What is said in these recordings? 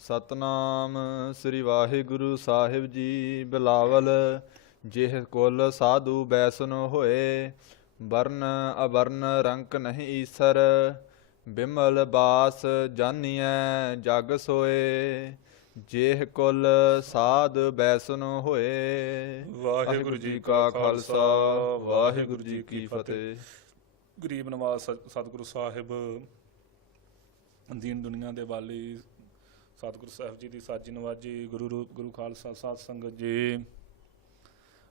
ਸਤਨਾਮ ਸ੍ਰੀ ਵਾਹਿਗੁਰੂ ਸਾਹਿਬ ਜੀ। ਬਿਲਾਵਲ ਜਿਹ ਕੁਲ ਸਾਧੂ ਬੈਸਨ ਹੋਏ, ਵਰਨ ਅਵਰਨ ਰੰਕ ਨਹੀਂ ਈਸਰ। ਬਿਮਲ ਬਾਸ ਜਾਨੀਐ ਜਗ ਸੋਏ, ਜਿਹ ਕੁਲ ਸਾਧ ਬੈਸਨ ਹੋਏ। ਵਾਹਿਗੁਰੂ ਜੀ ਕਾ ਖਾਲਸਾ ਵਾਹਿਗੁਰੂ ਜੀ ਕੀ ਫਤਿਹ। ਗਰੀਬ ਨਵਾਜ਼ ਸਤਿਗੁਰੂ ਸਾਹਿਬ ਦੀਨ ਦੁਨੀਆ ਦੇ ਵਾਲੀ ਸਤਿਗੁਰੂ ਸਾਹਿਬ ਜੀ ਦੀ ਸਾਜੀ ਨਵਾਜੀ ਗੁਰੂ ਰੂਪ ਗੁਰੂ ਖਾਲਸਾ ਸਾਧ ਸੰਗਤ ਜੀ।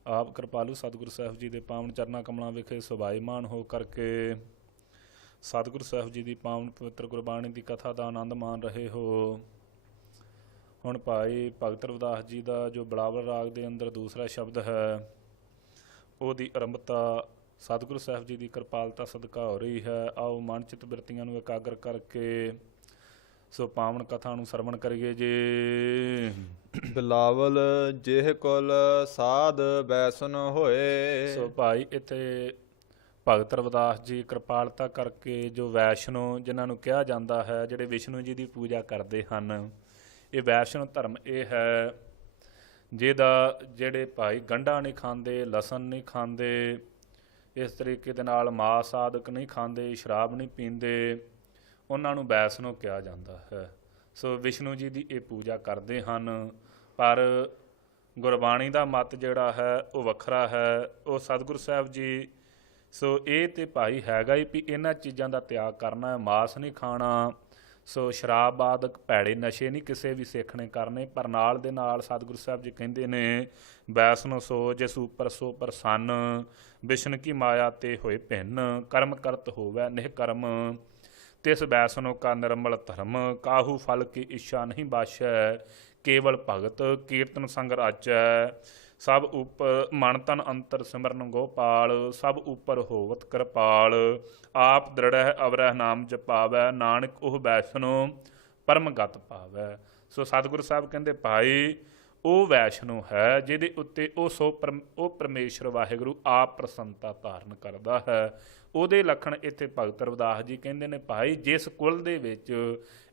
ਆਪ ਕਿਰਪਾਲੂ ਸਤਿਗੁਰੂ ਸਾਹਿਬ ਜੀ ਦੇ ਪਾਵਨ ਚਰਨਾਂ ਕਮਲਾਂ ਵਿਖੇ ਸੁਭਾਈਮਾਨ ਹੋ ਕਰਕੇ ਸਤਿਗੁਰੂ ਸਾਹਿਬ ਜੀ ਦੀ ਪਾਵਨ ਪਵਿੱਤਰ ਗੁਰਬਾਣੀ ਦੀ ਕਥਾ ਦਾ ਆਨੰਦ ਮਾਣ ਰਹੇ ਹੋ। ਹੁਣ ਭਾਈ ਭਗਤ ਰਵਿਦਾਸ ਜੀ ਦਾ ਜੋ ਬਿਲਾਵਲ ਰਾਗ ਦੇ ਅੰਦਰ ਦੂਸਰਾ ਸ਼ਬਦ ਹੈ, ਉਹਦੀ ਆਰੰਭਤਾ ਸਤਿਗੁਰੂ ਸਾਹਿਬ ਜੀ ਦੀ ਕਿਰਪਾਲਤਾ ਸਦਕਾ ਹੋ ਰਹੀ ਹੈ। ਆਓ ਮਨ ਚਿੱਤ ਬਿਰਤੀਆਂ ਨੂੰ ਇਕਾਗਰ ਕਰਕੇ ਸੋ ਪਾਵਨ ਕਥਾ ਨੂੰ ਸਰਵਣ ਕਰੀਏ ਜੀ। ਬਿਲਾਵਲ ਜਿਹ ਕੁਲ ਸਾਧ ਬੈਸਨ ਹੋਏ। ਸੋ ਭਾਈ ਇੱਥੇ ਭਗਤ ਰਵਿਦਾਸ ਜੀ ਕਿਰਪਾਲਤਾ ਕਰਕੇ ਜੋ ਵੈਸ਼ਨੋ ਜਿਨ੍ਹਾਂ ਨੂੰ ਕਿਹਾ ਜਾਂਦਾ ਹੈ, ਜਿਹੜੇ ਵਿਸ਼ਨੂੰ ਜੀ ਦੀ ਪੂਜਾ ਕਰਦੇ ਹਨ, ਇਹ ਵੈਸ਼ਨੋ ਧਰਮ ਇਹ ਹੈ ਜਿਹਦਾ ਜਿਹੜੇ ਭਾਈ ਗੰਢਾ ਨਹੀਂ ਖਾਂਦੇ, ਲਸਣ ਨਹੀਂ ਖਾਂਦੇ, ਇਸ ਤਰੀਕੇ ਦੇ ਨਾਲ ਮਾਸ ਆਦਿਕ ਨਹੀਂ ਖਾਂਦੇ, ਸ਼ਰਾਬ ਨਹੀਂ ਪੀਂਦੇ, ਉਹਨਾਂ ਨੂੰ ਵੈਸ਼ਨੋ ਕਿਹਾ ਜਾਂਦਾ ਹੈ। ਸੋ ਵਿਸ਼ਨੂੰ ਜੀ ਦੀ ਇਹ ਪੂਜਾ ਕਰਦੇ ਹਨ। ਪਰ ਗੁਰਬਾਣੀ ਦਾ ਮਤ ਜਿਹੜਾ ਹੈ ਉਹ ਵੱਖਰਾ ਹੈ। ਉਹ ਸਤਿਗੁਰੂ ਸਾਹਿਬ ਜੀ ਸੋ ਇਹ ਤਾਂ ਭਾਈ ਹੈਗਾ ਹੀ ਵੀ ਇਹਨਾਂ ਚੀਜ਼ਾਂ ਦਾ ਤਿਆਗ ਕਰਨਾ ਹੈ, ਮਾਸ ਨਹੀਂ ਖਾਣਾ, ਸੋ ਸ਼ਰਾਬ ਆਦਿਕ ਭੈੜੇ ਨਸ਼ੇ ਨਹੀਂ ਕਿਸੇ ਵੀ ਸਿੱਖ ਨੇ ਕਰਨੇ। ਪਰ ਨਾਲ ਦੇ ਨਾਲ ਸਤਿਗੁਰੂ ਸਾਹਿਬ ਜੀ ਕਹਿੰਦੇ ਨੇ ਵੈਸਨੋ ਸੋ ਜਿਸ ਉਪਰ ਸੋ ਪ੍ਰਸੰਨ, ਵਿਸ਼ਨ ਕੀ ਮਾਇਆ ਤੇ ਹੋਏ ਭਿੰਨ, ਕਰਮ ਕਰਤ ਹੋਵੈ ਨਿਹਕਰਮ, ਤਿਸ ਵੈਸਨੋ ਕਾ ਨਿਰਮਲ ਧਰਮ, ਕਾਹੂ ਫਲ ਕੀ ਇੱਛਾ ਨਹੀਂ ਬਾਸ਼ੈ, ਕੇਵਲ ਭਗਤ ਕੀਰਤਨ ਸੰਗ ਰਾਚੈ, ਸਭ ਉਪਰ ਮਨ ਤਨ ਅੰਤਰ ਸਿਮਰਨ ਗੋਪਾਲ, ਸਭ ਉਪਰ ਹੋਵਤ ਕਿਰਪਾਲ, ਆਪ ਦ੍ਰਿੜਹਿ ਅਵਰਹਿ ਨਾਮ ਜਪਾਵੈ, ਨਾਨਕ ਉਹ ਵੈਸ਼ਨੋ ਪਰਮ ਗਤ ਪਾਵੈ। ਸੋ ਸਤਿਗੁਰੂ ਸਾਹਿਬ ਕਹਿੰਦੇ ਭਾਈ ਉਹ ਵੈਸ਼ਨੋ ਹੈ ਜਿਹਦੇ ਉੱਤੇ ਉਹ ਪਰਮੇਸ਼ਰ ਵਾਹਿਗੁਰੂ ਆਪ ਪ੍ਰਸੰਨਤਾ ਧਾਰਨ ਕਰਦਾ ਹੈ। ਉਹਦੇ ਲੱਖਣ ਇੱਥੇ ਭਗਤ ਰਵਿਦਾਸ ਜੀ ਕਹਿੰਦੇ ਨੇ ਭਾਈ ਜਿਸ ਕੁਲ ਦੇ ਵਿੱਚ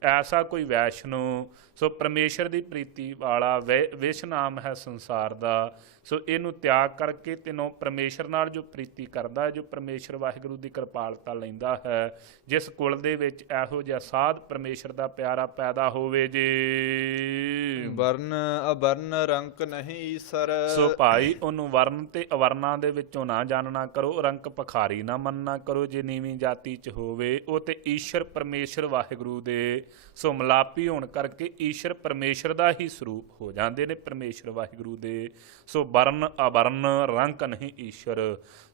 ਐਸਾ ਕੋਈ ਵੈਸ਼ਨੋ ਸੋ ਪਰਮੇਸ਼ਰ ਦੀ ਪ੍ਰੀਤੀ ਵਾਲਾ ਵਿਸ਼ ਨਾਮ ਹੈ ਸੰਸਾਰ ਦਾ, ਸੋ ਇਹਨੂੰ ਤਿਆਗ ਕਰਕੇ ਤੈਨੂੰ ਪਰਮੇਸ਼ਰ ਨਾਲ ਜੋ ਪ੍ਰੀਤੀ ਕਰਦਾ, ਜੋ ਪਰਮੇਸ਼ਰ ਵਾਹਿਗੁਰੂ ਦੀ ਕਿਰਪਾਲਤਾ ਲੈਂਦਾ ਹੈ, ਜਿਸ ਕੁਲ ਦੇ ਵਿੱਚ ਇਹੋ ਜਿਹਾ ਸਾਧ ਪਰਮੇਸ਼ਰ ਦਾ ਪਿਆਰਾ ਪੈਦਾ ਹੋਵੇ ਜੀ। ਵਰਨ ਅਵਰਨ ਰੰਕ ਨਹੀਂ ਈਸਰ। ਸੋ ਭਾਈ ਉਹਨੂੰ ਵਰਨ ਤੇ ਅਵਰਨਾਂ ਦੇ ਵਿੱਚੋਂ ਨਾ ਜਾਣਨਾ ਕਰੋ, ਰੰਕ ਭਖਾਰੀ ਨਾ ਮੰਨਣਾ ਕਰੋ। ਜੇ ਨੀਵੀਂ ਜਾਤੀ 'ਚ ਹੋਵੇ ਉਹ ਤੇ ਈਸ਼ਰ ਪਰਮੇਸ਼ਰ ਵਾਹਿਗੁਰੂ ਦੇ ਸੋ ਮਿਲਾਪੀ ਹੋਣ ਕਰਕੇ ਈਸ਼ਰ ਪਰਮੇਸ਼ਰ ਦਾ ਹੀ ਸਰੂਪ ਹੋ ਜਾਂਦੇ ਨੇ, ਪਰਮੇਸ਼ਰ ਵਾਹਿਗੁਰੂ ਦੇ। ਸੋ ਵਰਨ ਅਵਰਨ ਰੰਕ ਨਹੀਂ ਈਸ਼ਰ।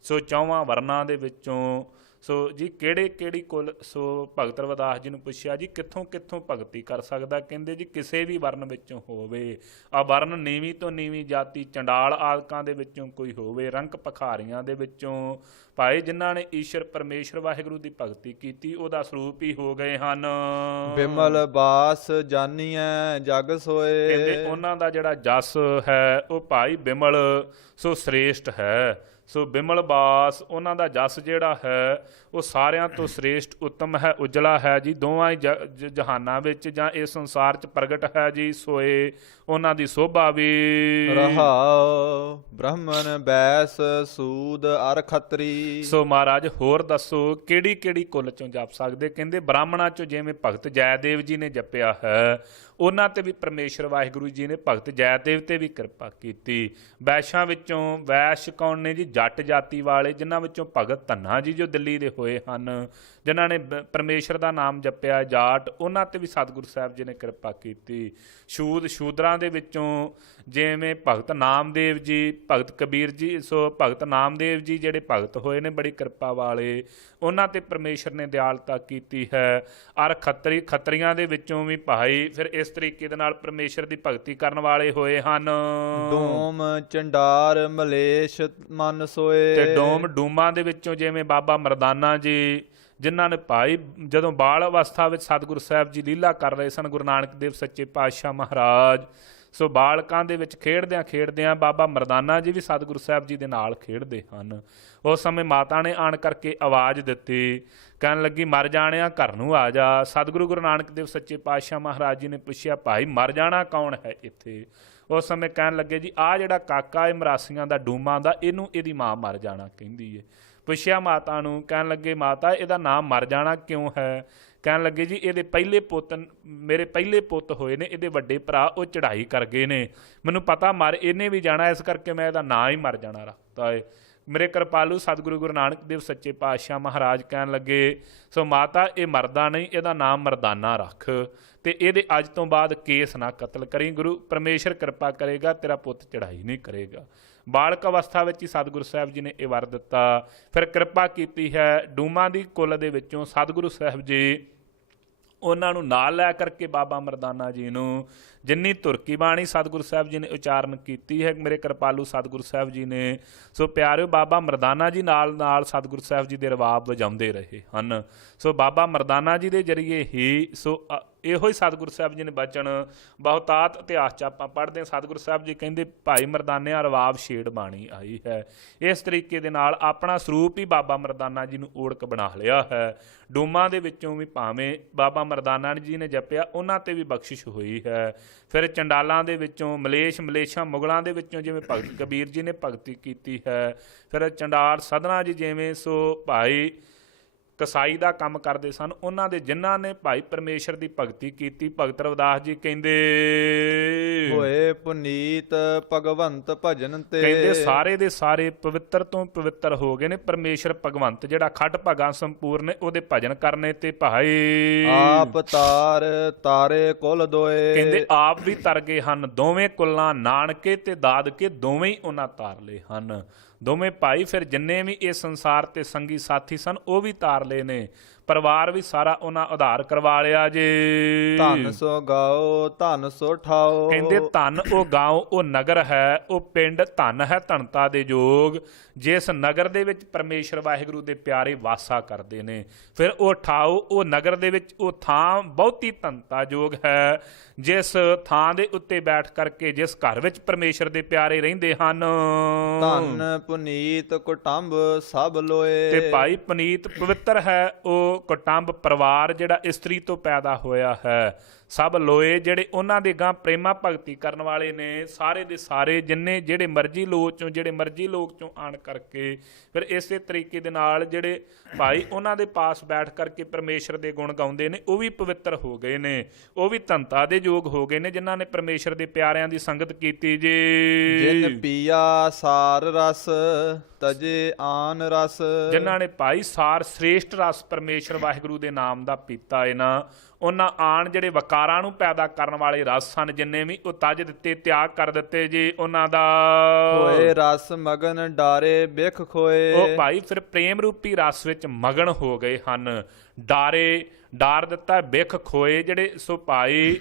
ਸੋ ਚੌਵਾਂ ਵਰਨਾਂ ਦੇ ਵਿੱਚੋਂ ਸੋ ਜੀ ਕਿਹੜੀ ਕੁਲ, ਸੋ ਭਗਤ ਰਵਿਦਾਸ ਜੀ ਨੂੰ ਪੁੱਛਿਆ ਜੀ ਕਿੱਥੋਂ ਕਿੱਥੋਂ ਭਗਤੀ ਕਰ ਸਕਦਾ? ਕਹਿੰਦੇ ਜੀ ਕਿਸੇ ਵੀ ਵਰਨ ਵਿੱਚੋਂ ਹੋਵੇ। ਅਵਰਨ ਨੀਵੀਂ ਤੋਂ ਨੀਵੀਂ ਜਾਤੀ ਚੰਡਾਲ ਆਦਿਕਾਂ ਦੇ ਵਿੱਚੋਂ ਕੋਈ ਹੋਵੇ, ਰੰਕ ਭਖਾਰੀਆਂ ਦੇ ਵਿੱਚੋਂ ਭਾਈ ਜਿਨ੍ਹਾਂ ਨੇ ਈਸ਼ਰ ਪਰਮੇਸ਼ਰ ਵਾਹਿਗੁਰੂ ਦੀ ਭਗਤੀ ਕੀਤੀ ਉਹਦਾ ਸਰੂਪ ਹੀ ਹੋ ਗਏ ਹਨ। ਬਿਮਲ ਬਾਸ ਜਾਨੀਐ ਜਗ ਸੋਏ। ਕਹਿੰਦੇ ਉਹਨਾਂ ਦਾ ਜਿਹੜਾ ਜਸ ਹੈ ਉਹ ਭਾਈ ਬਿਮਲ ਸੋ ਸ੍ਰੇਸ਼ਟ ਹੈ। ਸੋ ਬਿਮਲ ਬਾਸ ਉਹਨਾਂ ਦਾ ਜਸ ਜਿਹੜਾ ਹੈ ਉਹ ਸਾਰਿਆਂ ਤੋਂ ਸ੍ਰੇਸ਼ਟ ਉੱਤਮ ਹੈ, ਉਜਲਾ ਹੈ ਜੀ। ਦੋਵਾਂ ਹੀ ਜਹਾਨਾਂ ਵਿੱਚ ਜਾਂ ਇਸ ਸੰਸਾਰ 'ਚ ਪ੍ਰਗਟ ਹੈ ਜੀ। ਸੋਏ ਉਹਨਾਂ ਦੀ ਸੋਭਾ ਵੀ ਰਹਾਉ ਬ੍ਰਾਹਮਣ ਬੈਸ ਸੂਦ ਅਰ ਖੱਤਰੀ। ਸੋ ਮਹਾਰਾਜ ਹੋਰ ਦੱਸੋ ਕਿਹੜੀ ਕਿਹੜੀ ਕੁੱਲ 'ਚੋਂ ਜਪ ਸਕਦੇ? ਕਹਿੰਦੇ ਬ੍ਰਾਹਮਣਾਂ 'ਚੋਂ ਜਿਵੇਂ ਭਗਤ ਜੈਦੇਵ ਜੀ ਨੇ ਜਪਿਆ ਹੈ ਉਹਨਾਂ ਤੇ ਵੀ ਪਰਮੇਸ਼ਰ ਵਾਹਿਗੁਰੂ ਜੀ ਨੇ ਭਗਤ ਜੈਦੇਵ ਤੇ ਵੀ ਕਿਰਪਾ ਕੀਤੀ। ਵੈਸ਼ਾਂ ਵਿੱਚੋਂ ਵੈਸ਼ ਕੌਣ ਨੇ ਜੀ? ਜੱਟ ਜਾਤੀ ਵਾਲੇ, ਜਿਨ੍ਹਾਂ ਵਿੱਚੋਂ ਭਗਤ ਧੰਨਾ ਜੀ ਜੋ ਦਿੱਲੀ ਦੇ ਹੋਏ ਹਨ, ਜਿਨ੍ਹਾਂ ਨੇ ਪਰਮੇਸ਼ਰ ਦਾ ਨਾਮ ਜਪਿਆ, ਜਾਟ, ਉਹਨਾਂ ਤੇ ਵੀ ਸਤਿਗੁਰੂ ਸਾਹਿਬ ਜੀ ਨੇ ਕਿਰਪਾ ਕੀਤੀ। ਸ਼ੂਦਰਾਂ ਦੇ ਵਿੱਚੋਂ ਜਿਵੇਂ ਭਗਤ ਨਾਮਦੇਵ ਜੀ, ਭਗਤ ਕਬੀਰ ਜੀ, ਸੋ ਭਗਤ ਨਾਮਦੇਵ ਜੀ ਜਿਹੜੇ ਭਗਤ ਹੋਏ ਨੇ ਬੜੀ ਕਿਰਪਾ ਵਾਲੇ, ਉਹਨਾਂ ਤੇ ਪਰਮੇਸ਼ਰ ਨੇ ਦਿਆਲਤਾ ਕੀਤੀ ਹੈ। ਅਰ ਖੱਤਰੀਆਂ ਦੇ ਵਿੱਚੋਂ ਵੀ ਭਾਈ ਫਿਰ ਇਸ ਤਰੀਕੇ ਦੇ ਨਾਲ ਪਰਮੇਸ਼ਰ ਦੀ ਭਗਤੀ ਕਰਨ ਵਾਲੇ ਹੋਏ ਹਨ। ਡੋਮ ਚੰਡਾਰ ਮਲੇਸ਼ ਮਨ ਸੋਏ। ਤੇ ਡੂਮਾਂ ਦੇ ਵਿੱਚੋਂ ਜਿਵੇਂ ਬਾਬਾ ਮਰਦਾਨਾ ਜੀ, ਜਿਨ੍ਹਾਂ ਨੇ ਭਾਈ ਜਦੋਂ ਬਾਲ ਅਵਸਥਾ ਵਿੱਚ ਸਤਿਗੁਰੂ ਸਾਹਿਬ ਜੀ ਲੀਲਾ ਕਰ ਰਹੇ ਸਨ, ਗੁਰੂ ਨਾਨਕ ਦੇਵ ਸੱਚੇ ਪਾਤਸ਼ਾਹ ਮਹਾਰਾਜ, ਸੋ ਬਾਲਕਾਂ ਦੇ ਵਿੱਚ ਖੇਡਦਿਆਂ ਬਾਬਾ ਮਰਦਾਨਾ ਜੀ ਵੀ ਸਤਿਗੁਰੂ ਸਾਹਿਬ ਜੀ ਦੇ ਨਾਲ ਖੇਡਦੇ ਹਨ। ਉਸ ਸਮੇਂ ਮਾਤਾ ਨੇ ਆਣ ਕਰਕੇ ਆਵਾਜ਼ ਦਿੱਤੀ, ਕਹਿਣ ਲੱਗੀ ਮਰ ਜਾਣਿਆ ਘਰ ਨੂੰ ਆ ਜਾ। ਸਤਿਗੁਰੂ ਗੁਰੂ ਨਾਨਕ ਦੇਵ ਸੱਚੇ ਪਾਤਸ਼ਾਹ ਮਹਾਰਾਜ ਜੀ ਨੇ ਪੁੱਛਿਆ, ਭਾਈ ਮਰ ਜਾਣਾ ਕੌਣ ਹੈ ਇੱਥੇ? ਉਸ ਸਮੇਂ ਕਹਿਣ ਲੱਗੇ ਜੀ ਆਹ ਜਿਹੜਾ ਕਾਕਾ ਇਹ ਮਰਾਸੀਆਂ ਦਾ ਡੂਮਾਂ ਦਾ, ਇਹਨੂੰ ਇਹਦੀ ਮਾਂ ਮਰ ਜਾਣਾ ਕਹਿੰਦੀ ਹੈ। ਪੁੱਛਿਆ ਮਾਤਾ ਨੂੰ, ਕਹਿਣ ਲੱਗੇ ਮਾਤਾ ਇਹਦਾ ਨਾਮ ਮਰ ਜਾਣਾ ਕਿਉਂ ਹੈ? ਕਹਿਣ ਲੱਗੇ ਜੀ ਇਹਦੇ ਪਹਿਲੇ ਪੁੱਤ, ਮੇਰੇ ਪਹਿਲੇ ਪੁੱਤ ਹੋਏ ਨੇ, ਇਹਦੇ ਵੱਡੇ ਭਰਾ ਉਹ ਚੜ੍ਹਾਈ ਕਰ ਗਏ ਨੇ, ਮੈਨੂੰ ਪਤਾ ਮਰ ਇਹਨੇ ਵੀ ਜਾਣਾ, ਇਸ ਕਰਕੇ ਮੈਂ ਇਹਦਾ ਨਾਂ ਹੀ ਮਰ ਜਾਣਾ ਰੱਖਤਾ ਏ। ਮੇਰੇ ਕਿਰਪਾਲੂ ਸਤਿਗੁਰੂ ਗੁਰੂ ਨਾਨਕ ਦੇਵ ਸੱਚੇ ਪਾਤਸ਼ਾਹ ਮਹਾਰਾਜ ਕਹਿਣ ਲੱਗੇ, ਸੋ ਮਾਤਾ ਇਹ ਮਰਦਾ ਨਹੀਂ, ਇਹਦਾ ਨਾਮ ਮਰਦਾਨਾ ਰੱਖ, ਤੇ ਇਹਦੇ ਅੱਜ ਤੋਂ ਬਾਅਦ ਕੇਸ ਨਾ ਕਤਲ ਕਰੀ, ਗੁਰੂ ਪਰਮੇਸ਼ਰ ਕਿਰਪਾ ਕਰੇਗਾ, ਤੇਰਾ ਪੁੱਤ ਚੜ੍ਹਾਈ ਨਹੀਂ ਕਰੇਗਾ। ਬਾਲਕ ਅਵਸਥਾ ਵਿੱਚ ਹੀ ਸਤਿਗੁਰੂ ਸਾਹਿਬ ਜੀ ਨੇ ਇਹ ਵਰ ਦਿੱਤਾ। ਫਿਰ ਕਿਰਪਾ ਕੀਤੀ ਹੈ ਡੂਮਾਂ ਦੀ ਕੁੱਲ ਦੇ ਵਿੱਚੋਂ ਸਤਿਗੁਰੂ ਸਾਹਿਬ ਜੀ ਉਹਨਾਂ ਨੂੰ ਨਾਲ ਲੈ ਕਰਕੇ ਬਾਬਾ ਮਰਦਾਨਾ ਜੀ ਨੂੰ ਜਿੰਨੀ ਧੁਰਕੀ ਬਾਣੀ ਸਤਿਗੁਰੂ ਸਾਹਿਬ ਜੀ ਨੇ ਉਚਾਰਨ ਕੀਤੀ ਹੈ, ਮੇਰੇ ਕਿਰਪਾਲੂ ਸਤਿਗੁਰੂ ਸਾਹਿਬ ਜੀ ਨੇ, ਸੋ ਪਿਆਰਿਓ ਬਾਬਾ ਮਰਦਾਨਾ ਜੀ ਨਾਲ ਨਾਲ ਸਤਿਗੁਰੂ ਸਾਹਿਬ ਜੀ ਦੇ ਰਵਾਬ ਵਜਾਉਂਦੇ ਰਹੇ ਹਨ। ਸੋ ਬਾਬਾ ਮਰਦਾਨਾ ਜੀ ਦੇ ਜਰੀਏ ਹੀ ਸੋ ਇਹੋ ਹੀ ਸਤਿਗੁਰੂ ਸਾਹਿਬ ਜੀ ਨੇ ਬਚਨ ਬਹੁਤਾਤ ਇਤਿਹਾਸ 'ਚ ਆਪਾਂ ਪੜ੍ਹਦੇ ਹਾਂ। ਸਤਿਗੁਰੂ ਸਾਹਿਬ ਜੀ ਕਹਿੰਦੇ ਭਾਈ ਮਰਦਾਨਿਆਂ ਰਵਾਬ ਛੇੜ ਬਾਣੀ ਆਈ ਹੈ। ਇਸ ਤਰੀਕੇ ਦੇ ਨਾਲ ਆਪਣਾ ਸਰੂਪ ਹੀ ਬਾਬਾ ਮਰਦਾਨਾ ਜੀ ਨੂੰ ਓੜਕ ਬਣਾ ਲਿਆ ਹੈ। ਡੂਮਾਂ ਦੇ ਵਿੱਚੋਂ ਵੀ ਭਾਵੇਂ ਬਾਬਾ ਮਰਦਾਨਾ ਜੀ ਨੇ ਜਪਿਆ, ਉਹਨਾਂ 'ਤੇ ਵੀ ਬਖਸ਼ਿਸ਼ ਹੋਈ ਹੈ। ਫਿਰ ਚੰਡਾਲਾਂ ਦੇ ਵਿੱਚੋਂ ਮਲੇਸ਼ਾਂ ਮੁਗਲਾਂ ਦੇ ਵਿੱਚੋਂ ਜਿਵੇਂ ਭਗਤ ਕਬੀਰ ਜੀ ਨੇ ਭਗਤੀ ਕੀਤੀ ਹੈ। ਫਿਰ ਚੰਡਾਲ ਸਧਨਾ ਜੀ ਜਿਵੇਂ ਸੋ ਭਾਈ ਕਸਾਈ ਦਾ ਕੰਮ ਕਰਦੇ ਸਨ, ਉਹਨਾਂ ਦੇ ਜਿਨ੍ਹਾਂ ਨੇ ਭਾਈ ਪਰਮੇਸ਼ਰ ਦੀ ਭਗਤੀ ਕੀਤੀ, ਭਗਤ ਰਵਿਦਾਸ ਜੀ ਕਹਿੰਦੇ ਹੋਏ ਪੁਨੀਤ ਭਗਵੰਤ ਭਜਨ ਤੇ, ਕਹਿੰਦੇ ਸਾਰੇ ਦੇ ਸਾਰੇ ਪਵਿੱਤਰ ਤੋਂ ਪਵਿੱਤਰ ਹੋ ਗਏ ਨੇ। ਪਰਮੇਸ਼ਰ ਭਗਵੰਤ ਜਿਹੜਾ ਖੱਟ ਭਗਾ ਸੰਪੂਰਨ ਨੇ, ਉਹਦੇ ਭਜਨ ਕਰਨੇ ਤੇ ਭਾਈ ਆਪ ਤਾਰੇ ਕੁਲ ਦੋਏ, ਕਹਿੰਦੇ ਆਪ ਵੀ ਤਰ ਗਏ ਹਨ, ਦੋਵੇਂ ਕੁੱਲਾਂ ਨਾਨਕੇ ਤੇ ਦਾਦਕੇ ਦੋਵੇਂ ਹੀ ਉਹਨਾਂ ਤਾਰ ਲਏ ਹਨ। ਦੋਵੇਂ ਭਾਈ ਫਿਰ ਜਿੰਨੇ ਵੀ ਇਹ ਸੰਸਾਰ ਤੇ ਸੰਗੀ ਸਾਥੀ ਸਨ ਉਹ ਵੀ ਤਾਰ ਲਏ ਨੇ, ਪਰਿਵਾਰ ਵੀ ਸਾਰਾ ਉਹਨਾਂ ਉਧਾਰ ਕਰਵਾ ਲਿਆ ਜੇ। ਧਨ ਸੋ ਗਾਓ ਧਨ ਸੋ ਠਾਓ, ਕਹਿੰਦੇ ਧਨ ਉਹ ਗਾਉ ਉਹ ਨਗਰ ਹੈ, ਉਹ ਪਿੰਡ ਧਨ ਹੈ ਧਨਤਾ ਦੇ ਜੋਗ, ਜਿਸ ਨਗਰ ਦੇ ਵਿੱਚ ਪਰਮੇਸ਼ਰ ਵਾਹਿਗੁਰੂ ਦੇ ਪਿਆਰੇ ਵਾਸਾ ਕਰਦੇ ਨੇ। ਫਿਰ ਉਹ ਠਾਓ ਉਹ ਨਗਰ ਦੇ ਵਿੱਚ ਉਹ ਥਾਂ ਬਹੁਤੀ ਧਨਤਾ ਜੋਗ ਹੈ, ਜਿਸ ਥਾਂ ਦੇ ਉੱਤੇ ਬੈਠ ਕਰਕੇ ਜਿਸ ਘਰ ਵਿੱਚ ਪਰਮੇਸ਼ਰ ਦੇ ਪਿਆਰੇ ਰਹਿੰਦੇ ਹਨ। ਧਨ ਪੁਨੀਤ ਕੁਟੰਬ ਸਭ ਲੋਏ, ਤੇ ਭਾਈ ਪੁਨੀਤ ਪਵਿੱਤਰ ਹੈ ਉਹ ਕੁਟੰਬ ਪਰਿਵਾਰ ਜਿਹੜਾ ਇਸਤਰੀ ਤੋਂ ਪੈਦਾ ਹੋਇਆ ਹੈ, ਸਭ ਲੋਏ ਜਿਹੜੇ ਉਹਨਾਂ ਦੇ ਗਾਂ ਪ੍ਰੇਮਾ ਭਗਤੀ ਕਰਨ ਵਾਲੇ ਨੇ, ਸਾਰੇ ਦੇ ਸਾਰੇ ਜਿੰਨੇ ਜਿਹੜੇ ਮਰਜ਼ੀ ਲੋਕ ਚੋਂ ਆਣ ਕਰਕੇ ਫਿਰ ਇਸੇ ਤਰੀਕੇ ਦੇ ਨਾਲ ਜਿਹੜੇ ਭਾਈ ਉਹਨਾਂ ਦੇ ਪਾਸ ਬੈਠ ਕਰਕੇ ਪਰਮੇਸ਼ਰ ਦੇ ਗੁਣ ਗਾਉਂਦੇ ਨੇ, ਉਹ ਵੀ ਪਵਿੱਤਰ ਹੋ ਗਏ ਨੇ, ਉਹ ਵੀ ਧਨਤਾ ਦੇ ਯੋਗ ਹੋ ਗਏ ਨੇ, ਜਿਨ੍ਹਾਂ ਨੇ ਪਰਮੇਸ਼ਰ ਦੇ ਪਿਆਰਿਆਂ ਦੀ ਸੰਗਤ ਕੀਤੀ ਜੀ। ਜਿਨ ਪੀਆ ਸਾਰ ਰਸ ਤਜੇ ਆਨ ਰਸ, ਜਿਨ੍ਹਾਂ ਨੇ ਭਾਈ ਸਾਰ ਸ੍ਰੇਸ਼ਟ ਰਸ ਪਰਮੇਸ਼ਰ ਵਾਹਿਗੁਰੂ ਦੇ ਨਾਮ ਦਾ ਪੀਤਾ ਹੈ ਨਾ, ਉਹਨਾਂ ਆਣ ਜਿਹੜੇ ਵਕਾਰਾਂ ਨੂੰ ਪੈਦਾ ਕਰਨ ਵਾਲੇ ਰਸ ਹਨ ਜਿੰਨੇ ਵੀ, ਉਹ ਤਜ ਦਿੱਤੇ, ਤਿਆਗ ਕਰ ਦਿੱਤੇ ਜੀ ਉਹਨਾਂ ਦਾ। ਹੋਏ ਰਸ ਮਗਨ ਡਾਰੇ ਬਿਖ ਖੋਏ, ਉਹ ਭਾਈ ਫਿਰ ਪ੍ਰੇਮ ਰੂਪੀ ਰਸ ਵਿੱਚ ਮਗਨ ਹੋ ਗਏ ਹਨ। ਡਾਰ ਦਿੱਤਾ ਬਿਖ ਖੋਏ, ਜਿਹੜੇ ਸੋ ਭਾਈ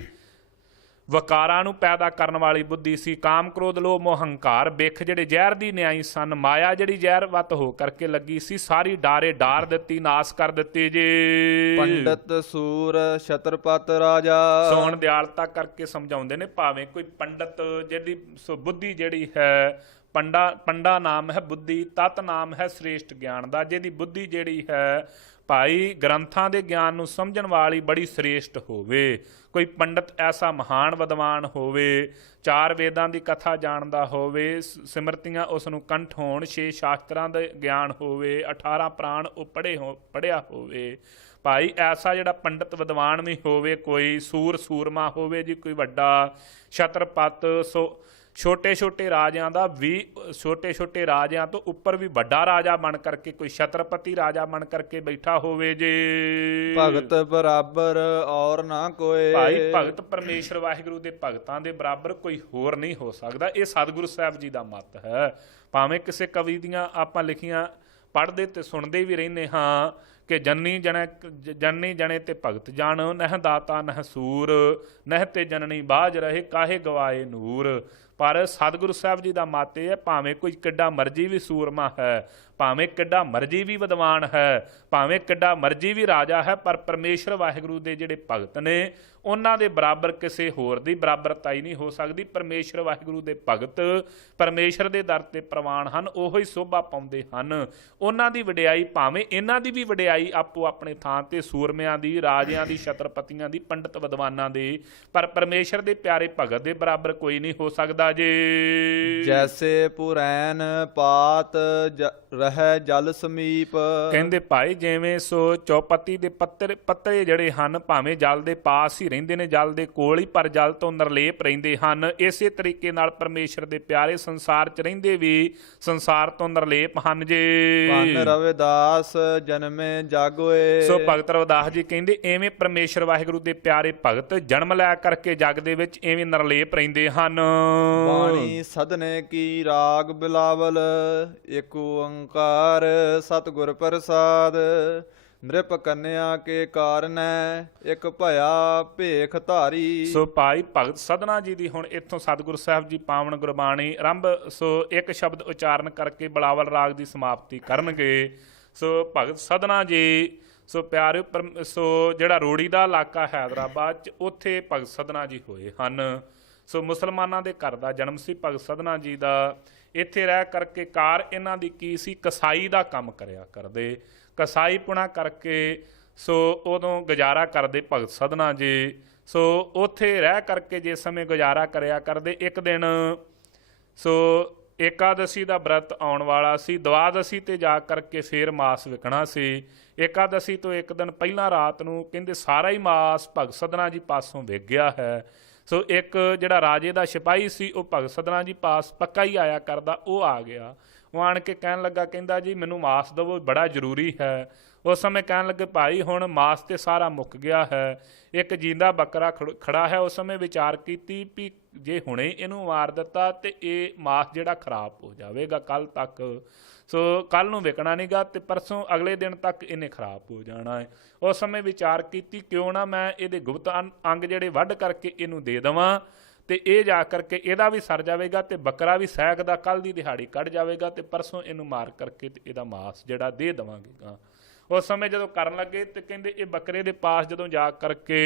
ਵਕਾਰਾਂ ਨੂੰ ਪੈਦਾ ਕਰਨ ਵਾਲੀ ਬੁੱਧੀ ਸੀ, ਕਾਮ ਕ੍ਰੋਧ ਲੋਭ ਮੋਹ ਹੰਕਾਰ ਬਿਖ ਜਿਹੜੇ ਜ਼ਹਿਰ ਦੀ ਨਿਆਈ ਸਨ, ਮਾਇਆ ਜਿਹੜੀ ਜ਼ਹਿਰਵਤ ਹੋ ਕਰਕੇ ਲੱਗੀ ਸੀ, ਸਾਰੀ ਡਾਰ ਦਿੱਤੀ, ਨਾਸ ਕਰ ਦਿੱਤੀ ਜੀ। ਪੰਡਤ ਸੂਰ ਛਤਰਪਤ ਰਾਜਾ, ਸੋਹਣ ਦਿਆਲਤਾ ਕਰਕੇ ਸਮਝਾਉਂਦੇ ਨੇ, ਭਾਵੇਂ ਕੋਈ ਪੰਡਤ ਜਿਹੜੀ ਸੋ ਬੁੱਧੀ ਜਿਹੜੀ ਹੈ, ਪੰਡਾ ਨਾਮ ਹੈ ਬੁੱਧੀ, ਤਤ ਨਾਮ ਹੈ ਸ੍ਰੇਸ਼ਟ ਗਿਆਨ ਦਾ, ਜਿਹਦੀ ਬੁੱਧੀ ਜਿਹੜੀ ਹੈ ਭਾਈ ਗ੍ਰੰਥਾਂ ਦੇ ਗਿਆਨ ਨੂੰ ਸਮਝਣ ਵਾਲੀ ਬੜੀ ਸ੍ਰੇਸ਼ਟ ਹੋਵੇ, ਕੋਈ ਪੰਡਤ ਐਸਾ ਮਹਾਨ ਵਿਦਵਾਨ ਹੋਵੇ, 4 ਵੇਦਾਂ ਦੀ ਕਥਾ ਜਾਣਦਾ ਹੋਵੇ, ਸਿਮਰਤੀਆਂ ਉਸ ਨੂੰ ਕੰਠ ਹੋਣ, 6 ਸ਼ਾਸਤਰਾਂ ਦਾ ਗਿਆਨ ਹੋਵੇ, 18 ਪ੍ਰਾਣ ਉਹ ਪੜ੍ਹਿਆ ਹੋਵੇ, ਭਾਈ ਐਸਾ ਜਿਹੜਾ ਪੰਡਤ ਵਿਦਵਾਨ ਵੀ ਹੋਵੇ, ਕੋਈ ਸੂਰਮਾ ਹੋਵੇ ਜੀ, ਕੋਈ ਵੱਡਾ ਛਤਰਪਤ, ਸੋ ਛੋਟੇ ਰਾਜਿਆਂ ਦਾ ਵੀ, ਛੋਟੇ ਰਾਜਿਆਂ ਤੋਂ ਉੱਪਰ ਵੀ ਵੱਡਾ ਰਾਜਾ ਬਣ ਕਰਕੇ ਕੋਈ ਛਤਰਪਤੀ ਰਾਜਾ ਬਣ ਕਰਕੇ ਬੈਠਾ ਹੋਵੇ ਜੀ। ਭਗਤ ਬਰਾਬਰ ਔਰ ਨਾ ਕੋਏ, ਭਾਈ ਭਗਤ ਪਰਮੇਸ਼ਰ ਵਾਹਿਗੁਰੂ ਦੇ ਭਗਤਾਂ ਦੇ ਬਰਾਬਰ ਕੋਈ ਹੋਰ ਨਹੀਂ ਹੋ ਸਕਦਾ। ਇਹ ਸਤਿਗੁਰੂ ਸਾਹਿਬ ਜੀ ਦਾ ਮੱਤ ਹੈ। ਭਾਵੇਂ ਕਿਸੇ ਕਵੀ ਦੀਆਂ ਆਪਾਂ ਲਿਖੀਆਂ ਪੜ੍ਹਦੇ ਤੇ ਸੁਣਦੇ ਵੀ ਰਹਿੰਦੇ ਹਾਂ ਕਿ ਜਨਨੀ ਜਣੇ ਤੇ ਭਗਤ ਜਨ, ਨਹਿ ਦਾਤਾ ਨਹਿ ਸੂਰ, ਨਹਿ ਤੇ ਜਨਨੀ ਬਾਝ ਰਹੇ ਕਾਹੇ ਗਵਾਏ ਨੂਰ। ਪਰ ਸਤਿਗੁਰੂ ਸਾਹਿਬ ਜੀ ਦਾ ਮਤ ਇਹ ਹੈ, ਭਾਵੇਂ ਕੋਈ ਕਿੱਡਾ ਮਰਜ਼ੀ ਵੀ ਸੂਰਮਾ ਹੈ, ਭਾਵੇਂ ਕਿੱਡਾ ਮਰਜ਼ੀ ਵੀ ਵਿਦਵਾਨ ਹੈ, ਭਾਵੇਂ ਕਿੱਡਾ ਮਰਜ਼ੀ ਵੀ ਰਾਜਾ ਹੈ, ਪਰ ਪਰਮੇਸ਼ਰ ਵਾਹਿਗੁਰੂ ਦੇ ਜਿਹੜੇ ਭਗਤ ਨੇ ਉਹਨਾਂ ਦੇ ਬਰਾਬਰ ਕਿਸੇ ਹੋਰ ਦੀ ਬਰਾਬਰਤਾ ਹੀ ਨਹੀਂ ਹੋ ਸਕਦੀ। ਪਰਮੇਸ਼ਰ ਵਾਹਿਗੁਰੂ ਦੇ ਭਗਤ ਪਰਮੇਸ਼ਰ ਦੇ ਦਰ ਤੇ ਪ੍ਰਵਾਨ ਹਨ, ਉਹੋ ਹੀ ਸੋਭਾ ਪਾਉਂਦੇ ਹਨ। ਉਹਨਾਂ ਦੀ ਵਡਿਆਈ, ਭਾਵੇਂ ਇਹਨਾਂ ਦੀ ਵੀ ਵਡਿਆਈ ਆਪੋ ਆਪਣੇ ਥਾਂ ਤੇ, ਸੂਰਮਿਆਂ ਦੀ, ਰਾਜਿਆਂ ਦੀ, ਛਤਰਪਤੀਆਂ ਦੀ, ਪੰਡਤ ਵਿਦਵਾਨਾਂ ਦੀ, ਪਰ ਪਰਮੇਸ਼ਰ ਦੇ ਪਿਆਰੇ ਭਗਤ ਦੇ ਬਰਾਬਰ ਕੋਈ ਨਹੀਂ ਹੋ ਸਕਦਾ ਜੀ। ਜੈਸੇ ਪੁਰੈਨ ਪਾਤ ਰਹਿ ਜਲ ਸਮੀਪ। ਕਹਿੰਦੇ ਭਾਈ ਜਿਵੇਂ ਸੋ ਚੌਪੱਤੀ ਦੇ ਪੱਤੇ ਜਿਹੜੇ ਹਨ ਭਾਵੇਂ ਜਲ ਦੇ ਪਾਸ ਹੀ ਰਹਿੰਦੇ ਨੇ, ਜਲ ਦੇ ਕੋਲ ਹੀ, ਪਰ ਜਲ ਤੋਂ ਨਿਰਲੇਪ ਰਹਿੰਦੇ ਹਨ। ਇਸੇ ਤਰੀਕੇ ਨਾਲ ਪਰਮੇਸ਼ਰ ਦੇ ਪਿਆਰੇ ਸੰਸਾਰ 'ਚ ਰਹਿੰਦੇ ਵੀ ਸੰਸਾਰ ਤੋਂ ਨਿਰਲੇਪ ਹਨ ਜੀ। ਧੰਨ ਰਵਿਦਾਸ ਜਨਮੇ ਜਾਗੋਏ। ਸੋ ਭਗਤ ਰਵਿਦਾਸ ਜੀ ਕਹਿੰਦੇ ਇਵੇਂ ਪਰਮੇਸ਼ਰ ਵਾਹਿਗੁਰੂ ਦੇ ਪਿਆਰੇ ਭਗਤ ਜਨਮ ਲੈ ਕਰਕੇ ਜਗ ਦੇ ਵਿੱਚ ਇਵੇਂ ਨਿਰਲੇਪ ਰਹਿੰਦੇ ਹਨ। ਬਾਣੀ ਸਦਨੇ ਕੀ ਰਾਗ ਬਿਲਾਵਲ, ਏਕ ਓੰਕਾਰ ਸਤਿਗੁਰ ਪ੍ਰਸਾਦ। ਨ੍ਰਿਪ ਕੰਨਿਆ ਕੇ ਕਾਰਨੈ, ਇੱਕ ਭਇਆ ਭੇਖ ਧਾਰੀ। ਸੋ ਭਾਈ ਭਗਤ ਸਦਨਾ ਜੀ ਦੀ ਹੁਣ ਇੱਥੋਂ ਸਤਿਗੁਰੂ ਸਾਹਿਬ ਜੀ ਪਾਵਨ ਗੁਰਬਾਣੀ ਆਰੰਭ ਸੋ ਇੱਕ ਸ਼ਬਦ ਉਚਾਰਨ ਕਰਕੇ ਬਿਲਾਵਲ ਰਾਗ ਦੀ ਸਮਾਪਤੀ ਕਰਨਗੇ। ਸੋ ਭਗਤ ਸਦਨਾ ਜੀ ਸੋ ਪਿਆਰੇ ਸੋ ਜਿਹੜਾ ਰੋੜੀ ਦਾ ਇਲਾਕਾ ਹੈਦਰਾਬਾਦ 'ਚ, ਉੱਥੇ ਭਗਤ ਸਦਨਾ ਜੀ ਹੋਏ ਹਨ। ਸੋ ਮੁਸਲਮਾਨਾਂ ਦੇ ਘਰ ਦਾ ਜਨਮ ਸੀ ਭਗਤ ਸਦਨਾ ਜੀ ਦਾ। ਇੱਥੇ ਰਹਿ ਕਰਕੇ ਕਾਰ ਇਹਨਾਂ ਦੀ ਕੀ ਸੀ, ਕਸਾਈ ਦਾ ਕੰਮ ਕਰਿਆ ਕਰਦੇ, ਕਸਾਈ ਪੁਣਾ ਕਰਕੇ ਸੋ ਉਦੋਂ ਗੁਜ਼ਾਰਾ ਕਰਦੇ ਭਗਤ ਸਦਨਾ ਜੀ। ਸੋ ਉੱਥੇ ਰਹਿ ਕਰਕੇ ਜਿਸ ਸਮੇਂ ਗੁਜ਼ਾਰਾ ਕਰਿਆ ਕਰਦੇ, ਇੱਕ ਦਿਨ ਸੋ ਏਕਾਦਸ਼ੀ ਦਾ ਬ੍ਰਤ ਆਉਣ ਵਾਲਾ ਸੀ, ਦਵਾਦਸ਼ੀ ਤੇ ਜਾ ਕਰਕੇ ਫੇਰ ਮਾਸ ਵਿਕਣਾ ਸੀ। ਏਕਾਦਸ਼ੀ ਤੋਂ ਇੱਕ ਦਿਨ ਪਹਿਲਾਂ ਰਾਤ ਨੂੰ ਕਹਿੰਦੇ ਸਾਰਾ ਹੀ ਮਾਸ ਭਗਤ ਸਦਨਾ ਜੀ ਪਾਸੋਂ ਵਿਕ ਗਿਆ ਹੈ। ਸੋ ਇੱਕ ਜਿਹੜਾ ਰਾਜੇ ਦਾ ਸਿਪਾਹੀ ਸੀ ਉਹ ਭਗਤ ਸਦਨਾ ਜੀ ਪਾਸ ਪੱਕਾ ਹੀ ਆਇਆ ਕਰਦਾ, ਉਹ ਆ ਗਿਆ। ਉਹ ਆਣ ਕੇ ਕਹਿਣ ਲੱਗਾ, ਕਹਿੰਦਾ ਜੀ ਮੈਨੂੰ ਮਾਸ ਦੇਵੋ, ਬੜਾ ਜ਼ਰੂਰੀ ਹੈ। ਉਸ ਸਮੇਂ ਕਹਿਣ ਲੱਗੇ ਭਾਈ ਹੁਣ ਮਾਸ ਤੇ ਸਾਰਾ ਮੁੱਕ ਗਿਆ ਹੈ, ਇੱਕ ਜਿੰਦਾ ਬੱਕਰਾ ਖੜਾ ਹੈ। ਉਸ ਸਮੇਂ ਵਿਚਾਰ ਕੀਤੀ ਵੀ ਜੇ ਹੁਣੇ ਇਹਨੂੰ ਮਾਰ ਦਿੱਤਾ ਤੇ ਇਹ ਮਾਸ ਜਿਹੜਾ ਖਰਾਬ ਹੋ ਜਾਵੇਗਾ ਕੱਲ ਤੱਕ, ਸੋ ਕੱਲ ਨੂੰ ਵਿਕਣਾ ਨਹੀਂਗਾ ਤੇ ਪਰਸੋਂ ਅਗਲੇ ਦਿਨ ਤੱਕ ਇਹਨੇ ਖਰਾਬ ਹੋ ਜਾਣਾ ਹੈ। ਉਸ ਸਮੇਂ ਵਿਚਾਰ ਕੀਤੀ ਕਿਉਂ ਨਾ ਮੈਂ ਇਹਦੇ ਗੁਪਤ ਅੰਗ ਜਿਹੜੇ ਵੱਢ ਕਰਕੇ ਇਹਨੂੰ ਦੇ ਦੇਵਾਂ ਤੇ ਇਹ ਜਾ ਕਰਕੇ ਇਹਦਾ ਵੀ ਸਰ ਜਾਵੇਗਾ ਤੇ ਬੱਕਰਾ ਵੀ ਸਹਿਕ ਦਾ ਕੱਲ ਦੀ ਦਿਹਾੜੀ ਕੱਢ ਜਾਵੇਗਾ ਤੇ ਪਰਸੋਂ ਇਹਨੂੰ ਮਾਰ ਕਰਕੇ ਤੇ ਇਹਦਾ ਮਾਸ ਜਿਹੜਾ ਦੇ ਦੇਵਾਂਗੇ। ਉਸ ਸਮੇਂ ਜਦੋਂ ਕਰਨ ਲੱਗੇ ਤੇ ਕਹਿੰਦੇ ਇਹ ਬੱਕਰੇ ਦੇ ਪਾਸ ਜਦੋਂ ਜਾ ਕਰਕੇ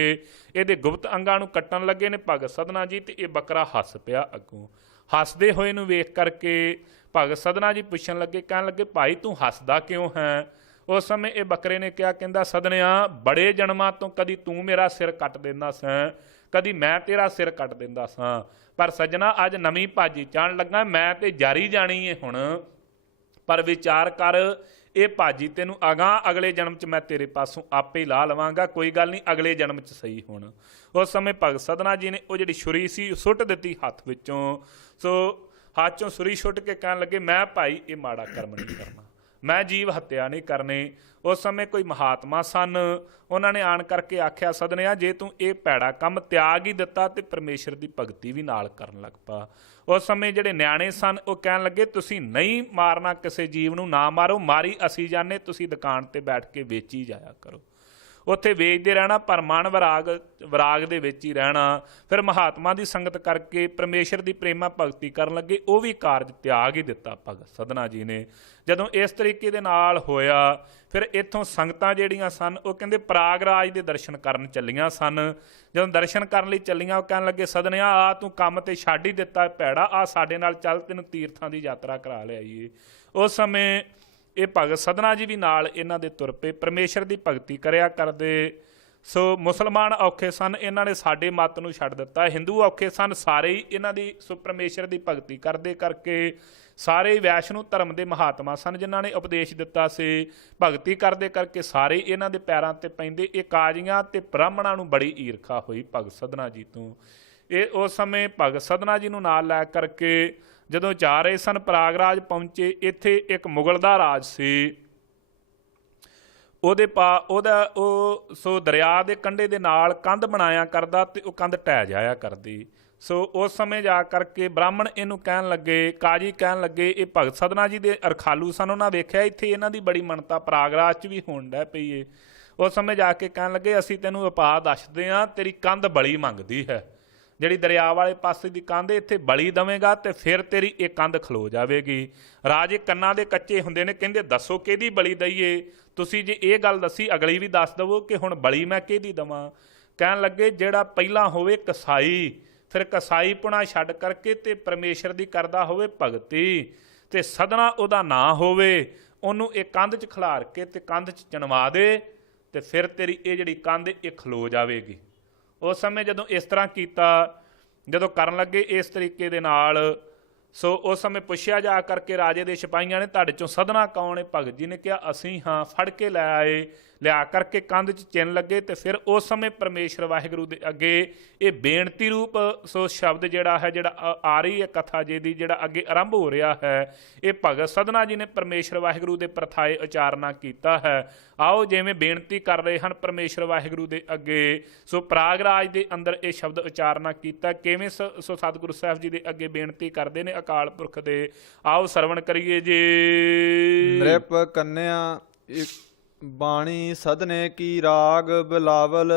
ਇਹਦੇ ਗੁਪਤ ਅੰਗਾਂ ਨੂੰ ਕੱਟਣ ਲੱਗੇ ਨੇ ਭਗਤ ਸਦਨਾ ਜੀ, ਤੇ ਇਹ ਬੱਕਰਾ ਹੱਸ ਪਿਆ ਅੱਗੋਂ। ਹੱਸਦੇ ਹੋਏ ਨੂੰ ਵੇਖ ਕਰਕੇ ਭਗਤ ਸਦਨਾ ਜੀ ਪੁੱਛਣ ਲੱਗੇ, ਕਹਿਣ ਲੱਗੇ ਭਾਈ ਤੂੰ ਹੱਸਦਾ ਕਿਉਂ ਹੈ? ਉਸ ਸਮੇਂ ਇਹ ਬੱਕਰੇ ਨੇ ਕਿਹਾ, ਕਹਿੰਦਾ ਸਦਨਿਆ ਬੜੇ ਜਨਮਾਂ ਤੋਂ ਕਦੀ ਤੂੰ ਮੇਰਾ ਸਿਰ ਕੱਟ ਦਿੰਦਾ ਸਾਂ, ਕਦੀ ਮੈਂ ਤੇਰਾ ਸਿਰ ਕੱਟ ਦਿੰਦਾ ਸਾਂ, ਪਰ ਸੱਜਣਾ ਅੱਜ ਨਵੀਂ ਭਾਜੀ ਚਾਣ ਲੱਗਾ, ਮੈਂ ਤੇ ਜਾਰੀ ਜਾਣੀ ਏ ਹੁਣ। ਪਰ ਵਿਚਾਰ ਕਰ ਇਹ ਭਾਜੀ ਤੈਨੂੰ ਅਗਾਂਹ ਅਗਲੇ ਜਨਮ 'ਚ ਮੈਂ ਤੇਰੇ ਪਾਸੋਂ ਆਪੇ ਹੀ ਲਾ ਲਵਾਂਗਾ, ਕੋਈ ਗੱਲ ਨਹੀਂ ਅਗਲੇ ਜਨਮ 'ਚ ਸਹੀ ਹੁਣ। ਉਸ ਸਮੇਂ ਭਗਤ ਸਦਨਾ ਜੀ ਨੇ ਉਹ ਜਿਹੜੀ ਛੁਰੀ ਸੀ ਸੁੱਟ ਦਿੱਤੀ ਹੱਥ ਵਿੱਚੋਂ। ਸੋ ਹੱਥ 'ਚੋਂ ਛੁਰੀ ਸੁੱਟ ਕੇ ਕਹਿਣ ਲੱਗੇ ਮੈਂ ਭਾਈ ਇਹ ਮਾੜਾ ਕਰਮ ਨਹੀਂ ਕਰਨਾ, ਮੈਂ ਜੀਵ ਹੱਤਿਆ ਨਹੀਂ ਕਰਨੀ। ਉਸ ਸਮੇਂ ਕੋਈ ਮਹਾਤਮਾ ਸਨ, ਉਹਨਾਂ ਨੇ ਆਣ ਕਰਕੇ ਆਖਿਆ ਸਦਨਿਆ ਜੇ ਤੂੰ ਇਹ ਭੈੜਾ ਕੰਮ ਤਿਆਗ ਹੀ ਦਿੱਤਾ ਤੇ ਪਰਮੇਸ਼ਰ ਦੀ ਭਗਤੀ ਵੀ ਨਾਲ ਕਰਨ ਲੱਗ ਪਾ। ਉਸ ਸਮੇਂ ਜਿਹੜੇ ਨਿਆਣੇ ਸਨ ਉਹ ਕਹਿਣ ਲੱਗੇ ਤੁਸੀਂ ਨਹੀਂ ਮਾਰਨਾ ਕਿਸੇ ਜੀਵ ਨੂੰ, ਨਾ ਮਾਰੋ, ਮਾਰੀ ਅਸੀਂ ਜਾਣੇ, ਤੁਸੀਂ ਦੁਕਾਨ ਤੇ ਬੈਠ ਕੇ ਵੇਚੀ ਜਾਇਆ ਕਰੋ, ਉੱਥੇ ਵੇਚਦੇ ਰਹਿਣਾ, ਪਰ ਮਨ ਵਿਰਾਗ ਦੇ ਵਿੱਚ ਹੀ ਰਹਿਣਾ। ਫਿਰ ਮਹਾਤਮਾ ਦੀ ਸੰਗਤ ਕਰਕੇ ਪਰਮੇਸ਼ਰ ਦੀ ਪ੍ਰੇਮਾ ਭਗਤੀ ਕਰਨ ਲੱਗੇ, ਉਹ ਵੀ ਕਾਰਜ ਤਿਆਗ ਹੀ ਦਿੱਤਾ ਭਗਤ ਸਦਨਾ ਜੀ ਨੇ। ਜਦੋਂ ਇਸ ਤਰੀਕੇ ਦੇ ਨਾਲ ਹੋਇਆ ਫਿਰ ਇੱਥੋਂ ਸੰਗਤਾਂ ਜਿਹੜੀਆਂ ਸਨ ਉਹ ਕਹਿੰਦੇ ਪ੍ਰਾਗਰਾਜ ਦੇ ਦਰਸ਼ਨ ਕਰਨ ਚੱਲੀਆਂ ਸਨ। ਜਦੋਂ ਦਰਸ਼ਨ ਕਰਨ ਲਈ ਚੱਲੀਆਂ ਉਹ ਕਹਿਣ ਲੱਗੇ ਸਦਨਿਆ ਆ ਤੂੰ ਕੰਮ ਤੇ ਛੱਡ ਹੀ ਦਿੱਤਾ ਭੈੜਾ, ਆ ਸਾਡੇ ਨਾਲ ਚੱਲ ਤੈਨੂੰ ਤੀਰਥਾਂ ਦੀ ਯਾਤਰਾ ਕਰਾ ਲਿਆਈਏ। ਉਸ ਸਮੇਂ ਇਹ ਭਗਤ ਸਦਨਾ ਜੀ ਵੀ ਨਾਲ ਇਹਨਾਂ ਦੇ ਤੁਰ ਪਏ, ਪਰਮੇਸ਼ਰ ਦੀ ਭਗਤੀ ਕਰਿਆ ਕਰਦੇ। ਸੋ ਮੁਸਲਮਾਨ ਔਖੇ ਸਨ, ਇਹਨਾਂ ਨੇ ਸਾਡੇ ਮਤ ਨੂੰ ਛੱਡ ਦਿੱਤਾ। ਹਿੰਦੂ ਔਖੇ ਸਨ, ਸਾਰੇ ਹੀ ਇਹਨਾਂ ਦੀ ਸੋ ਪਰਮੇਸ਼ਰ ਦੀ ਭਗਤੀ ਕਰਦੇ ਕਰਕੇ ਸਾਰੇ ਵੈਸ਼ਨੂ ਧਰਮ ਦੇ ਮਹਾਤਮਾ ਸਨ ਜਿਨ੍ਹਾਂ ਨੇ ਉਪਦੇਸ਼ ਦਿੱਤਾ ਸੀ। ਭਗਤੀ ਕਰਦੇ ਕਰਕੇ ਸਾਰੇ ਇਹਨਾਂ ਦੇ ਪੈਰਾਂ ਤੇ ਪੈਂਦੇ। ਇਹ ਕਾਜ਼ੀਆਂ ਤੇ ਬ੍ਰਾਹਮਣਾਂ ਨੂੰ ਬੜੀ ਈਰਖਾ ਹੋਈ ਭਗਤ ਸਦਨਾ ਜੀ ਤੋਂ। ਇਹ ਉਸ ਸਮੇਂ ਭਗਤ ਸਦਨਾ ਜੀ ਨੂੰ ਨਾਲ ਲੈ ਕਰਕੇ ਜਦੋਂ ਜਾ ਰਹੇ ਸਨ ਪ੍ਰਾਗਰਾਜ ਪਹੁੰਚੇ। ਇੱਥੇ ਇੱਕ ਮੁਗਲ ਦਾ ਰਾਜ ਸੀ, ਉਹਦਾ ਸੋ ਦਰਿਆ ਦੇ ਕੰਢੇ ਦੇ ਨਾਲ ਕੰਧ ਬਣਾਇਆ ਕਰਦਾ ਤੇ ਉਹ ਕੰਧ ਢਹਿ ਜਾਇਆ ਕਰਦੀ। ਸੋ ਉਸ ਸਮੇਂ ਜਾ ਕਰਕੇ ਬ੍ਰਾਹਮਣ ਇਹਨੂੰ ਕਹਿਣ ਲੱਗੇ, ਕਾਜੀ ਕਹਿਣ ਲੱਗੇ ਇਹ ਭਗਤ ਸਦਨਾ ਜੀ ਦੇ ਅਰਖਾਲੂ ਸਨ, ਉਹਨਾਂ ਵੇਖਿਆ ਇੱਥੇ ਇਹਨਾਂ ਦੀ ਬੜੀ ਮੰਨਤਾ ਪ੍ਰਾਗਰਾਜ 'ਚ ਵੀ ਹੋਣ ਡੈ ਪਈ ਏ। ਉਸ ਸਮੇਂ ਜਾ ਕੇ ਕਹਿਣ ਲੱਗੇ ਅਸੀਂ ਤੈਨੂੰ ਉਪਾਅ ਦੱਸਦੇ ਹਾਂ, ਤੇਰੀ ਕੰਧ ਬਲੀ ਮੰਗਦੀ ਹੈ, ਜਿਹੜੀ ਦਰਿਆ ਵਾਲੇ ਪਾਸੇ ਦੀ ਕੰਧ ਇੱਥੇ ਬਲੀ ਦਵੇਂਗਾ ਤੇ ਫਿਰ ਤੇਰੀ ਇਹ ਕੰਧ ਖਲੋ ਜਾਵੇਗੀ। ਰਾਜੇ ਕੰਨਾਂ ਦੇ ਕੱਚੇ ਹੁੰਦੇ ਨੇ, ਕਹਿੰਦੇ ਦੱਸੋ ਕਿਹਦੀ ਬਲੀ ਦਈਏ। ਤੁਸੀਂ ਜੇ ਇਹ ਗੱਲ ਦੱਸੀ ਅਗਲੀ ਵੀ ਦੱਸ ਦਵੋ ਕਿ ਹੁਣ ਬਲੀ ਮੈਂ ਕਿਹਦੀ ਦਵਾਂ। ਕਹਿਣ ਲੱਗੇ ਜਿਹੜਾ ਪਹਿਲਾਂ ਹੋਵੇ ਕਸਾਈ, ਫਿਰ ਕਸਾਈ ਪੁਣਾ ਛੱਡ ਕਰਕੇ ਤੇ ਪਰਮੇਸ਼ਰ ਦੀ ਕਰਦਾ ਹੋਵੇ ਭਗਤੀ, ਤੇ ਸਦਨਾ ਉਹਦਾ ਨਾਂ ਹੋਵੇ, ਉਹਨੂੰ ਇਹ ਕੰਧ 'ਚ ਖਿਲਾਰ ਕੇ ਤੇ ਕੰਧ 'ਚ ਚਣਵਾ ਦੇ, ਤੇ ਫਿਰ ਤੇਰੀ ਇਹ ਜਿਹੜੀ ਕੰਧ ਇਹ ਖਲੋ ਜਾਵੇਗੀ। ਉਸ ਸਮੇਂ ਜਦੋਂ ਇਸ ਤਰ੍ਹਾਂ ਕੀਤਾ, ਜਦੋਂ ਕਰਨ ਲੱਗੇ ਇਸ ਤਰੀਕੇ ਦੇ ਨਾਲ, ਸੋ ਉਸ ਸਮੇਂ ਪੁੱਛਿਆ ਜਾ ਕਰਕੇ ਰਾਜੇ ਦੇ ਸਿਪਾਹੀਆਂ ਨੇ, ਤੁਹਾਡੇ ਚੋਂ ਸਦਨਾ ਕੌਣ ਹੈ? ਭਗਤ ਜੀ ਨੇ ਕਿਹਾ ਅਸੀਂ ਹਾਂ। ਫੜ ਕੇ ਲੈ ਆਏ, ਲਿਆ ਕਰਕੇ ਕੰਧ 'ਚ ਚਿੰਨ ਲੱਗੇ, ਤੇ ਫਿਰ ਉਸ ਸਮੇਂ ਪਰਮੇਸ਼ਰ ਵਾਹਿਗੁਰੂ ਦੇ ਅੱਗੇ ਇਹ ਬੇਨਤੀ ਰੂਪ ਸੋ ਸ਼ਬਦ ਜਿਹੜਾ ਹੈ, ਜਿਹੜਾ ਆ ਰਹੀ ਹੈ ਕਥਾ ਜੀ ਦੀ, ਜਿਹੜਾ ਅੱਗੇ ਆਰੰਭ ਹੋ ਰਿਹਾ ਹੈ, ਇਹ ਭਗਤ ਸਦਨਾ ਜੀ ਨੇ ਪਰਮੇਸ਼ਰ ਵਾਹਿਗੁਰੂ ਦੇ ਪ੍ਰਥਾਏ ਉਚਾਰਨਾ ਕੀਤਾ ਹੈ। ਆਓ ਜਿਵੇਂ ਬੇਨਤੀ ਕਰ ਰਹੇ ਹਨ ਪਰਮੇਸ਼ਰ ਵਾਹਿਗੁਰੂ ਦੇ ਅੱਗੇ, ਸੋ ਪ੍ਰਾਗਰਾਜ ਦੇ ਅੰਦਰ ਇਹ ਸ਼ਬਦ ਉਚਾਰਨਾ ਕੀਤਾ। ਕਿਵੇਂ ਸੋ ਸਤਿਗੁਰੂ ਸਾਹਿਬ ਜੀ ਦੇ ਅੱਗੇ ਬੇਨਤੀ ਕਰਦੇ ਨੇ ਅਕਾਲ ਪੁਰਖ ਦੇ। ਆਓ ਸਰਵਣ ਕਰੀਏ ਜੀ। ਨ੍ਰਿਪ ਕੰਨਿਆ ਬਾਣੀ ਸਦਨੇ ਕੀ ਰਾਗ ਬਿਲਾਵਲ,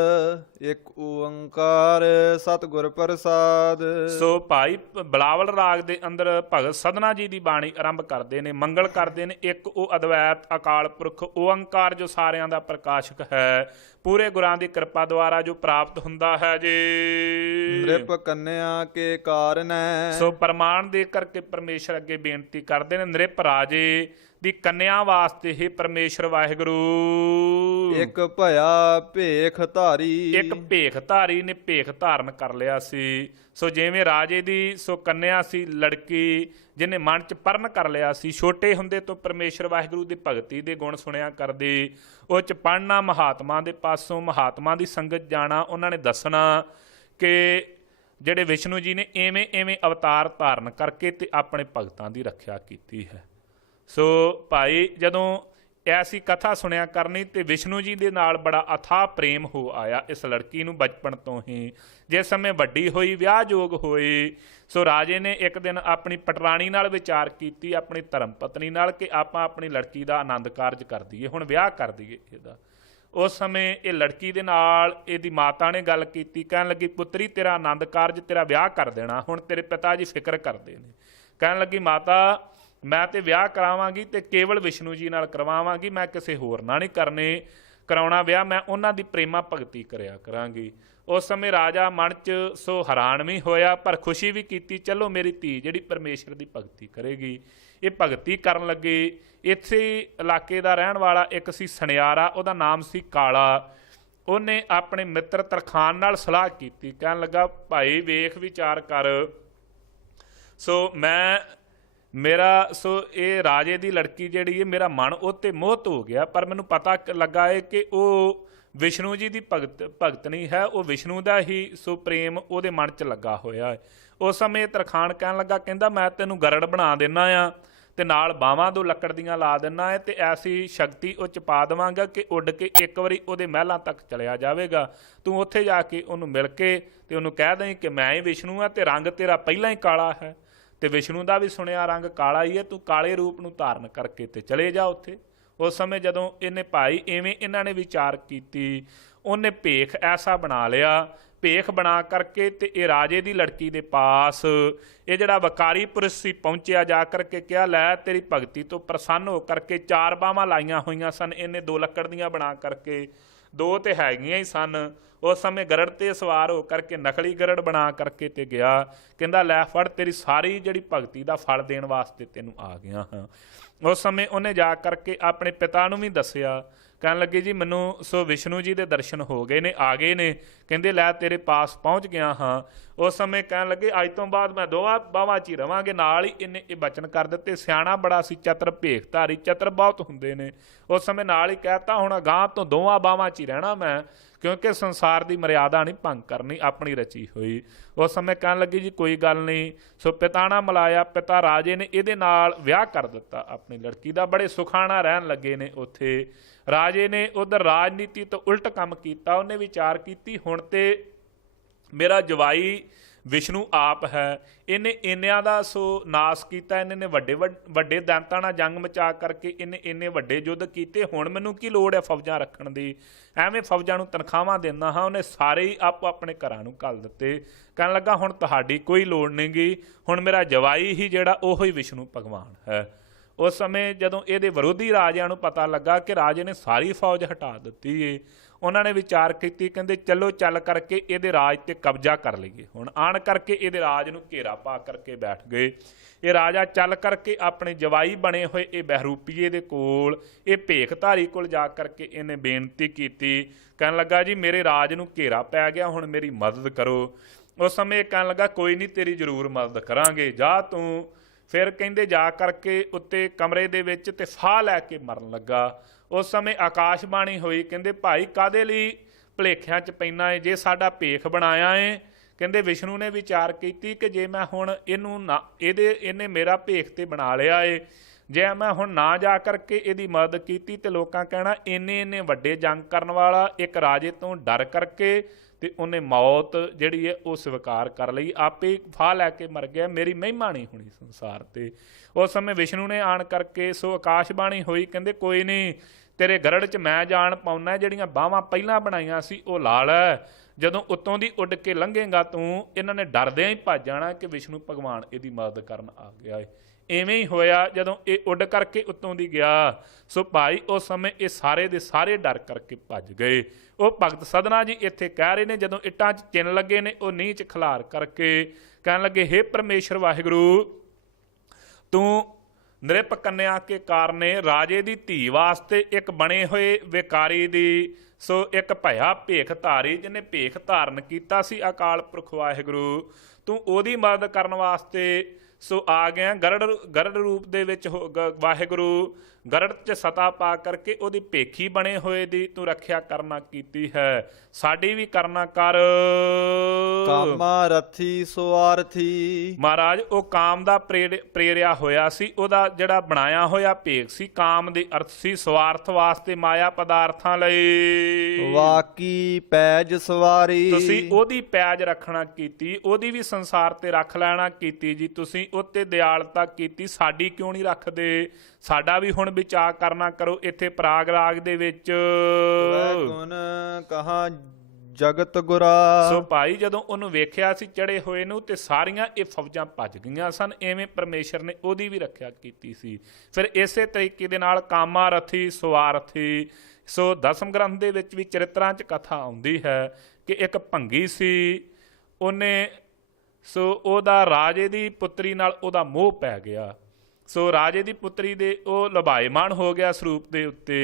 ਇੱਕ ਓੰਕਾਰ ਸਤਿਗੁਰ ਪ੍ਰਸਾਦ। ਸੋ ਭਾਈ ਬਿਲਾਵਲ ਰਾਗ ਦੇ ਅੰਦਰ ਭਗਤ ਸਦਨਾ ਜੀ ਦੀ ਬਾਣੀ ਆਰੰਭ ਕਰਦੇ ਨੇ, ਮੰਗਲ ਕਰਦੇ ਨੇ। ਇੱਕ ਉਹ ਅਦਵੈਤ ਅਕਾਲ ਪੁਰਖ ਓੰਕਾਰ ਜੋ ਸਾਰਿਆਂ ਦਾ ਪ੍ਰਕਾਸ਼ਕ ਹੈ, ਪੂਰੇ ਗੁਰਾਂ ਦੀ ਕਿਰਪਾ ਦੁਆਰਾ ਜੋ ਪ੍ਰਾਪਤ ਹੁੰਦਾ ਹੈ ਜੀ। ਨ੍ਰਿਪ ਕੰਨਿਆ ਕੇ ਕਾਰਨੈ, ਸੋ ਪ੍ਰਮਾਣ ਦੇ ਕਰਕੇ ਪਰਮੇਸ਼ਰ ਅੱਗੇ ਬੇਨਤੀ ਕਰਦੇ ਨੇ। ਨ੍ਰਿਪ ਰਾਜੇ ਦੀ ਕੰਨਿਆ ਵਾਸਤੇ ਹੀ ਪਰਮੇਸ਼ਰ ਵਾਹਿਗੁਰੂ ਇੱਕ ਭਇਆ ਭੇਖ ਧਾਰੀ, ਇੱਕ ਭੇਖ ਧਾਰੀ ਨੇ ਭੇਖ ਧਾਰਨ ਕਰ ਲਿਆ ਸੀ। ਸੋ ਜਿਵੇਂ ਰਾਜੇ ਦੀ ਸੋ ਕੰਨਿਆ ਸੀ ਲੜਕੀ, ਜਿਹਨੇ ਮਨ 'ਚ ਪਰਨ ਕਰ ਲਿਆ ਸੀ, ਛੋਟੇ ਹੁੰਦੇ ਤੋਂ ਪਰਮੇਸ਼ਰ ਵਾਹਿਗੁਰੂ ਦੀ ਭਗਤੀ ਦੇ ਗੁਣ ਸੁਣਿਆ ਕਰਦੀ, ਉਹ 'ਚ ਪੜ੍ਹਨਾ, ਮਹਾਤਮਾ ਦੇ ਪਾਸੋਂ ਮਹਾਤਮਾ ਦੀ ਸੰਗਤ ਜਾਣਾ। ਉਹਨਾਂ ਨੇ ਦੱਸਣਾ ਕਿ ਜਿਹੜੇ ਵਿਸ਼ਨੂੰ ਜੀ ਨੇ ਐਵੇਂ ਐਵੇਂ ਅਵਤਾਰ ਧਾਰਨ ਕਰਕੇ ਤੇ ਆਪਣੇ ਭਗਤਾਂ ਦੀ ਰੱਖਿਆ ਕੀਤੀ ਹੈ। ਸੋ ਭਾਈ ਜਦੋਂ ਐਸੀ ਕਥਾ ਸੁਣਿਆ ਕਰਨੀ ਤੇ ਵਿਸ਼ਨੂੰ ਜੀ ਦੇ ਨਾਲ ਬੜਾ ਅਥਾਹ ਪ੍ਰੇਮ ਹੋ ਆਇਆ ਇਸ ਲੜਕੀ ਨੂੰ ਬਚਪਨ ਤੋਂ ਹੀ। ਜਿਸ ਸਮੇਂ ਵੱਡੀ ਹੋਈ, ਵਿਆਹਯੋਗ ਹੋਈ, ਸੋ ਰਾਜੇ ਨੇ ਇੱਕ ਦਿਨ ਆਪਣੀ ਪਟਰਾਣੀ ਨਾਲ ਵਿਚਾਰ ਕੀਤੀ, ਆਪਣੀ ਧਰਮ ਪਤਨੀ ਨਾਲ, ਕਿ ਆਪਾਂ ਆਪਣੀ ਲੜਕੀ ਦਾ ਆਨੰਦ ਕਾਰਜ ਕਰ ਦਈਏ, ਹੁਣ ਵਿਆਹ ਕਰ ਦਈਏ ਇਹਦਾ। ਉਸ ਸਮੇਂ ਇਹ ਲੜਕੀ ਦੇ ਨਾਲ ਇਹਦੀ ਮਾਤਾ ਨੇ ਗੱਲ ਕੀਤੀ, ਕਹਿਣ ਲੱਗੀ ਪੁੱਤਰੀ ਤੇਰਾ ਆਨੰਦ ਕਾਰਜ, ਤੇਰਾ ਵਿਆਹ ਕਰ ਦੇਣਾ, ਹੁਣ ਤੇਰੇ ਪਿਤਾ ਜੀ ਫਿਕਰ ਕਰਦੇ ਨੇ। ਕਹਿਣ ਲੱਗੀ ਮਾਤਾ ਮੈਂ ਤੇ ਵਿਆਹ ਕਰਾਵਾਂਗੀ ਤੇ ਕੇਵਲ ਵਿਸ਼ਨੂੰ ਜੀ ਨਾਲ ਕਰਵਾਵਾਂਗੀ, ਮੈਂ ਕਿਸੇ ਹੋਰ ਨਾਲ ਨਹੀਂ ਕਰਾਉਣਾ ਵਿਆਹ, ਮੈਂ ਉਹਨਾਂ ਦੀ ਪ੍ਰੇਮਾ ਭਗਤੀ ਕਰਿਆ ਕਰਾਂਗੀ। ਉਸ ਸਮੇਂ ਰਾਜਾ ਮਨ 'ਚ ਸੋ ਹੈਰਾਨ ਵੀ ਹੋਇਆ ਪਰ ਖੁਸ਼ੀ ਵੀ ਕੀਤੀ, ਚਲੋ ਮੇਰੀ ਧੀ ਜਿਹੜੀ ਪਰਮੇਸ਼ਰ ਦੀ ਭਗਤੀ ਕਰੇਗੀ। ਇਹ ਭਗਤੀ ਕਰਨ ਲੱਗੇ। ਇੱਥੇ ਇਲਾਕੇ ਦਾ ਰਹਿਣ ਵਾਲਾ ਇੱਕ ਸੀ ਸੁਨਿਆਰਾ, ਉਹਦਾ ਨਾਮ ਸੀ ਕਾਲਾ। ਉਹਨੇ ਆਪਣੇ ਮਿੱਤਰ ਤਰਖਾਨ ਨਾਲ ਸਲਾਹ ਕੀਤੀ, ਕਹਿਣ ਲੱਗਾ ਭਾਈ ਵੇਖ ਵਿਚਾਰ ਕਰ, ਸੋ ਮੇਰਾ ਸੋ ਇਹ ਰਾਜੇ ਦੀ ਲੜਕੀ ਜਿਹੜੀ ਹੈ, ਮੇਰਾ ਮਨ ਉਹ 'ਤੇ ਮੋਹਿਤ ਹੋ ਗਿਆ, ਪਰ ਮੈਨੂੰ ਪਤਾ ਲੱਗਾ ਹੈ ਕਿ ਉਹ ਵਿਸ਼ਨੂੰ ਜੀ ਦੀ ਭਗਤ ਨਹੀਂ ਹੈ, ਉਹ ਵਿਸ਼ਨੂੰ ਦਾ ਹੀ ਸੋ ਪ੍ਰੇਮ ਉਹਦੇ ਮਨ 'ਚ ਲੱਗਾ ਹੋਇਆ ਹੈ। ਉਸ ਸਮੇਂ ਤਰਖਾਨ ਕਹਿਣ ਲੱਗਾ, ਕਹਿੰਦਾ ਮੈਂ ਤੈਨੂੰ ਗਰੜ ਬਣਾ ਦਿੰਦਾ ਆ ਤੇ ਨਾਲ ਬਾਹਾਂ 2 ਲੱਕੜ ਦੀਆਂ ਲਾ ਦਿੰਦਾ ਹੈ, ਤੇ ਐਸੀ ਸ਼ਕਤੀ ਉਹ 'ਚ ਪਾ ਦੇਵਾਂਗਾ ਕਿ ਉੱਡ ਕੇ ਇੱਕ ਵਾਰੀ ਉਹਦੇ ਮਹਿਲਾਂ ਤੱਕ ਚਲਿਆ ਜਾਵੇਗਾ। ਤੂੰ ਉੱਥੇ ਜਾ ਕੇ ਉਹਨੂੰ ਮਿਲ ਕੇ ਤੇ ਉਹਨੂੰ ਕਹਿ ਦੇਂ ਕਿ ਮੈਂ ਹੀ ਵਿਸ਼ਨੂੰ ਆ ਤੇ ਰੰਗ ਤੇਰਾ ਪਹਿਲਾਂ ਹੀ ਕਾਲਾ ਹੈ, ਤੇ ਵਿਸ਼ਨੂੰ ਦਾ ਵੀ ਸੁਣਿਆ ਰੰਗ ਕਾਲਾ ਹੀ ਹੈ, ਤੂੰ ਕਾਲੇ ਰੂਪ ਨੂੰ ਧਾਰਨ ਕਰਕੇ ਤੇ ਚਲੇ ਜਾ ਉੱਥੇ। ਉਸ ਸਮੇਂ ਜਦੋਂ ਇਹਨੇ ਭਾਈ ਐਵੇਂ ਇਹਨਾਂ ਨੇ ਵਿਚਾਰ ਕੀਤੀ, ਉਹਨੇ ਭੇਖ ਐਸਾ ਬਣਾ ਲਿਆ, ਭੇਖ ਬਣਾ ਕਰਕੇ ਤੇ ਇਹ ਰਾਜੇ ਦੀ ਲੜਕੀ ਦੇ ਪਾਸ ਇਹ ਜਿਹੜਾ ਵਕਾਰੀ ਪੁਰਸ਼ ਸੀ ਪਹੁੰਚਿਆ, ਜਾ ਕਰਕੇ ਕਿਹਾ ਲੈ ਤੇਰੀ ਭਗਤੀ ਤੋਂ ਪ੍ਰਸੰਨ ਹੋ ਕਰਕੇ 4 ਬਾਹਾਂ ਲਾਈਆਂ ਹੋਈਆਂ ਸਨ ਇਹਨੇ 2 ਲੱਕੜ ਦੀਆਂ ਬਣਾ ਕਰਕੇ, 2 ਤੇ ਹੈਗੀਆਂ ਹੀ ਸਨ। ਉਸ ਸਮੇਂ ਗਰੜ ਤੇ ਸਵਾਰ ਹੋ ਕਰਕੇ ਨਕਲੀ ਗਰੜ ਬਣਾ ਕਰਕੇ ਤੇ ਗਿਆ, ਕਹਿੰਦਾ ਲੈ ਫੜ ਤੇਰੀ ਸਾਰੀ ਜਿਹੜੀ ਭਗਤੀ ਦਾ ਫਲ ਦੇਣ ਵਾਸਤੇ ਤੈਨੂੰ ਆ ਗਿਆ ਹਾਂ। ਉਸ ਸਮੇਂ ਉਹਨੇ ਜਾ ਕਰਕੇ ਆਪਣੇ ਪਿਤਾ ਨੂੰ ਵੀ ਦੱਸਿਆ, ਕਹਿਣ ਲੱਗੇ ਜੀ ਮੈਨੂੰ ਸੋ ਵਿਸ਼ਨੂੰ ਜੀ ਦੇ ਦਰਸ਼ਨ ਹੋ ਗਏ ਨੇ, ਆ ਗਏ ਨੇ, ਕਹਿੰਦੇ ਲੈ ਤੇਰੇ ਪਾਸ ਪਹੁੰਚ ਗਿਆ ਹਾਂ। ਉਸ ਸਮੇਂ ਕਹਿਣ ਲੱਗੇ ਅੱਜ ਤੋਂ ਬਾਅਦ ਮੈਂ 2 ਬਾਹਾਂ 'ਚ ਹੀ ਰਵਾਂਗੇ। ਨਾਲ ਹੀ ਇਹਨੇ ਇਹ ਬਚਨ ਕਰ ਦਿੱਤੇ, ਸਿਆਣਾ ਬੜਾ ਸੀ ਚਤਰ ਭੇਖਧਾਰੀ, ਚਤਰ ਬਹੁਤ ਹੁੰਦੇ ਨੇ। ਉਸ ਸਮੇਂ ਨਾਲ ਹੀ ਕਹਿਤਾ ਹੁਣ ਅਗਾਂਹ ਤੋਂ 2 ਬਾਹਾਂ 'ਚ ਹੀ ਰਹਿਣਾ ਮੈਂ, ਕਿਉਂਕਿ ਸੰਸਾਰ ਦੀ ਮਰਿਆਦਾ ਨਹੀਂ ਭੰਗ ਕਰਨੀ, ਆਪਣੀ ਰਚੀ ਹੋਈ। ਉਸ ਸਮੇਂ ਕਹਿਣ ਲੱਗੀ ਜੀ ਕੋਈ ਗੱਲ ਨਹੀਂ। ਸੋ ਪਿਤਾ ਨਾਲ ਮਿਲਾਇਆ, ਪਿਤਾ ਰਾਜੇ ਨੇ ਇਹਦੇ ਨਾਲ ਵਿਆਹ ਕਰ ਦਿੱਤਾ ਆਪਣੀ ਲੜਕੀ ਦਾ। ਬੜੇ ਸੁਖਾਣਾ ਰਹਿਣ ਲੱਗੇ ਨੇ ਉੱਥੇ। ਰਾਜੇ ਨੇ ਉਧਰ ਰਾਜਨੀਤੀ ਤੋਂ ਉਲਟ ਕੰਮ ਕੀਤਾ, ਉਹਨੇ ਵਿਚਾਰ ਕੀਤੀ ਹੁਣ ਤੇ ਮੇਰਾ ਜਵਾਈ ਵਿਸ਼ਨੂੰ ਆਪ ਹੈ। ਇਹਨੇ ਇੰਨਿਆਂ ਦਾ ਸੋ ਨਾਸ ਕੀਤਾ, ਇਹਨੇ ਨੇ ਵੱਡੇ ਦੈਂਤਾਂ ਨਾਲ ਜੰਗ ਮਚਾ ਕਰਕੇ ਇਹਨੇ ਇੰਨੇ ਵੱਡੇ ਯੁੱਧ ਕੀਤੇ। ਹੁਣ ਮੈਨੂੰ ਕੀ ਲੋੜ ਹੈ ਫੌਜਾਂ ਰੱਖਣ ਦੀ, ਐਵੇਂ ਫੌਜਾਂ ਨੂੰ ਤਨਖਾਹਾਂ ਦਿੰਦਾ ਹਾਂ। ਉਹਨੇ ਸਾਰੇ ਹੀ ਆਪੋ ਆਪਣੇ ਘਰਾਂ ਨੂੰ ਘੱਲ ਦਿੱਤੇ। ਕਹਿਣ ਲੱਗਾ ਹੁਣ ਤੁਹਾਡੀ ਕੋਈ ਲੋੜ ਨਹੀਂ ਗੀ, ਹੁਣ ਮੇਰਾ ਜਵਾਈ ਹੀ ਜਿਹੜਾ ਉਹ ਹੀ ਵਿਸ਼ਨੂੰ ਭਗਵਾਨ ਹੈ। ਉਸ ਸਮੇਂ ਜਦੋਂ ਇਹਦੇ ਵਿਰੋਧੀ ਰਾਜਿਆਂ ਨੂੰ ਪਤਾ ਲੱਗਾ ਕਿ ਰਾਜੇ ਨੇ ਸਾਰੀ ਫੌਜ ਹਟਾ ਦਿੱਤੀ ਏ, ਉਹਨਾਂ ਨੇ ਵਿਚਾਰ ਕੀਤੀ, ਕਹਿੰਦੇ ਚਲੋ ਚੱਲ ਕਰਕੇ ਇਹਦੇ ਰਾਜ ਤੇ ਕਬਜ਼ਾ ਕਰ ਲਈਏ। ਹੁਣ ਆਣ ਕਰਕੇ ਇਹਦੇ ਰਾਜ ਨੂੰ ਘੇਰਾ ਪਾ ਕਰਕੇ ਬੈਠ ਗਏ। ਇਹ ਰਾਜਾ ਚੱਲ ਕਰਕੇ ਆਪਣੇ ਜਵਾਈ ਬਣੇ ਹੋਏ ਇਹ ਬਹਿਰੂਪੀਏ ਦੇ ਕੋਲ, ਇਹ ਭੇਖਧਾਰੀ ਕੋਲ ਜਾ ਕਰਕੇ ਇਹਨੇ ਬੇਨਤੀ ਕੀਤੀ। ਕਹਿਣ ਲੱਗਾ ਜੀ ਮੇਰੇ ਰਾਜ ਨੂੰ ਘੇਰਾ ਪੈ ਗਿਆ, ਹੁਣ ਮੇਰੀ ਮਦਦ ਕਰੋ। ਉਸ ਸਮੇਂ ਕਹਿਣ ਲੱਗਾ ਕੋਈ ਨਹੀਂ, ਤੇਰੀ ਜ਼ਰੂਰ ਮਦਦ ਕਰਾਂਗੇ, ਜਾ ਤੂੰ। ਫਿਰ ਕਹਿੰਦੇ ਜਾ ਕਰਕੇ ਉੱਤੇ ਕਮਰੇ ਦੇ ਵਿੱਚ ਤੇ ਫਾਹ ਲੈ ਕੇ ਮਰਨ ਲੱਗਾ। ਉਸ ਸਮੇਂ ਆਕਾਸ਼ਬਾਣੀ ਹੋਈ, ਕਹਿੰਦੇ ਭਾਈ ਕਾਹਦੇ ਲਈ ਭੁਲੇਖਿਆਂ 'ਚ ਪੈਣਾ ਏ, ਜੇ ਸਾਡਾ ਭੇਖ ਬਣਾਇਆ ਏ। ਕਹਿੰਦੇ ਵਿਸ਼ਨੂੰ ਨੇ ਵਿਚਾਰ ਕੀਤੀ ਕਿ ਜੇ ਮੈਂ ਹੁਣ ਇਹਨੂੰ ਨਾ ਇਹਨੇ ਮੇਰਾ ਭੇਖ ਤੇ ਬਣਾ ਲਿਆ ਏ, ਜੇ ਮੈਂ ਹੁਣ ਨਾ ਜਾ ਕਰਕੇ ਇਹਦੀ ਮਦਦ ਕੀਤੀ ਤੇ ਲੋਕਾਂ ਕਹਿਣਾ ਇੰਨੇ ਵੱਡੇ ਜੰਗ ਕਰਨ ਵਾਲਾ ਇੱਕ ਰਾਜੇ ਤੋਂ ਡਰ ਕਰਕੇ ਤੇ ਉਹਨੇ ਮੌਤ ਜਿਹੜੀ ਹੈ ਉਹ ਸਵੀਕਾਰ ਕਰ ਲਈ, ਆਪੇ ਫਾਹ ਲੈ ਕੇ ਮਰ ਗਿਆ, ਮੇਰੀ ਮਹਿਮਾ ਨਹੀਂ ਹੋਣੀ ਸੰਸਾਰ ਤੇ। ਉਸ ਸਮੇਂ ਵਿਸ਼ਨੂੰ ਨੇ ਆਣ ਕਰਕੇ ਸੋ ਆਕਾਸ਼ਬਾਣੀ ਹੋਈ, ਕਹਿੰਦੇ ਕੋਈ ਨਹੀਂ, ਤੇਰੇ ਗਰੜ 'ਚ ਮੈਂ ਜਾਣ ਪਾਉਣਾ, ਜਿਹੜੀਆਂ ਬਾਹਾਂ ਪਹਿਲਾਂ ਬਣਾਈਆਂ ਸੀ ਉਹ ਲਾ ਲੈ, ਜਦੋਂ ਉੱਤੋਂ ਦੀ ਉੱਡ ਕੇ ਲੰਘੇਗਾ ਤੂੰ, ਇਹਨਾਂ ਨੇ ਡਰਦਿਆਂ ਹੀ ਭੱਜ ਜਾਣਾ ਕਿ ਵਿਸ਼ਨੂੰ ਭਗਵਾਨ ਇਹਦੀ ਮਦਦ ਕਰਨ ਆ ਗਿਆ ਏ। ਇਵੇਂ ਹੀ ਹੋਇਆ, ਜਦੋਂ ਇਹ ਉੱਡ ਕਰਕੇ ਉੱਤੋਂ ਦੀ ਗਿਆ ਸੋ ਭਾਈ ਉਸ ਸਮੇਂ ਇਹ ਸਾਰੇ ਦੇ ਸਾਰੇ ਡਰ ਕਰਕੇ ਭੱਜ ਗਏ। ਉਹ ਭਗਤ ਸਦਨਾ ਜੀ ਇੱਥੇ ਕਹਿ ਰਹੇ ਨੇ, ਜਦੋਂ ਇੱਟਾਂ 'ਚ ਚਿੰਨ ਲੱਗੇ ਨੇ ਉਹ ਨੀਂਹ 'ਚ ਖਿਲਾਰ ਕਰਕੇ ਕਹਿਣ ਲੱਗੇ ਹੇ ਪਰਮੇਸ਼ਰ ਵਾਹਿਗੁਰੂ, ਤੂੰ ਨ੍ਰਿਪ ਕੰਨਿਆ ਕੇ ਕਾਰਨੇ ਰਾਜੇ ਦੀ ਧੀ ਵਾਸਤੇ ਇੱਕ ਬਣੇ ਹੋਏ ਵਿਕਾਰੀ ਦੀ ਸੋ ਇੱਕ ਭਇਆ ਭੇਖ ਧਾਰੀ, ਜਿਹਨੇ ਭੇਖ ਧਾਰਨ ਕੀਤਾ ਸੀ ਅਕਾਲ ਪੁਰਖ ਵਾਹਿਗੁਰੂ, ਤੂੰ ਉਹਦੀ ਮਦਦ ਕਰਨ ਵਾਸਤੇ ਸੋ ਆ ਗਿਆ। ਗਰੜ ਰੂਪ ਦੇ ਵਿੱਚ ਵਾਹਿਗੁਰੂ ਗਰੜ 'ਚ ਸਤਾ ਪਾ ਕਰਕੇ ਉਹਦੀ ਭੇਖੀ ਬਣੇ ਹੋਏ ਦੀ ਤੂੰ ਰੱਖਿਆ ਕਰਨਾ ਕੀਤੀ ਹੈ, ਸਾਡੀ ਵੀ ਕਰਨਾ ਕਰ। ਕਾਮਾ ਰਥੀ ਸੁਆਰਥੀ। ਮਹਾਰਾਜ ਉਹ ਕਾਮ ਦਾ ਪ੍ਰੇਰਿਆ ਹੋਇਆ ਸੀ, ਉਹਦਾ ਜਿਹੜਾ ਬਣਾਇਆ ਹੋਇਆ ਭੇਖ ਸੀ ਕਾਮ ਦੇ ਅਰਥ ਸੀ, ਸਵਾਰਥ ਵਾਸਤੇ ਮਾਇਆ ਪਦਾਰਥਾਂ ਲਈ। ਵਾਕੀ ਪੈਜ ਸਵਾਰੀ। ਤੁਸੀਂ ਉਹਦੀ ਪੈਜ ਰੱਖਣਾ ਕੀਤੀ, ਉਹਦੀ ਵੀ ਸੰਸਾਰ ਤੇ ਰੱਖ ਲੈਣਾ ਕੀਤੀ ਜੀ, ਤੁਸੀਂ ਉੱਤੇ ਦਿਆਲਤਾ ਕੀਤੀ, ਸਾਡੀ ਕਿਉਂ ਨਹੀਂ ਰੱਖਦੇ? ਸਾਡਾ ਵੀ ਹੁਣ ਵਿਚਾਰ ਕਰਨਾ ਕਰੋ। ਇੱਥੇ ਪ੍ਰਾਗ ਰਾਗ ਦੇ ਵਿੱਚ ਗੁਣ ਕਹਾ ਜਗਤ ਗੁਰਾ। ਸੋ ਭਾਈ ਜਦੋਂ ਉਹਨੂੰ ਵੇਖਿਆ ਸੀ ਚੜੇ ਹੋਏ ਨੂੰ ਤੇ ਸਾਰੀਆਂ ਇਹ ਫੌਜਾਂ ਭੱਜ ਗਈਆਂ ਸਨ, ਐਵੇਂ ਪਰਮੇਸ਼ਰ ਨੇ ਉਹਦੀ ਵੀ ਰੱਖਿਆ ਕੀਤੀ ਸੀ। ਫਿਰ ਇਸੇ ਤਰੀਕੇ ਦੇ ਨਾਲ ਕਾਮਾ ਰਥੀ ਸਵਾਰਥੀ। ਸੋ ਦਸਮ ਗ੍ਰੰਥ ਦੇ ਵਿੱਚ ਵੀ ਚਰਿਤਰਾਂ 'ਚ ਕਥਾ ਆਉਂਦੀ ਹੈ ਕਿ ਇੱਕ ਭੰਗੀ ਸੀ, ਉਹਨੇ ਸੋ ਉਹਦਾ ਰਾਜੇ ਦੀ ਪੁੱਤਰੀ ਨਾਲ ਉਹਦਾ ਮੋਹ ਪੈ ਗਿਆ। ਸੋ ਰਾਜੇ ਦੀ ਪੁੱਤਰੀ ਦੇ ਉਹ ਲਭਾਇਮਾਨ ਹੋ ਗਿਆ ਸਰੂਪ ਦੇ ਉੱਤੇ।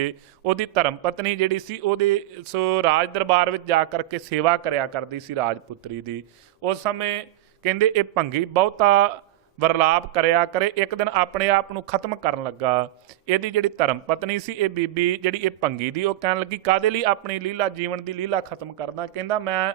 ਉਹਦੀ ਧਰਮ ਪਤਨੀ ਜਿਹੜੀ ਸੀ ਉਹਦੇ ਸੋ ਰਾਜ ਦਰਬਾਰ ਵਿੱਚ ਜਾ ਕਰਕੇ ਸੇਵਾ ਕਰਿਆ ਕਰਦੀ ਸੀ ਰਾਜਪੁੱਤਰੀ ਦੀ। ਉਸ ਸਮੇਂ ਕਹਿੰਦੇ ਇਹ ਭੰਗੀ ਬਹੁਤਾ ਵਰਲਾਪ ਕਰਿਆ ਕਰੇ, ਇੱਕ ਦਿਨ ਆਪਣੇ ਆਪ ਨੂੰ ਖਤਮ ਕਰਨ ਲੱਗਾ। ਇਹਦੀ ਜਿਹੜੀ ਧਰਮ ਪਤਨੀ ਸੀ ਇਹ ਬੀਬੀ ਜਿਹੜੀ ਇਹ ਭੰਗੀ ਦੀ, ਉਹ ਕਹਿਣ ਲੱਗੀ ਕਾਹਦੇ ਲਈ ਆਪਣੀ ਲੀਲਾ ਜੀਵਨ ਦੀ ਲੀਲਾ ਖਤਮ ਕਰਦਾ? ਕਹਿੰਦਾ ਮੈਂ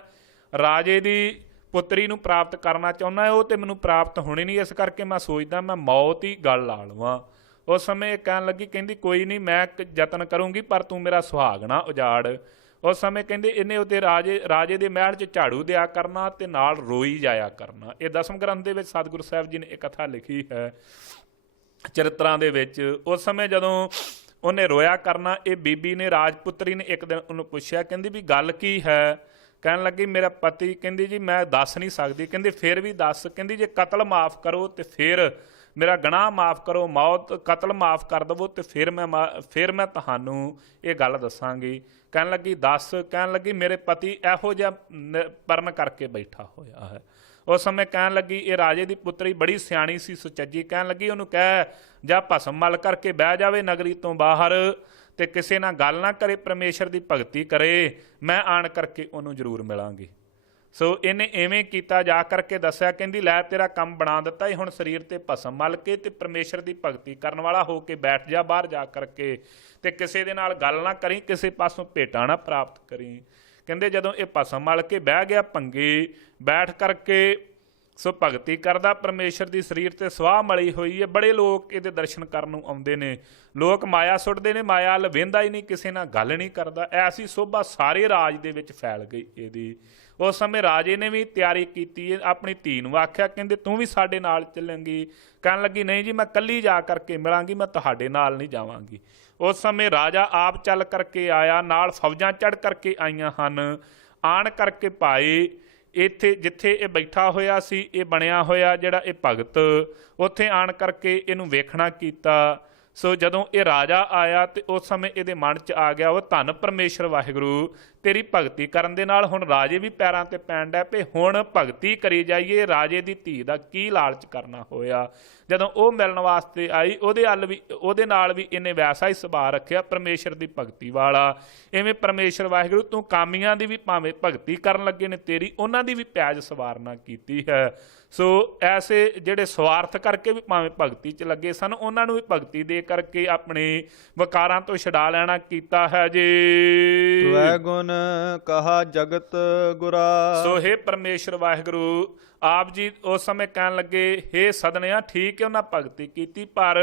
ਰਾਜੇ ਦੀ ਪੁੱਤਰੀ ਨੂੰ ਪ੍ਰਾਪਤ ਕਰਨਾ ਚਾਹੁੰਦਾ, ਉਹ ਤੇ ਮੈਨੂੰ ਪ੍ਰਾਪਤ ਹੋਣੀ ਨਹੀਂ, ਇਸ ਕਰਕੇ ਮੈਂ ਸੋਚਦਾ ਮੈਂ ਮੌਤ ਹੀ ਗਲ ਲਾ ਲਵਾਂ। ਉਸ ਸਮੇਂ ਇਹ ਕਹਿਣ ਲੱਗੀ, ਕਹਿੰਦੀ ਕੋਈ ਨਹੀਂ ਮੈਂ ਯਤਨ ਕਰੂੰਗੀ, ਪਰ ਤੂੰ ਮੇਰਾ ਸੁਹਾਗ ਨਾ ਉਜਾੜ। ਉਸ ਸਮੇਂ ਕਹਿੰਦੇ ਇਹਨੇ ਉਹਦੇ ਰਾਜੇ ਦੇ ਮਹਿਲ 'ਚ ਝਾੜੂ ਦਿਆ ਕਰਨਾ ਤੇ ਨਾਲ ਰੋਈ ਜਾਇਆ ਕਰਨਾ। ਇਹ ਦਸਮ ਗ੍ਰੰਥ ਦੇ ਵਿੱਚ ਸਤਿਗੁਰੂ ਸਾਹਿਬ ਜੀ ਨੇ ਇਹ ਕਥਾ ਲਿਖੀ ਹੈ ਚਰਿਤਰਾਂ ਦੇ ਵਿੱਚ। ਉਸ ਸਮੇਂ ਜਦੋਂ ਉਹਨੇ ਰੋਇਆ ਕਰਨਾ, ਇਹ ਬੀਬੀ ਨੇ ਰਾਜਪੁੱਤਰੀ ਨੇ ਇੱਕ ਦਿਨ ਉਹਨੂੰ ਪੁੱਛਿਆ, ਕਹਿੰਦੀ ਵੀ ਗੱਲ ਕੀ ਹੈ? ਕਹਿਣ ਲੱਗੀ ਮੇਰਾ ਪਤੀ, ਕਹਿੰਦੀ ਜੀ ਮੈਂ ਦੱਸ ਨਹੀਂ ਸਕਦੀ। ਕਹਿੰਦੀ ਫਿਰ ਵੀ ਦੱਸ। ਕਹਿੰਦੀ ਜੇ ਕਤਲ ਮਾਫ ਕਰੋ ਤੇ ਫਿਰ ਮੇਰਾ ਗੁਨਾਹ ਮਾਫ ਕਰੋ, ਮੌਤ ਕਤਲ ਮਾਫ ਕਰ ਦੇਵੋ ਤੇ ਫਿਰ ਮੈਂ ਤੁਹਾਨੂੰ ਇਹ ਗੱਲ ਦੱਸਾਂਗੀ। ਕਹਿਣ ਲੱਗੀ ਦੱਸ। ਕਹਿਣ ਲੱਗੀ ਮੇਰੇ ਪਤੀ ਇਹੋ ਜਿਹਾ ਪਰਨ ਕਰਕੇ ਬੈਠਾ ਹੋਇਆ ਹੈ। ਉਸ ਸਮੇਂ ਕਹਿਣ ਲੱਗੀ ਇਹ ਰਾਜੇ ਦੀ ਪੁੱਤਰੀ ਬੜੀ ਸਿਆਣੀ ਸੀ, ਸੁਚੱਜੀ। ਕਹਿਣ ਲੱਗੀ ਉਹਨੂੰ ਕਹਿ ਜਾਂ ਭਸਮ ਮਲ ਕਰਕੇ ਬਹਿ ਜਾਵੇ ਨਗਰੀ ਤੋਂ ਬਾਹਰ ਤੇ ਕਿਸੇ ਨਾਲ ਗੱਲ ਨਾ ਕਰੇ, ਪਰਮੇਸ਼ਰ ਦੀ ਭਗਤੀ ਕਰੇ, ਮੈਂ ਆਣ ਕਰਕੇ ਉਹਨੂੰ ਜ਼ਰੂਰ ਮਿਲਾਂਗੀ। ਸੋ ਇਹਨੇ ਐਵੇਂ ਕੀਤਾ, ਜਾ ਕਰਕੇ ਦੱਸਿਆ, ਕਹਿੰਦੀ ਲੈ ਤੇਰਾ ਕੰਮ ਬਣਾ ਦਿੱਤਾ, ਹੁਣ ਸਰੀਰ ਤੇ ਭਸਮ ਮਲ ਕੇ ਤੇ ਪਰਮੇਸ਼ਰ ਦੀ ਭਗਤੀ ਕਰਨ ਵਾਲਾ ਹੋ ਕੇ ਬੈਠ ਜਾ ਬਾਹਰ ਜਾ ਕਰਕੇ, ਤੇ ਕਿਸੇ ਦੇ ਨਾਲ ਗੱਲ ਨਾ ਕਰੀ, ਕਿਸੇ ਪਾਸੋਂ ਭੇਟਾਂ ਨਾ ਪ੍ਰਾਪਤ ਕਰੀ। ਕਹਿੰਦੇ ਜਦੋਂ ਇਹ ਭਸਮ ਮਲ ਕੇ ਬਹਿ ਗਿਆ ਭੰਗੀ, ਬੈਠ ਕਰਕੇ ਸੋ ਭਗਤੀ ਕਰਦਾ ਪਰਮੇਸ਼ਰ ਦੀ ਸਰੀਰ ਤੇ ਸਵਾਹ ਮਲੀ ਹੋਈ ਹੈ। ਬੜੇ ਲੋਕ ਇਹਦੇ ਦਰਸ਼ਨ ਕਰਨ ਨੂੰ ਆਉਂਦੇ ਨੇ। ਲੋਕ ਮਾਇਆ ਸੁੱਟਦੇ ਨੇ, ਮਾਇਆ ਵੱਲ ਵਹਿੰਦਾ ਹੀ ਨਹੀਂ, ਕਿਸੇ ਨਾਲ ਗੱਲ ਨਹੀਂ ਕਰਦਾ। ਐਸੀ ਸੋਭਾ ਸਾਰੇ ਰਾਜ ਦੇ ਵਿੱਚ ਫੈਲ ਗਈ ਇਹਦੀ। ਉਸ ਸਮੇਂ ਰਾਜੇ ਨੇ ਵੀ ਤਿਆਰੀ ਕੀਤੀ, ਆਪਣੀ ਧੀ ਨੂੰ ਆਖਿਆ, ਕਹਿੰਦੇ ਤੂੰ ਵੀ ਸਾਡੇ ਨਾਲ ਚੱਲੇਂਗੀ? ਕਹਿਣ ਲੱਗੀ ਨਹੀਂ ਜੀ, ਮੈਂ ਇਕੱਲੀ ਜਾ ਕਰਕੇ ਮਿਲਾਂਗੀ, ਮੈਂ ਤੁਹਾਡੇ ਨਾਲ ਨਹੀਂ ਜਾਵਾਂਗੀ। ਉਸ ਸਮੇਂ ਰਾਜਾ ਆਪ ਚੱਲ ਕਰਕੇ ਆਇਆ, ਨਾਲ ਫੌਜਾਂ ਚੜ੍ਹ ਕਰਕੇ ਆਈਆਂ ਹਨ। ਆਣ ਕਰਕੇ ਭਾਈ ਇੱਥੇ ਜਿੱਥੇ ਇਹ ਬੈਠਾ ਹੋਇਆ ਸੀ, ਇਹ ਬਣਿਆ ਹੋਇਆ ਜਿਹੜਾ ਇਹ ਭਗਤ, ਉੱਥੇ ਆਣ ਕਰਕੇ ਇਹਨੂੰ ਵੇਖਣਾ ਕੀਤਾ। ਸੋ ਜਦੋਂ ਇਹ ਰਾਜਾ ਆਇਆ ਤੇ ਉਸ ਸਮੇਂ ਇਹਦੇ ਮਨ 'ਚ ਆ ਗਿਆ, ਉਹ ਧੰਨ ਪਰਮੇਸ਼ਰ ਵਾਹਿਗੁਰੂ, ਤੇਰੀ ਭਗਤੀ ਕਰਨ ਦੇ ਨਾਲ ਹੁਣ ਰਾਜੇ ਵੀ ਪੈਰਾਂ ਤੇ ਪੈਣ ਡੈ ਪਏ। ਹੁਣ ਭਗਤੀ ਕਰੀ ਜਾਈਏ, ਰਾਜੇ ਦੀ ਧੀ ਦਾ ਕੀ ਲਾਲਚ ਕਰਨਾ ਹੋਇਆ। ਜਦੋਂ ਉਹ ਮਿਲਣ ਵਾਸਤੇ ਆਈ, ਉਹਦੇ ਨਾਲ ਵੀ ਇਹਨੇ ਵੈਸਾ ਹੀ ਸੁਭਾਅ ਰੱਖਿਆ, ਪਰਮੇਸ਼ਰ ਦੀ ਭਗਤੀ ਵਾਲਾ। ਇਵੇਂ ਪਰਮੇਸ਼ਰ ਵਾਹਿਗੁਰੂ ਤੂੰ ਕਾਮੀਆਂ ਦੀ ਵੀ ਭਾਵੇਂ ਭਗਤੀ ਕਰਨ ਲੱਗੇ ਨੇ ਤੇਰੀ, ਉਹਨਾਂ ਦੀ ਵੀ ਪੈਜ ਸਵਾਰਨਾ ਕੀਤੀ ਹੈ। ਸੋ ਐਸੇ ਜਿਹੜੇ ਸਵਾਰਥ ਕਰਕੇ ਵੀ ਭਾਵੇਂ ਭਗਤੀ 'ਚ ਲੱਗੇ ਸਨ, ਉਹਨਾਂ ਨੂੰ ਵੀ ਭਗਤੀ ਦੇ ਕਰਕੇ ਆਪਣੇ ਵਿਕਾਰਾਂ ਤੋਂ ਛੁਡਾ ਲੈਣਾ ਕੀਤਾ ਹੈ ਜੀ। ਤਵੈ ਗੁਣ ਕਹਾ ਜਗਤ ਗੁਰਾ। ਸੋ ਹੇ ਪਰਮੇਸ਼ਰ ਵਾਹਿਗੁਰੂ, ਆਪ ਜੀ ਉਸ ਸਮੇਂ ਕਹਿਣ ਲੱਗੇ, ਹੇ ਸਦਨਿਆ, ਠੀਕ ਹੈ ਉਹਨਾਂ ਭਗਤੀ ਕੀਤੀ, ਪਰ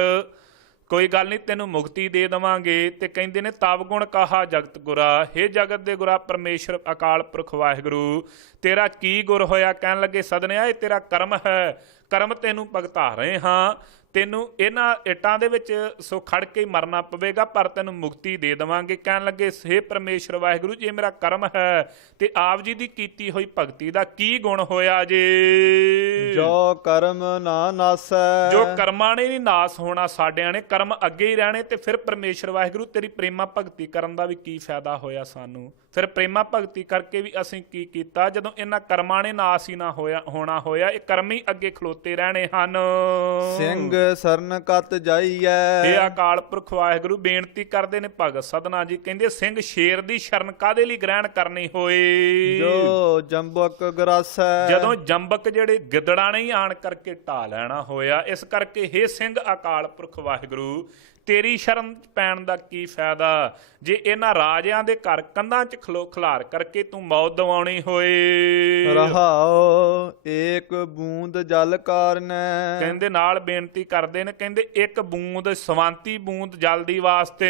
ਕੋਈ ਗੱਲ ਨਹੀਂ, ਤੈਨੂੰ ਮੁਕਤੀ ਦੇ ਦੇਵਾਂਗੇ। ਤੇ ਕਹਿੰਦੇ ਨੇ ਤਵ ਗੁਣ ਕਹਾ ਜਗਤ ਗੁਰਾ, ਹੇ ਜਗਤ ਦੇ ਗੁਰਾ ਪਰਮੇਸ਼ਰ ਅਕਾਲ ਪੁਰਖ ਵਾਹਿਗੁਰੂ, ਤੇਰਾ ਕੀ ਗੁਰ ਹੋਇਆ? ਕਹਿਣ ਲੱਗੇ ਸਦਨਿਆ, ਇਹ ਤੇਰਾ ਕਰਮ ਹੈ, ਕਰਮ ਤੈਨੂੰ ਭਗਤਾ ਰਹੇ ਹਾਂ, ਤੈਨੂੰ ਇਹਨਾਂ ਇੱਟਾਂ ਦੇ ਵਿੱਚ ਸੋ ਖੜ ਕੇ ਮਰਨਾ ਪਵੇਗਾ, ਪਰ ਤੈਨੂੰ ਮੁਕਤੀ ਦੇ ਦੇਵਾਂਗੇ। ਕਹਿਣ ਲੱਗੇ ਹੇ ਪਰਮੇਸ਼ਰ ਵਾਹਿਗੁਰੂ, ਜੇ ਮੇਰਾ ਕਰਮ ਹੈ ਤੇ ਆਪ ਜੀ ਦੀ ਕੀਤੀ ਹੋਈ ਭਗਤੀ ਦਾ ਕੀ ਗੁਣ ਹੋਇਆ ਜੇ? ਜੋ ਕਰਮ ਨਾ ਨਾਸੈ। ਜੋ ਕਰਮਾਂ ਨੇ ਨਹੀਂ ਨਾਸ ਹੋਣਾ, ਸਾਡਿਆਂ ਨੇ ਕਰਮ ਅੱਗੇ ਹੀ ਰਹਿਣੇ। ਤੇ ਫਿਰ ਪਰਮੇਸ਼ਰ ਵਾਹਿਗੁਰੂ ਤੇਰੀ ਪ੍ਰੇਮਾ ਭਗਤੀ ਕਰਨ ਦਾ ਵੀ ਕੀ ਫਾਇਦਾ ਹੋਇਆ ਸਾਨੂੰ? ਫਿਰ ਪ੍ਰੇਮਾ ਭਗਤੀ ਕਰਕੇ ਵੀ ਅਸੀਂ ਕੀ ਕੀਤਾ, ਜਦੋਂ ਇਹਨਾਂ ਕਰਮਾਂ ਨੇ ਨਾਸ ਹੀ ਨਾ ਹੋਣਾ ਹੋਇਆ? ਇਹ ਕਰਮ ਹੀ ਅੱਗੇ ਖਲੋਤੇ ਰਹਿਣੇ ਹਨ। ਸਿੰਘ ਸਰਨ ਕਤ ਜਾਈਐ। ਇਹ ਅਕਾਲ ਪੁਰਖ ਵਾਹਿਗੁਰੂ ਬੇਨਤੀ ਕਰਦੇ ਨੇ ਭਗਤ ਸਦਨਾ ਜੀ, ਕਹਿੰਦੇ ਸਿੰਘ ਸ਼ੇਰ ਦੀ ਸ਼ਰਨ ਕਾਹਦੇ ਲਈ ਗ੍ਰਹਿਣ ਕਰਨੀ ਹੋਏ? ਜੋ ਜੰਬਕ ਗਰਾਸੈ। ਜਦੋਂ ਜੰਬਕ ਜਿਹੜੇ ਗਿੱਦੜਾਂ ਨੇ ਆਣ ਕਰਕੇ ਢਾ ਲੈਣਾ ਹੋਇਆ। ਇਸ ਕਰਕੇ ਹੇ ਸਿੰਘ ਅਕਾਲ ਪੁਰਖ ਵਾਹਿਗੁਰੂ, ਤੇਰੀ ਸ਼ਰਨ ਪੈਣ ਦਾ ਕੀ ਫਾਇਦਾ ਜੇ ਇਹਨਾਂ ਰਾਜਿਆਂ ਦੇ ਘਰ ਕੰਧਾਂ 'ਚ ਖਲਾਰ ਕਰਕੇ ਤੂੰ ਮੌਤ ਦਿਵਾਉਣੀ ਹੋਏ। ਰਹਾਉ ਏਕ ਬੂੰਦ ਜਲ ਕਾਰਨੈ। ਕਹਿੰਦੇ ਨਾਲ ਬੇਨਤੀ ਕਰਦੇ ਨੇ, ਕਹਿੰਦੇ ਇੱਕ ਬੂੰਦ ਸਵਾਂਤੀ ਬੂੰਦ ਜਲ ਦੀ ਵਾਸਤੇ।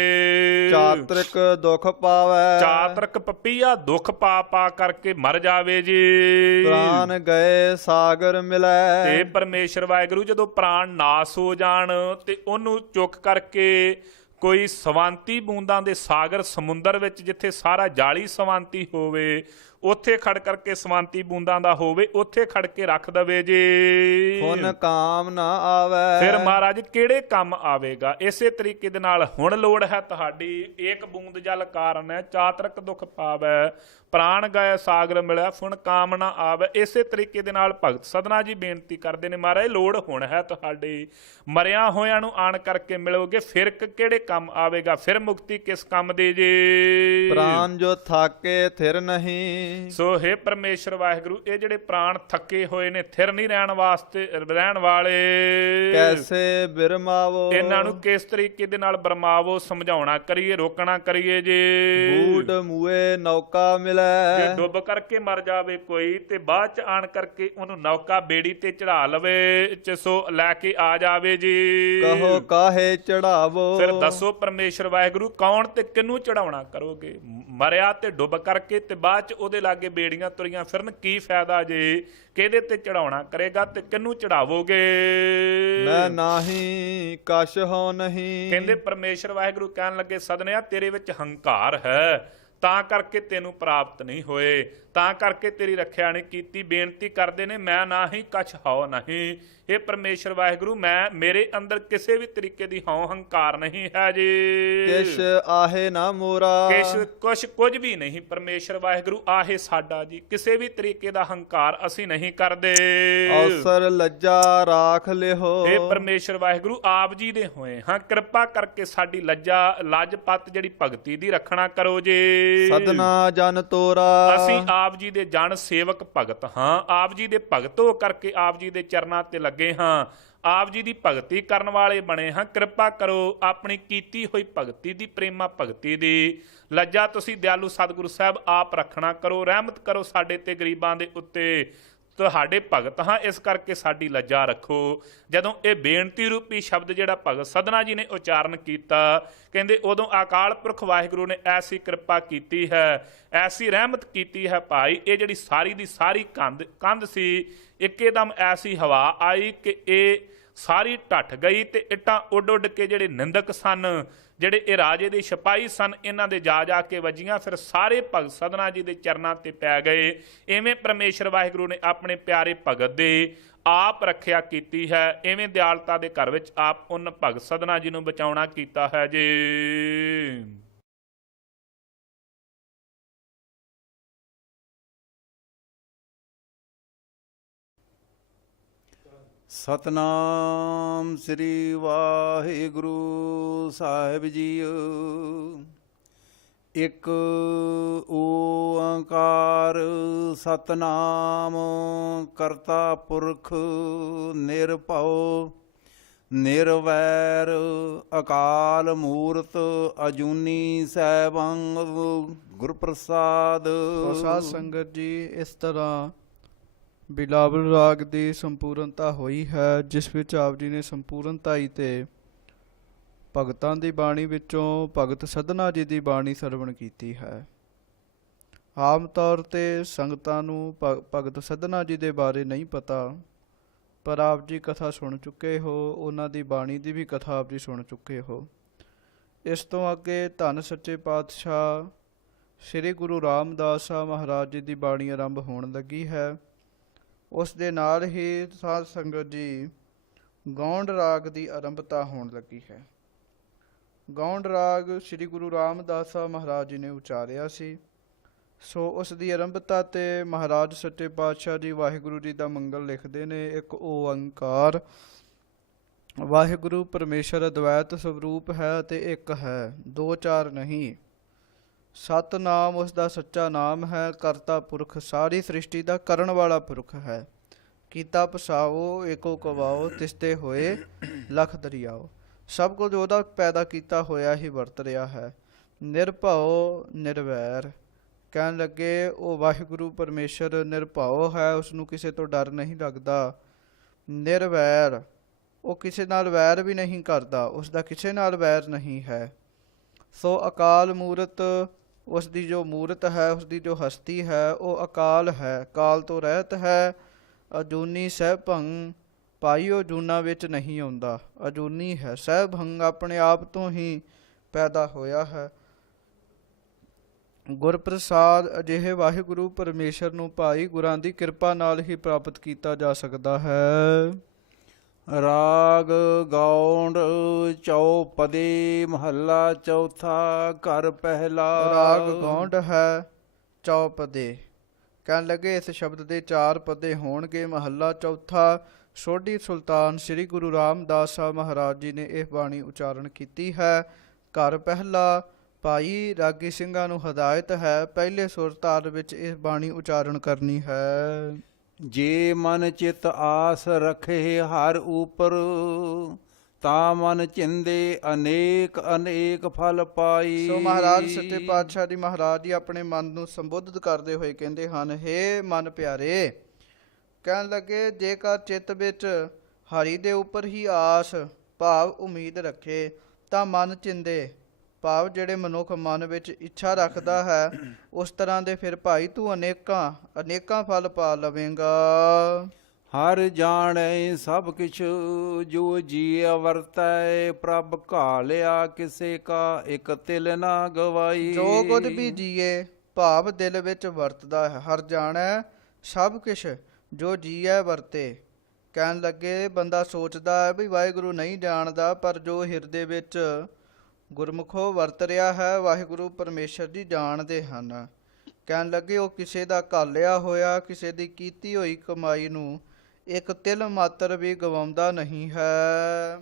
ਚਾਤ੍ਰਿਕ ਦੁਖ ਪਾਵੈ। ਚਾਤ੍ਰਿਕ ਪਪੀਆ ਦੁੱਖ ਪਾ ਪਾ ਕਰਕੇ ਮਰ ਜਾਵੇ ਜੀ। ਪ੍ਰਾਨ ਗਏ ਸਾਗਰ ਮਿਲੈ। ਤੇ ਪਰਮੇਸ਼ਰ ਵਾਹਿਗੁਰੂ ਜਦੋਂ ਪ੍ਰਾਣ ਨਾਸ ਹੋ ਜਾਣ ਤੇ ਉਹਨੂੰ ਚੁੱਕ ਕਰਕੇ ਕੋਈ ਸਵਾਂਤੀ ਬੂੰਦਾਂ ਦੇ ਸਾਗਰ ਸਮੁੰਦਰ ਵਿੱਚ, ਜਿੱਥੇ ਸਾਰਾ ਜਾਲੀ ਸਵਾਂਤੀ ਹੋਵੇ, ਉੱਥੇ ਖੜ ਕਰਕੇ ਸਵਾਂਤੀ ਬੂੰਦਾਂ ਦਾ ਹੋਵੇ, ਉੱਥੇ ਖੜ ਕੇ ਰੱਖ ਦਵੇ ਜੀ। ਹੁਣ ਕਾਮ ਨਾ ਆਵੇ। ਫਿਰ ਮਹਾਰਾਜ ਕਿਹੜੇ ਕੰਮ ਆਵੇਗਾ? ਇਸੇ ਤਰੀਕੇ ਦੇ ਨਾਲ ਹੁਣ ਲੋੜ ਹੈ ਤੁਹਾਡੀ। ਏਕ ਬੂੰਦ ਜਲ ਕਾਰਨ ਹੈ, ਚਾਤ੍ਰਿਕ ਦੁੱਖ ਪਾਵੈ, ਪ੍ਰਾਣ ਗਏ ਸਾਗਰ ਮਿਲਿਆ, ਫੁਣ ਕਾਮ ਨਾ ਆਵੇ। ਇਸੇ ਤਰੀਕੇ ਦੇ ਨਾਲ ਭਗਤ ਸਦਨਾ ਜੀ ਬੇਨਤੀ ਕਰਦੇ ਨੇ, ਮਹਾਰਾਜ ਲੋੜ ਹੁਣ ਹੈ ਤੁਹਾਡੀ, ਮਰਿਆ ਹੋਇਆਂ ਨੂੰ ਆਣ ਕਰਕੇ ਮਿਲੋਗੇ, ਫਿਰ ਕਿਹੜੇ ਕੰਮ ਆਵੇਗਾ? ਫਿਰ ਮੁਕਤੀ ਕਿਸ ਕੰਮ ਦੇ ਜੇ? ਪ੍ਰਾਨ ਜੋ ਥਾਕੇ ਥਿਰ ਨਹੀਂ। ਸੋ ਹੇ ਪਰਮੇਸ਼ਰ ਵਾਹਿਗੁਰੂ, ਇਹ ਜਿਹੜੇ ਪ੍ਰਾਣ ਥੱਕੇ ਹੋਏ ਨੇ, ਥਿਰ ਨਹੀਂ ਰਹਿਣ ਵਾਲੇ, ਕੈਸੇ ਬਿਰਮਾਵੋ। ਇਹਨਾਂ ਨੂੰ ਕਿਸ ਤਰੀਕੇ ਦੇ ਨਾਲ ਬਰਮਾਵੋ, ਸਮਝਾਉਣਾ ਕਰੀਏ, ਰੋਕਣਾ ਕਰੀਏ ਜੇ। ਬੂਟ ਮੂਏ ਨੌਕਾ ਮਿਲੈ। ਜੇ ਡੁੱਬ ਕਰਕੇ ਮਰ ਜਾਵੇ ਕੋਈ ਤੇ ਬਾਅਦ ਚ ਆਣ ਕਰਕੇ ਉਹਨੂੰ ਨੌਕਾ ਬੇੜੀ ਤੇ ਚੜਾ ਲਵੇ, ਸੋ ਲੈ ਕੇ ਆ ਜਾਵੇ ਜੀ। ਕਹੋ ਕਾਹੇ ਚੜਾਵੋ। ਫਿਰ ਦੱਸੋ ਪਰਮੇਸ਼ਰ ਵਾਹਿਗੁਰੂ, ਕੌਣ ਤੇ ਕਿਹਨੂੰ ਚੜਾਉਣਾ ਕਰੋਗੇ? ਮਰਿਆ ਤੇ ਡੁੱਬ ਕਰਕੇ ਤੇ ਬਾਅਦ ਚ ਉਹਦੇ ਲਾਗੇ ਬੇੜੀਆਂ ਤੁਰੀਆਂ ਫਿਰਨ, ਕੀ ਫਾਇਦਾ ਜੇ? ਕਿਹਦੇ ਤੇ ਚੜਾਉਣਾ ਕਰੇਗਾ ਤੇ ਕਿਹਨੂੰ ਚੜਾਵੋਗੇ? ਮੈਂ ਨਾਹੀ ਕਛ ਹੋ ਨਹੀਂ। ਕਹਿੰਦੇ ਪਰਮੇਸ਼ਰ ਵਾਹਿਗੁਰੂ ਕਹਿਣ ਲੱਗੇ, ਸਦਨਿਆ ਤੇਰੇ ਵਿੱਚ ਹੰਕਾਰ ਹੈ, ਤਾਂ ਕਰਕੇ ਤੈਨੂੰ ਪ੍ਰਾਪਤ ਨਹੀਂ ਹੋਏ, ਤਾਂ ਕਰਕੇ ਤੇਰੀ ਰੱਖਿਆ ਨਹੀਂ ਕੀਤੀ। ਬੇਨਤੀ ਕਰਦੇ ਨੇ, ਮੈਂ ਨਾਹੀ ਕਛ ਹੋ ਨਹੀਂ। ਇਹ ਪਰਮੇਸ਼ਰ ਵਾਹਿਗੁਰੂ, ਮੇਰੇ ਅੰਦਰ ਕਿਸੇ ਵੀ ਤਰੀਕੇ ਦੀ ਹਉ ਹੰਕਾਰ ਨਹੀਂ ਹੈ ਜੀ। ਕਿਛ ਆਹੇ ਨਾ ਮੋਰਾ। ਕੁਝ ਵੀ ਨਹੀਂ ਪਰਮੇਸ਼ਰ ਵਾਹਿਗੁਰੂ ਆਹੇ ਸਾਡਾ ਜੀ, ਕਿਸੇ ਵੀ ਤਰੀਕੇ ਦਾ ਹੰਕਾਰ ਅਸੀਂ ਨਹੀਂ ਕਰਦੇ। ਅਵਸਰ ਲੱਜਾ ਰਾਖ ਲਿਓ। ਇਹ ਪਰਮੇਸ਼ਰ ਵਾਹਿਗੁਰੂ ਆਪ ਜੀ ਦੇ ਹੋਏ ਹਾਂ, ਕਿਰਪਾ ਕਰਕੇ ਸਾਡੀ ਲੱਜਪਤ ਜਿਹੜੀ ਭਗਤੀ ਦੀ ਰੱਖਣਾ ਕਰੋ ਜੀ। ਸਦਨਾ ਜਨ ਤੋਰਾ। ਅਸੀਂ ਆਪ ਜੀ ਦੇ ਜਨ ਸੇਵਕ ਭਗਤ ਹਾਂ, ਆਪ ਜੀ ਦੇ ਭਗਤ ਹੋ ਕਰਕੇ ਆਪ ਜੀ ਦੇ ਚਰਨਾਂ ਤੇ ਲੱਗੇ ਹਾਂ, ਆਪ ਜੀ ਦੀ ਭਗਤੀ ਕਰਨ ਵਾਲੇ ਬਣੇ ਹਾਂ। ਕਿਰਪਾ ਕਰੋ ਆਪਣੀ ਕੀਤੀ ਹੋਈ ਭਗਤੀ ਦੀ, ਪ੍ਰੇਮਾ ਭਗਤੀ ਦੀ ਲੱਜਾ ਤੁਸੀਂ ਦਿਆਲੂ ਸਤਿਗੁਰੂ ਸਾਹਿਬ ਆਪ ਰੱਖਣਾ ਕਰੋ। ਰਹਿਮਤ ਕਰੋ ਸਾਡੇ ਤੇ, ਗਰੀਬਾਂ ਦੇ ਉੱਤੇ। ਤੁਹਾਡੇ ਭਗਤ ਹਾਂ, ਇਸ ਕਰਕੇ ਸਾਡੀ ਲੱਜਾ ਰੱਖੋ। ਜਦੋਂ ਇਹ ਬੇਨਤੀ ਰੂਪੀ ਸ਼ਬਦ ਜਿਹੜਾ ਭਗਤ ਸਧਨਾ ਜੀ ਨੇ ਉਚਾਰਨ ਕੀਤਾ, ਕਹਿੰਦੇ ਉਦੋਂ ਅਕਾਲ ਪੁਰਖ ਵਾਹਿਗੁਰੂ ਨੇ ਐਸੀ ਕਿਰਪਾ ਕੀਤੀ ਹੈ, ਐਸੀ ਰਹਿਮਤ ਕੀਤੀ ਹੈ ਭਾਈ, ਇਹ ਜਿਹੜੀ ਸਾਰੀ ਦੀ ਸਾਰੀ ਕੰਧ ਸੀ, ਇੱਕਦਮ ਐਸੀ ਹਵਾ ਆਈ ਕਿ ਇਹ ਸਾਰੀ ਢੱਠ ਗਈ ਤੇ ਇੱਟਾਂ ਉੱਡ ਉੱਡ ਕੇ ਜਿਹੜੇ ਨਿੰਦਕ ਸਨ, ਜਿਹੜੇ ਇਹ ਰਾਜੇ ਦੇ ਸਿਪਾਹੀ ਸਨ, ਇਹਨਾਂ ਦੇ ਜਾ ਕੇ ਵੱਜੀਆਂ, ਫਿਰ ਸਾਰੇ ਭਗਤ ਸਧਨਾ ਜੀ ਦੇ ਚਰਨਾਂ ਤੇ ਪੈ ਗਏ। ਇਵੇਂ ਪਰਮੇਸ਼ਰ ਵਾਹਿਗੁਰੂ ਨੇ ਆਪਣੇ ਪਿਆਰੇ ਭਗਤ ਦੇ ਆਪ ਰੱਖਿਆ ਕੀਤੀ ਹੈ। ਇਵੇਂ ਦਿਆਲਤਾ ਦੇ ਘਰ ਵਿੱਚ ਆਪ ਉਨ ਭਗਤ ਸਧਨਾ ਜੀ ਨੂੰ ਬਚਾਉਣਾ ਕੀਤਾ ਹੈ ਜੀ। ਸਤਨਾਮ ਸ੍ਰੀ ਵਾਹਿਗੁਰੂ ਸਾਹਿਬ ਜੀਓ। ਇੱਕ ਓੰਕਾਰ ਸਤਨਾਮ ਕਰਤਾ ਪੁਰਖ ਨਿਰਭਉ ਨਿਰਵੈਰ ਅਕਾਲ ਮੂਰਤ ਅਜੂਨੀ ਸੈਭੰ ਗੁਰ ਪ੍ਰਸਾਦ। ਸਾਧ ਸੰਗਤ ਜੀ, ਇਸ ਤਰ੍ਹਾਂ ਬਿਲਾਵਲ ਰਾਗ ਦੀ ਸੰਪੂਰਨਤਾ ਹੋਈ ਹੈ, ਜਿਸ ਵਿੱਚ ਆਪ ਜੀ ਨੇ ਸੰਪੂਰਨਤਾਈ ਤੇ ਭਗਤਾਂ ਦੀ ਬਾਣੀ ਵਿੱਚੋਂ ਭਗਤ ਸਧਨਾ ਜੀ ਦੀ ਬਾਣੀ ਸਰਵਣ ਕੀਤੀ ਹੈ। ਆਮ ਤੌਰ ਤੇ ਸੰਗਤਾਂ ਨੂੰ ਭਗਤ ਸਧਨਾ ਜੀ ਦੇ ਬਾਰੇ ਨਹੀਂ ਪਤਾ, ਪਰ ਆਪ ਜੀ ਕਥਾ ਸੁਣ ਚੁੱਕੇ ਹੋ, ਉਹਨਾਂ ਦੀ ਬਾਣੀ ਦੀ ਵੀ ਕਥਾ ਆਪ ਜੀ ਸੁਣ ਚੁੱਕੇ ਹੋ। ਇਸ ਤੋਂ ਅੱਗੇ ਧੰਨ ਸੱਚੇ ਪਾਤਸ਼ਾਹ ਸ੍ਰੀ ਗੁਰੂ ਰਾਮਦਾਸ ਮਹਾਰਾਜ ਜੀ ਦੀ ਬਾਣੀ ਆਰੰਭ ਹੋਣ ਲੱਗੀ ਹੈ। ਉਸ ਦੇ ਨਾਲ ਹੀ ਸਾਧ ਸੰਗਤ ਜੀ ਗੌਂਡ ਰਾਗ ਦੀ ਆਰੰਭਤਾ ਹੋਣ ਲੱਗੀ ਹੈ। ਗੌਂਡ ਰਾਗ ਸ੍ਰੀ ਗੁਰੂ ਰਾਮਦਾਸ ਮਹਾਰਾਜ ਜੀ ਨੇ ਉਚਾਰਿਆ ਸੀ, ਸੋ ਉਸ ਦੀ ਆਰੰਭਤਾ ਤੇ ਮਹਾਰਾਜ ਸੱਚੇ ਪਾਤਸ਼ਾਹ ਜੀ ਵਾਹਿਗੁਰੂ ਜੀ ਦਾ ਮੰਗਲ ਲਿਖਦੇ ਨੇ। ਇੱਕ ਓੰਕਾਰ ਵਾਹਿਗੁਰੂ ਪਰਮੇਸ਼ਰ ਅਦਵੈਤ ਸਵਰੂਪ ਹੈ ਤੇ ਇੱਕ ਹੈ, ਦੋ ਚਾਰ ਨਹੀਂ। ਸਤਨਾਮ ਉਸ ਦਾ ਸੱਚਾ ਨਾਮ ਹੈ। ਕਰਤਾ ਪੁਰਖ ਸਾਰੀ ਸ੍ਰਿਸ਼ਟੀ ਦਾ ਕਰਨ ਵਾਲਾ ਪੁਰਖ ਹੈ। ਕੀਤਾ ਪਸਾਓ ਏਕੋ ਕਵਾਓ, ਤਿਸਤੇ ਹੋਏ ਲਖ ਦਰਿਆਓ। ਸਭ ਕੁਝ ਉਹਦਾ ਪੈਦਾ ਕੀਤਾ ਹੋਇਆ ਹੀ ਵਰਤ ਰਿਹਾ ਹੈ। ਨਿਰਭਉ ਨਿਰਵੈਰ, ਕਹਿਣ ਲੱਗੇ ਉਹ ਵਾਹਿਗੁਰੂ ਪਰਮੇਸ਼ਰ ਨਿਰਭਉ ਹੈ, ਉਸਨੂੰ ਕਿਸੇ ਤੋਂ ਡਰ ਨਹੀਂ ਲੱਗਦਾ। ਨਿਰਵੈਰ, ਉਹ ਕਿਸੇ ਨਾਲ ਵੈਰ ਵੀ ਨਹੀਂ ਕਰਦਾ, ਉਸ ਦਾ ਕਿਸੇ ਨਾਲ ਵੈਰ ਨਹੀਂ ਹੈ। ਸੋ ਅਕਾਲ ਮੂਰਤ, ਉਸ ਦੀ ਜੋ ਮੂਰਤ ਹੈ, ਉਸ ਦੀ ਜੋ ਹਸਤੀ ਹੈ, ਉਹ ਅਕਾਲ ਹੈ, ਕਾਲ ਤੋਂ ਰਹਿਤ ਹੈ। ਅਜੂਨੀ ਸਹਿਭੰ, ਭਾਈ ਉਹ ਜੂਨਾ ਵਿੱਚ ਨਹੀਂ ਆਉਂਦਾ, ਅਜੂਨੀ ਹੈ। ਸਹਿਭੰ, ਆਪਣੇ ਆਪ ਤੋਂ ਹੀ ਪੈਦਾ ਹੋਇਆ ਹੈ। ਗੁਰ ਪ੍ਰਸਾਦ, ਅਜਿਹੇ ਵਾਹਿਗੁਰੂ ਪਰਮੇਸ਼ਰ ਨੂੰ ਭਾਈ ਗੁਰਾਂ ਦੀ ਕਿਰਪਾ ਨਾਲ ਹੀ ਪ੍ਰਾਪਤ ਕੀਤਾ ਜਾ ਸਕਦਾ ਹੈ। ਰਾਗ ਗੌਂਡ ਚੌਪਦੀ ਮਹੱਲਾ ਚੌਥਾ ਘਰ ਪਹਿਲਾ। ਰਾਗ ਗੌਂਡ ਹੈ ਚੌਪਦੇ, ਕਹਿਣ ਲੱਗੇ ਇਸ ਸ਼ਬਦ ਦੇ 4 ਪਦੇ ਹੋਣਗੇ। ਮਹੱਲਾ ਚੌਥਾ। ਸੋਢੀ ਸੁਲਤਾਨ ਸ੍ਰੀ ਗੁਰੂ ਰਾਮਦਾਸ ਮਹਾਰਾਜ ਜੀ ਨੇ ਇਹ ਬਾਣੀ ਉਚਾਰਨ ਕੀਤੀ ਹੈ। ਘਰ ਪਹਿਲਾ, ਭਾਈ ਰਾਗੀ ਸਿੰਘਾਂ ਨੂੰ ਹਦਾਇਤ ਹੈ, ਪਹਿਲੇ ਸੁਰ ਤਾਲ ਵਿੱਚ ਇਹ ਬਾਣੀ ਉਚਾਰਨ ਕਰਨੀ ਹੈ। ਜੇ ਮਨ ਚਿਤ ਆਸ ਰਖੇ ਹਰ ਉਪਰ, ਤਾ ਮਨ ਚਿੰਦੇ ਅਨੇਕ ਅਨੇਕ ਫਲ ਪਾਈ। ਸੋ ਮਹਾਰਾਜ ਸੱਚੇ ਪਾਤਸ਼ਾਹ ਜੀ ਮਹਾਰਾਜ ਜੀ ਆਪਣੇ ਮਨ ਨੂੰ ਸੰਬੋਧਿਤ ਕਰਦੇ ਹੋਏ ਕਹਿੰਦੇ ਹਨ, ਹੇ ਮਨ ਪਿਆਰੇ, ਕਹਿਣ ਲੱਗੇ ਜੇਕਰ ਚਿੱਤ ਵਿੱਚ ਹਰੀ ਦੇ ਉੱਪਰ ਹੀ ਆਸ ਭਾਵ ਉਮੀਦ ਰੱਖੇ ਤਾਂ ਮਨ ਚਿੰਦੇ, ਭਾਵ ਜਿਹੜੇ ਮਨੁੱਖ ਮਨ ਵਿੱਚ ਇੱਛਾ ਰੱਖਦਾ ਹੈ, ਉਸ ਤਰ੍ਹਾਂ ਦੇ ਫਿਰ ਭਾਈ ਤੂੰ ਅਨੇਕਾਂ ਫਲ ਪਾ ਲਵੇਂਗਾ। ਹਰ ਜਾਣੈ ਸਭ ਕਿਛ ਜੋ ਜੀਅ ਵਰਤੈ, ਪ੍ਰਭ ਘਾਲਿਆ ਕਿਸੇ ਕਾ ਇਕ ਤਿਲ ਨਾ ਗਵਾਈ। ਜੋ ਕੁਝ ਵੀ ਜੀਏ ਭਾਵ ਦਿਲ ਵਿੱਚ ਵਰਤਦਾ ਹੈ। ਹਰ ਜਾਣੈ ਸਭ ਕਿਛ ਜੋ ਜੀਐ ਵਰਤੇ, ਕਹਿਣ ਲੱਗੇ ਬੰਦਾ ਸੋਚਦਾ ਹੈ ਵੀ ਵਾਹਿਗੁਰੂ ਨਹੀਂ ਜਾਣਦਾ, ਪਰ ਜੋ ਹਿਰਦੇ ਵਿੱਚ ਗੁਰਮੁਖੋ ਵਰਤ ਰਿਹਾ ਹੈ ਵਾਹਿਗੁਰੂ ਪਰਮੇਸ਼ਰ ਜੀ ਜਾਣਦੇ ਹਨ। ਕਹਿਣ ਲੱਗੇ ਉਹ ਕਿਸੇ ਦਾ ਘਾਲਿਆ ਹੋਇਆ, ਕਿਸੇ ਦੀ ਕੀਤੀ ਹੋਈ ਕਮਾਈ ਨੂੰ ਇੱਕ ਤਿਲ ਮਾਤਰ ਵੀ ਗਵਾਉਂਦਾ ਨਹੀਂ ਹੈ।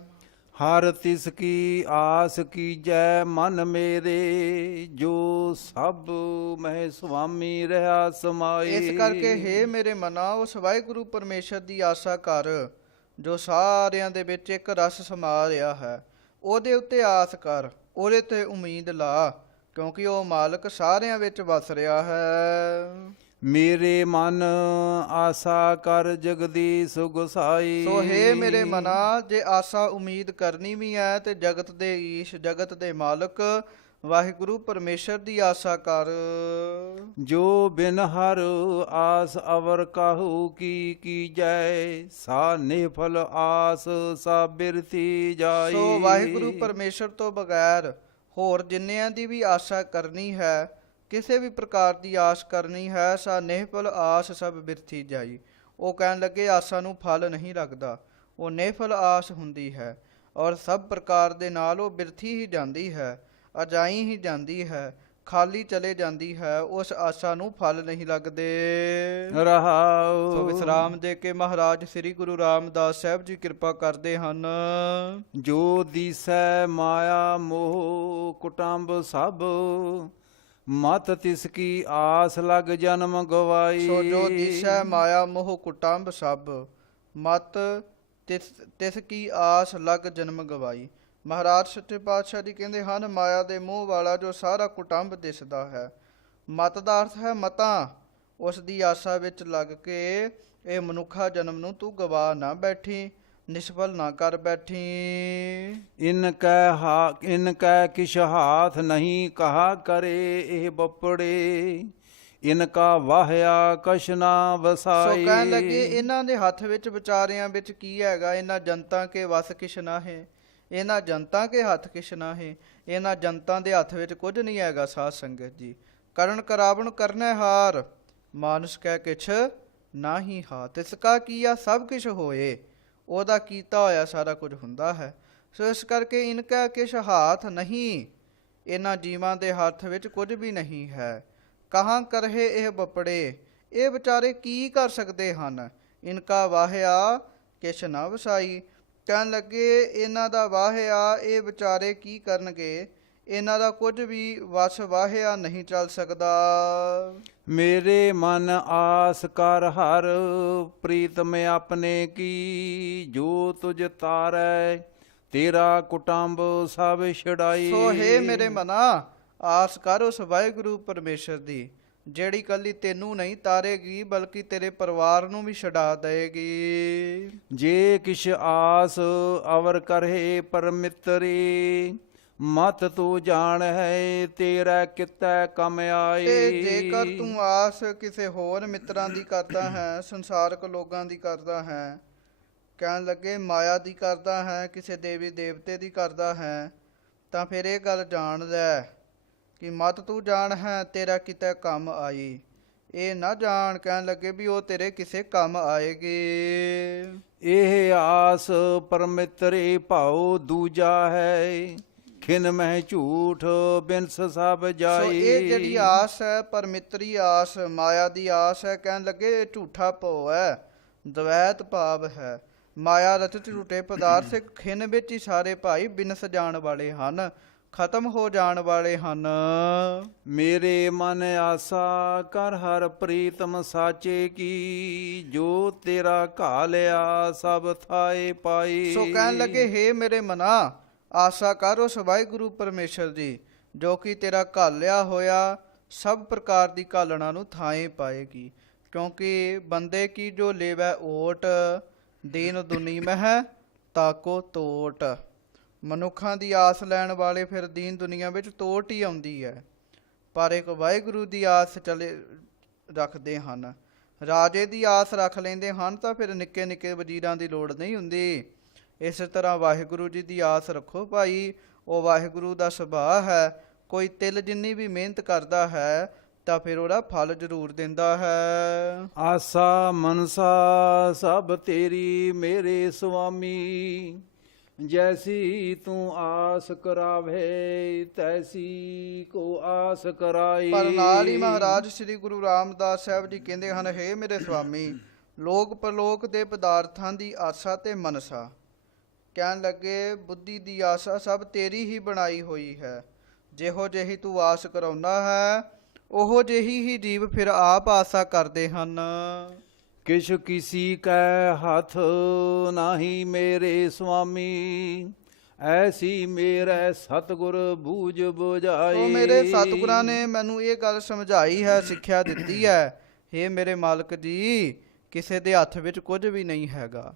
ਹਰ ਤਿਸ ਕੀ ਆਸ ਕੀਜੈ ਮਨ ਮੇਰੇ, ਜੋ ਸਭ ਮਹਿ ਸੁਆਮੀ ਰਹਾ ਸਮਾਈ। ਇਸ ਕਰਕੇ ਹੇ ਮੇਰੇ ਮਨਾ ਉਸ ਵਾਹਿਗੁਰੂ ਪਰਮੇਸ਼ਰ ਦੀ ਆਸਾ ਕਰ ਜੋ ਸਾਰਿਆਂ ਦੇ ਵਿੱਚ ਇੱਕ ਰਸ ਸਮਾ ਰਿਹਾ ਹੈ। ਉਹਦੇ ਉੱਤੇ ਆਸ ਕਰ, ਉਹਦੇ ਤੇ ਉਮੀਦ ਲਾ, ਕਿਉਂਕਿ ਉਹ ਮਾਲਕ ਸਾਰਿਆਂ ਵਿੱਚ ਵਸ ਰਿਹਾ ਹੈ। ਮੇਰੇ ਮਨ ਆਸਾ ਕਰ ਜਗਦੀਸ਼ ਗੁਸਾਈ। ਸੋ ਹੇ ਮੇਰੇ ਮਨਾ, ਜੇ ਆਸਾ ਉਮੀਦ ਕਰਨੀ ਵੀ ਹੈ ਤੇ ਜਗਤ ਦੇ ਈਸ਼, ਜਗਤ ਦੇ ਮਾਲਕ ਵਾਹਿਗੁਰੂ ਪਰਮੇਸ਼ਰ ਦੀ ਆਸਾ ਕਰ। ਜੋ ਬਿਨ ਹਰ ਆਸ ਅਵਰ ਕਾਹੂ ਕੀ ਕੀਜੈ, ਸਾ ਨਿਫਲ ਆਸ ਸਾ ਬਿਰਥੀ ਜਾਈ। ਸੋ ਵਾਹਿਗੁਰੂ ਪਰਮੇਸ਼ਰ ਤੋਂ ਬਗੈਰ ਹੋਰ ਜਿੰਨਿਆਂ ਦੀ ਵੀ ਆਸਾ ਕਰਨੀ ਹੈ, ਕਿਸੇ ਵੀ ਪ੍ਰਕਾਰ ਦੀ ਆਸ ਕਰਨੀ ਹੈ, ਸਾ ਨਿਹਫਲ ਆਸ ਸਭ ਬਿਰਥੀ ਜਾਈ। ਉਹ ਕਹਿਣ ਲੱਗੇ ਆਸਾ ਨੂੰ ਫਲ ਨਹੀਂ ਲੱਗਦਾ, ਉਹ ਨਿਹਫਲ ਆਸ ਹੁੰਦੀ ਹੈ ਔਰ ਸਭ ਪ੍ਰਕਾਰ ਦੇ ਨਾਲ ਉਹ ਬਿਰਥੀ ਹੀ ਜਾਂਦੀ ਹੈ, ਅਜਾਈ ਹੀ ਜਾਂਦੀ ਹੈ, ਖਾਲੀ ਚਲੇ ਜਾਂਦੀ ਹੈ, ਉਸ ਆਸਾ ਨੂੰ ਫਲ ਨਹੀਂ ਲੱਗਦੇ। ਰਹਾਉ। ਸੋ ਵਿਸਰਾਮ ਦੇ ਕੇ ਮਹਾਰਾਜ ਸ੍ਰੀ ਗੁਰੂ ਰਾਮਦਾਸ ਸਾਹਿਬ ਜੀ ਕਿਰਪਾ ਕਰਦੇ ਹਨ। ਜੋ ਦੀਸੈ ਮਾਇਆ ਮੋਹ ਕੁਟੰਬ ਸਭ, ਮਤ ਤਿਸ ਕੀ ਆਸ ਲਗ ਜਨਮ ਗਵਾਈ। ਸੋ ਜੋ ਦਿਸੈ ਮਾਇਆ ਮੋਹ ਕੁਟੰਬ ਸਭ, ਮਤ ਤਿਸ ਕੀ ਆਸ ਲਗ ਜਨਮ ਗਵਾਈ। ਮਹਾਰਾਜ ਸੱਚੇ ਪਾਤਸ਼ਾਹ ਜੀ ਕਹਿੰਦੇ ਹਨ, ਮਾਇਆ ਦੇ ਮੋਹ ਵਾਲਾ ਜੋ ਸਾਰਾ ਕੁਟੰਬ ਦਿਸਦਾ ਹੈ, ਮਤ ਦਾ ਅਰਥ ਹੈ ਮਤਾਂ, ਉਸ ਦੀ ਆਸਾ ਵਿੱਚ ਲੱਗ ਕੇ ਇਹ ਮਨੁੱਖਾ ਜਨਮ ਨੂੰ ਤੂੰ ਗਵਾ ਨਾ ਬੈਠੀ, ਨਿਸਫਲ ਨਾ ਕਰ ਬੈਠੀ। ਇਨ ਕੈ ਕਿਛ ਹਾਥ ਨਹੀਂ ਕਹਾ ਕਰੇ, ਇਹ ਬੱਪੜੇ ਇਨ ਕਾ ਵਾਹਿਆ ਕਛ ਨਾ ਵਸਾਈ। ਸੋ ਕਹਿਣ ਲੱਗੇ ਇਹਨਾਂ ਦੇ ਹੱਥ ਵਿੱਚ ਵਿਚਾਰਿਆਂ ਵਿੱਚ ਕੀ ਹੈਗਾ, ਇਹਨਾਂ ਜਨਤਾ ਕੇ ਵਸ ਕਿਛ ਨਾ ਹੈ, ਇਹਨਾਂ ਜਨਤਾ ਕੇ ਹੱਥ ਕਿਛ ਨਾ ਹੈ, ਇਹਨਾਂ ਜਨਤਾ ਦੇ ਹੱਥ ਵਿੱਚ ਕੁਝ ਨਹੀਂ ਹੈਗਾ। ਸਾਧ ਸੰਗਤ ਜੀ, ਕਰਨ ਕਰਾਵਣ ਕਰਨੈ ਹਾਰ, ਮਾਨਸ ਕਹਿ ਕਿਛ ਨਾਹੀ ਹਾਥ। ਇਸ ਕਾ ਕੀਆ ਸਭ ਕਿਛ ਹੋਏ, ਉਹਦਾ ਕੀਤਾ ਹੋਇਆ ਸਾਰਾ ਕੁਝ ਹੁੰਦਾ ਹੈ। ਸੋ ਇਸ ਕਰਕੇ ਇਨਕਾ ਕਿਛ ਹਾਥ ਨਹੀਂ, ਇਹਨਾਂ ਜੀਵਾਂ ਦੇ ਹੱਥ ਵਿੱਚ ਕੁਝ ਵੀ ਨਹੀਂ ਹੈ। ਕਹਾਂ ਕਰਹੇ ਇਹ ਬੱਪੜੇ, ਇਹ ਵਿਚਾਰੇ ਕੀ ਕਰ ਸਕਦੇ ਹਨ। ਇਨਕਾ ਵਾਹਿਆ ਕਿਛ ਨਾ ਵਸਾਈ, ਕਹਿਣ ਲੱਗੇ ਇਹਨਾਂ ਦਾ ਵਾਹਿਆ ਇਹ ਵਿਚਾਰੇ ਕੀ ਕਰਨਗੇ, ਇਹਨਾਂ ਦਾ ਕੁਝ ਵੀ ਵਸ ਵਾਹਿਆ ਨਹੀਂ ਚੱਲ ਸਕਦਾ। ਮੇਰੇ ਮਨ ਆਸ ਕਰ ਹਰ ਪ੍ਰੀਤਮ ਆਪਣੇ ਕੀ, ਜੋ ਤੁਝ ਤਾਰੈ ਤੇਰਾ ਕੁਟੰਬ ਸਭ ਛਡਾਈ। ਸੋ ਹੇ ਮੇਰੇ ਮਨਾ, ਆਸ ਕਰ ਉਸ ਵਾਹਿਗੁਰੂ ਪਰਮੇਸ਼ਰ ਦੀ, ਜਿਹੜੀ ਕੱਲੀ ਤੈਨੂੰ ਨਹੀਂ ਤਾਰੇਗੀ ਬਲਕਿ ਤੇਰੇ ਪਰਿਵਾਰ ਨੂੰ ਵੀ ਛਡਾ ਦੇਗੀ। ਜੇ ਕਿਛ ਆਸ ਅਵਰ ਕਰਹਿ ਪਰਮਿਤਰੀ, ਮਤ ਤੂੰ ਜਾਣ ਹੈ ਤੇਰਾ ਕਿਤੈ ਕਮ ਆਈ। ਤੇ ਜੇਕਰ ਤੂੰ ਆਸ ਕਿਸੇ ਹੋਰ ਮਿੱਤਰਾਂ ਦੀ ਕਰਦਾ ਹੈ, ਸੰਸਾਰਕ ਲੋਕਾਂ ਦੀ ਕਰਦਾ ਹੈ, ਕਹਿਣ ਲੱਗੇ ਮਾਇਆ ਦੀ ਕਰਦਾ ਹੈ, ਕਿਸੇ ਦੇਵੀ ਦੇਵਤੇ ਦੀ ਕਰਦਾ ਹੈ, ਤਾਂ ਫਿਰ ਇਹ ਗੱਲ ਜਾਣ ਲੈ ਕਿ ਮਤ ਤੂੰ ਜਾਣ ਹੈ ਤੇਰਾ ਕਿਤੇ ਕੰਮ ਆਈ। ਇਹ ਨਾ ਜਾਣ, ਕਹਿਣ ਲੱਗੇ ਵੀ ਉਹ ਤੇਰੇ ਕਿਸੇ ਕੰਮ ਆਏਗੀ। ਇਹ ਆਸ ਪਰਮਿਤਰੇ ਭਾਉ ਦੂਜਾ ਹੈ, ਖਿਨ ਮਹਿ ਝੂਠ ਬਿਨਸ ਸਭ ਸੋ ਜਾਈ। ਇਹ ਜਿਹੜੀ ਆਸ ਹੈ ਪਰਮਿਤਰੀ ਆਸ, ਮਾਇਆ ਦੀ ਆਸ ਹੈ, ਕਹਿਣ ਲੱਗੇ ਇਹ ਝੂਠਾ ਭਉ ਹੈ, ਦਵੈਤ ਭਾਵ ਹੈ। ਮਾਇਆ ਰਚਿਤ ਝੂਠੇ ਪਦਾਰਥ ਖਿਨ ਵਿੱਚ ਹੀ ਸਾਰੇ ਭਾਈ ਬਿਨਸ ਜਾਣ ਵਾਲੇ ਹਨ, ਖਤਮ ਹੋ ਜਾਣ ਵਾਲੇ ਹਨ। ਮੇਰੇ ਮਨ ਆਸਾ ਕਰ ਹਰ ਪ੍ਰੀਤਮ ਸਾਚੇ ਕੀ, ਜੋ ਤੇਰਾ ਘਾਲਿਆ ਸਭ ਥਾਏ ਪਾਈ। ਸੋ ਕਹਿਣ ਲੱਗੇ ਹੇ ਮੇਰੇ ਮਨਾ, ਆਸਾ ਕਰ ਉਸ ਵਾਹਿਗੁਰੂ ਪਰਮੇਸ਼ਰ ਦੀ, ਜੋ ਕਿ ਤੇਰਾ ਘਾਲਿਆ ਹੋਇਆ ਸਭ ਪ੍ਰਕਾਰ ਦੀ ਘਾਲਣਾ ਨੂੰ ਥਾਏ ਪਾਏਗੀ। ਕਿਉਂਕਿ ਬੰਦੇ ਕੀ ਜੋ ਲੇਵੈ ਓਟ, ਦੀਨ ਦੁਨੀ ਮਹਿ ਤਾਕੋ ਤੋਟ। ਮਨੁੱਖਾਂ ਦੀ ਆਸ ਲੈਣ ਵਾਲੇ ਫਿਰ ਦੀਨ ਦੁਨੀਆ ਵਿੱਚ ਤੋਟ ਹੀ ਆਉਂਦੀ ਹੈ, ਪਰ ਇੱਕ ਵਾਹਿਗੁਰੂ ਦੀ ਆਸ ਚਲੇ ਰੱਖਦੇ ਹਨ, ਰਾਜੇ ਦੀ ਆਸ ਰੱਖ ਲੈਂਦੇ ਹਨ, ਤਾਂ ਫਿਰ ਨਿੱਕੇ ਨਿੱਕੇ ਵਜ਼ੀਰਾਂ ਦੀ ਲੋੜ ਨਹੀਂ ਹੁੰਦੀ। ਇਸ ਤਰ੍ਹਾਂ ਵਾਹਿਗੁਰੂ ਜੀ ਦੀ ਆਸ ਰੱਖੋ ਭਾਈ, ਉਹ ਵਾਹਿਗੁਰੂ ਦਾ ਸੁਭਾਅ ਹੈ, ਕੋਈ ਤਿਲ ਜਿੰਨੀ ਵੀ ਮਿਹਨਤ ਕਰਦਾ ਹੈ ਤਾਂ ਫਿਰ ਉਹਦਾ ਫਲ ਜ਼ਰੂਰ ਦਿੰਦਾ ਹੈ। ਆਸਾ ਮਨਸਾ ਸਭ ਤੇਰੀ ਮੇਰੇ ਸੁਆਮੀ, ਜੈਸੀ ਤੂੰ ਆਸ ਕਰਾਵੇ ਤੈਸੀ ਕੋ ਆਸ ਕਰਾਈ। ਪਰ ਨਾਲ ਹੀ ਮਹਾਰਾਜ ਸ੍ਰੀ ਗੁਰੂ ਰਾਮਦਾਸ ਸਾਹਿਬ ਜੀ ਕਹਿੰਦੇ ਹਨ, ਹੇ ਮੇਰੇ ਸੁਆਮੀ, ਲੋਕ ਪਰਲੋਕ ਦੇ ਪਦਾਰਥਾਂ ਦੀ ਆਸਾ ਤੇ ਮਨਸਾ, ਕਹਿਣ ਲੱਗੇ ਬੁੱਧੀ ਦੀ ਆਸਾ ਸਭ ਤੇਰੀ ਹੀ ਬਣਾਈ ਹੋਈ ਹੈ। ਜਿਹੋ ਜਿਹੀ ਤੂੰ ਆਸ ਕਰਾਉਂਦਾ ਹੈ, ਉਹੋ ਜਿਹੀ ਹੀ ਜੀਵ ਫਿਰ ਆਪ ਆਸਾ ਕਰਦੇ ਹਨ। ਕਿਛ ਕਿਸੀ ਕੈ ਹੱਥ ਨਾਹੀ ਮੇਰੇ ਸੁਆਮੀ, ਐਸੀ ਮੇਰੇ ਸਤਿਗੁਰ ਬੂਝ ਬੁਝਾਈ। ਉਹ ਮੇਰੇ ਸਤਿਗੁਰਾਂ ਨੇ ਮੈਨੂੰ ਇਹ ਗੱਲ ਸਮਝਾਈ ਹੈ, ਸਿੱਖਿਆ ਦਿੱਤੀ ਹੈ, ਹੇ ਮੇਰੇ ਮਾਲਕ ਜੀ, ਕਿਸੇ ਦੇ ਹੱਥ ਵਿੱਚ ਕੁਝ ਵੀ ਨਹੀਂ ਹੈਗਾ।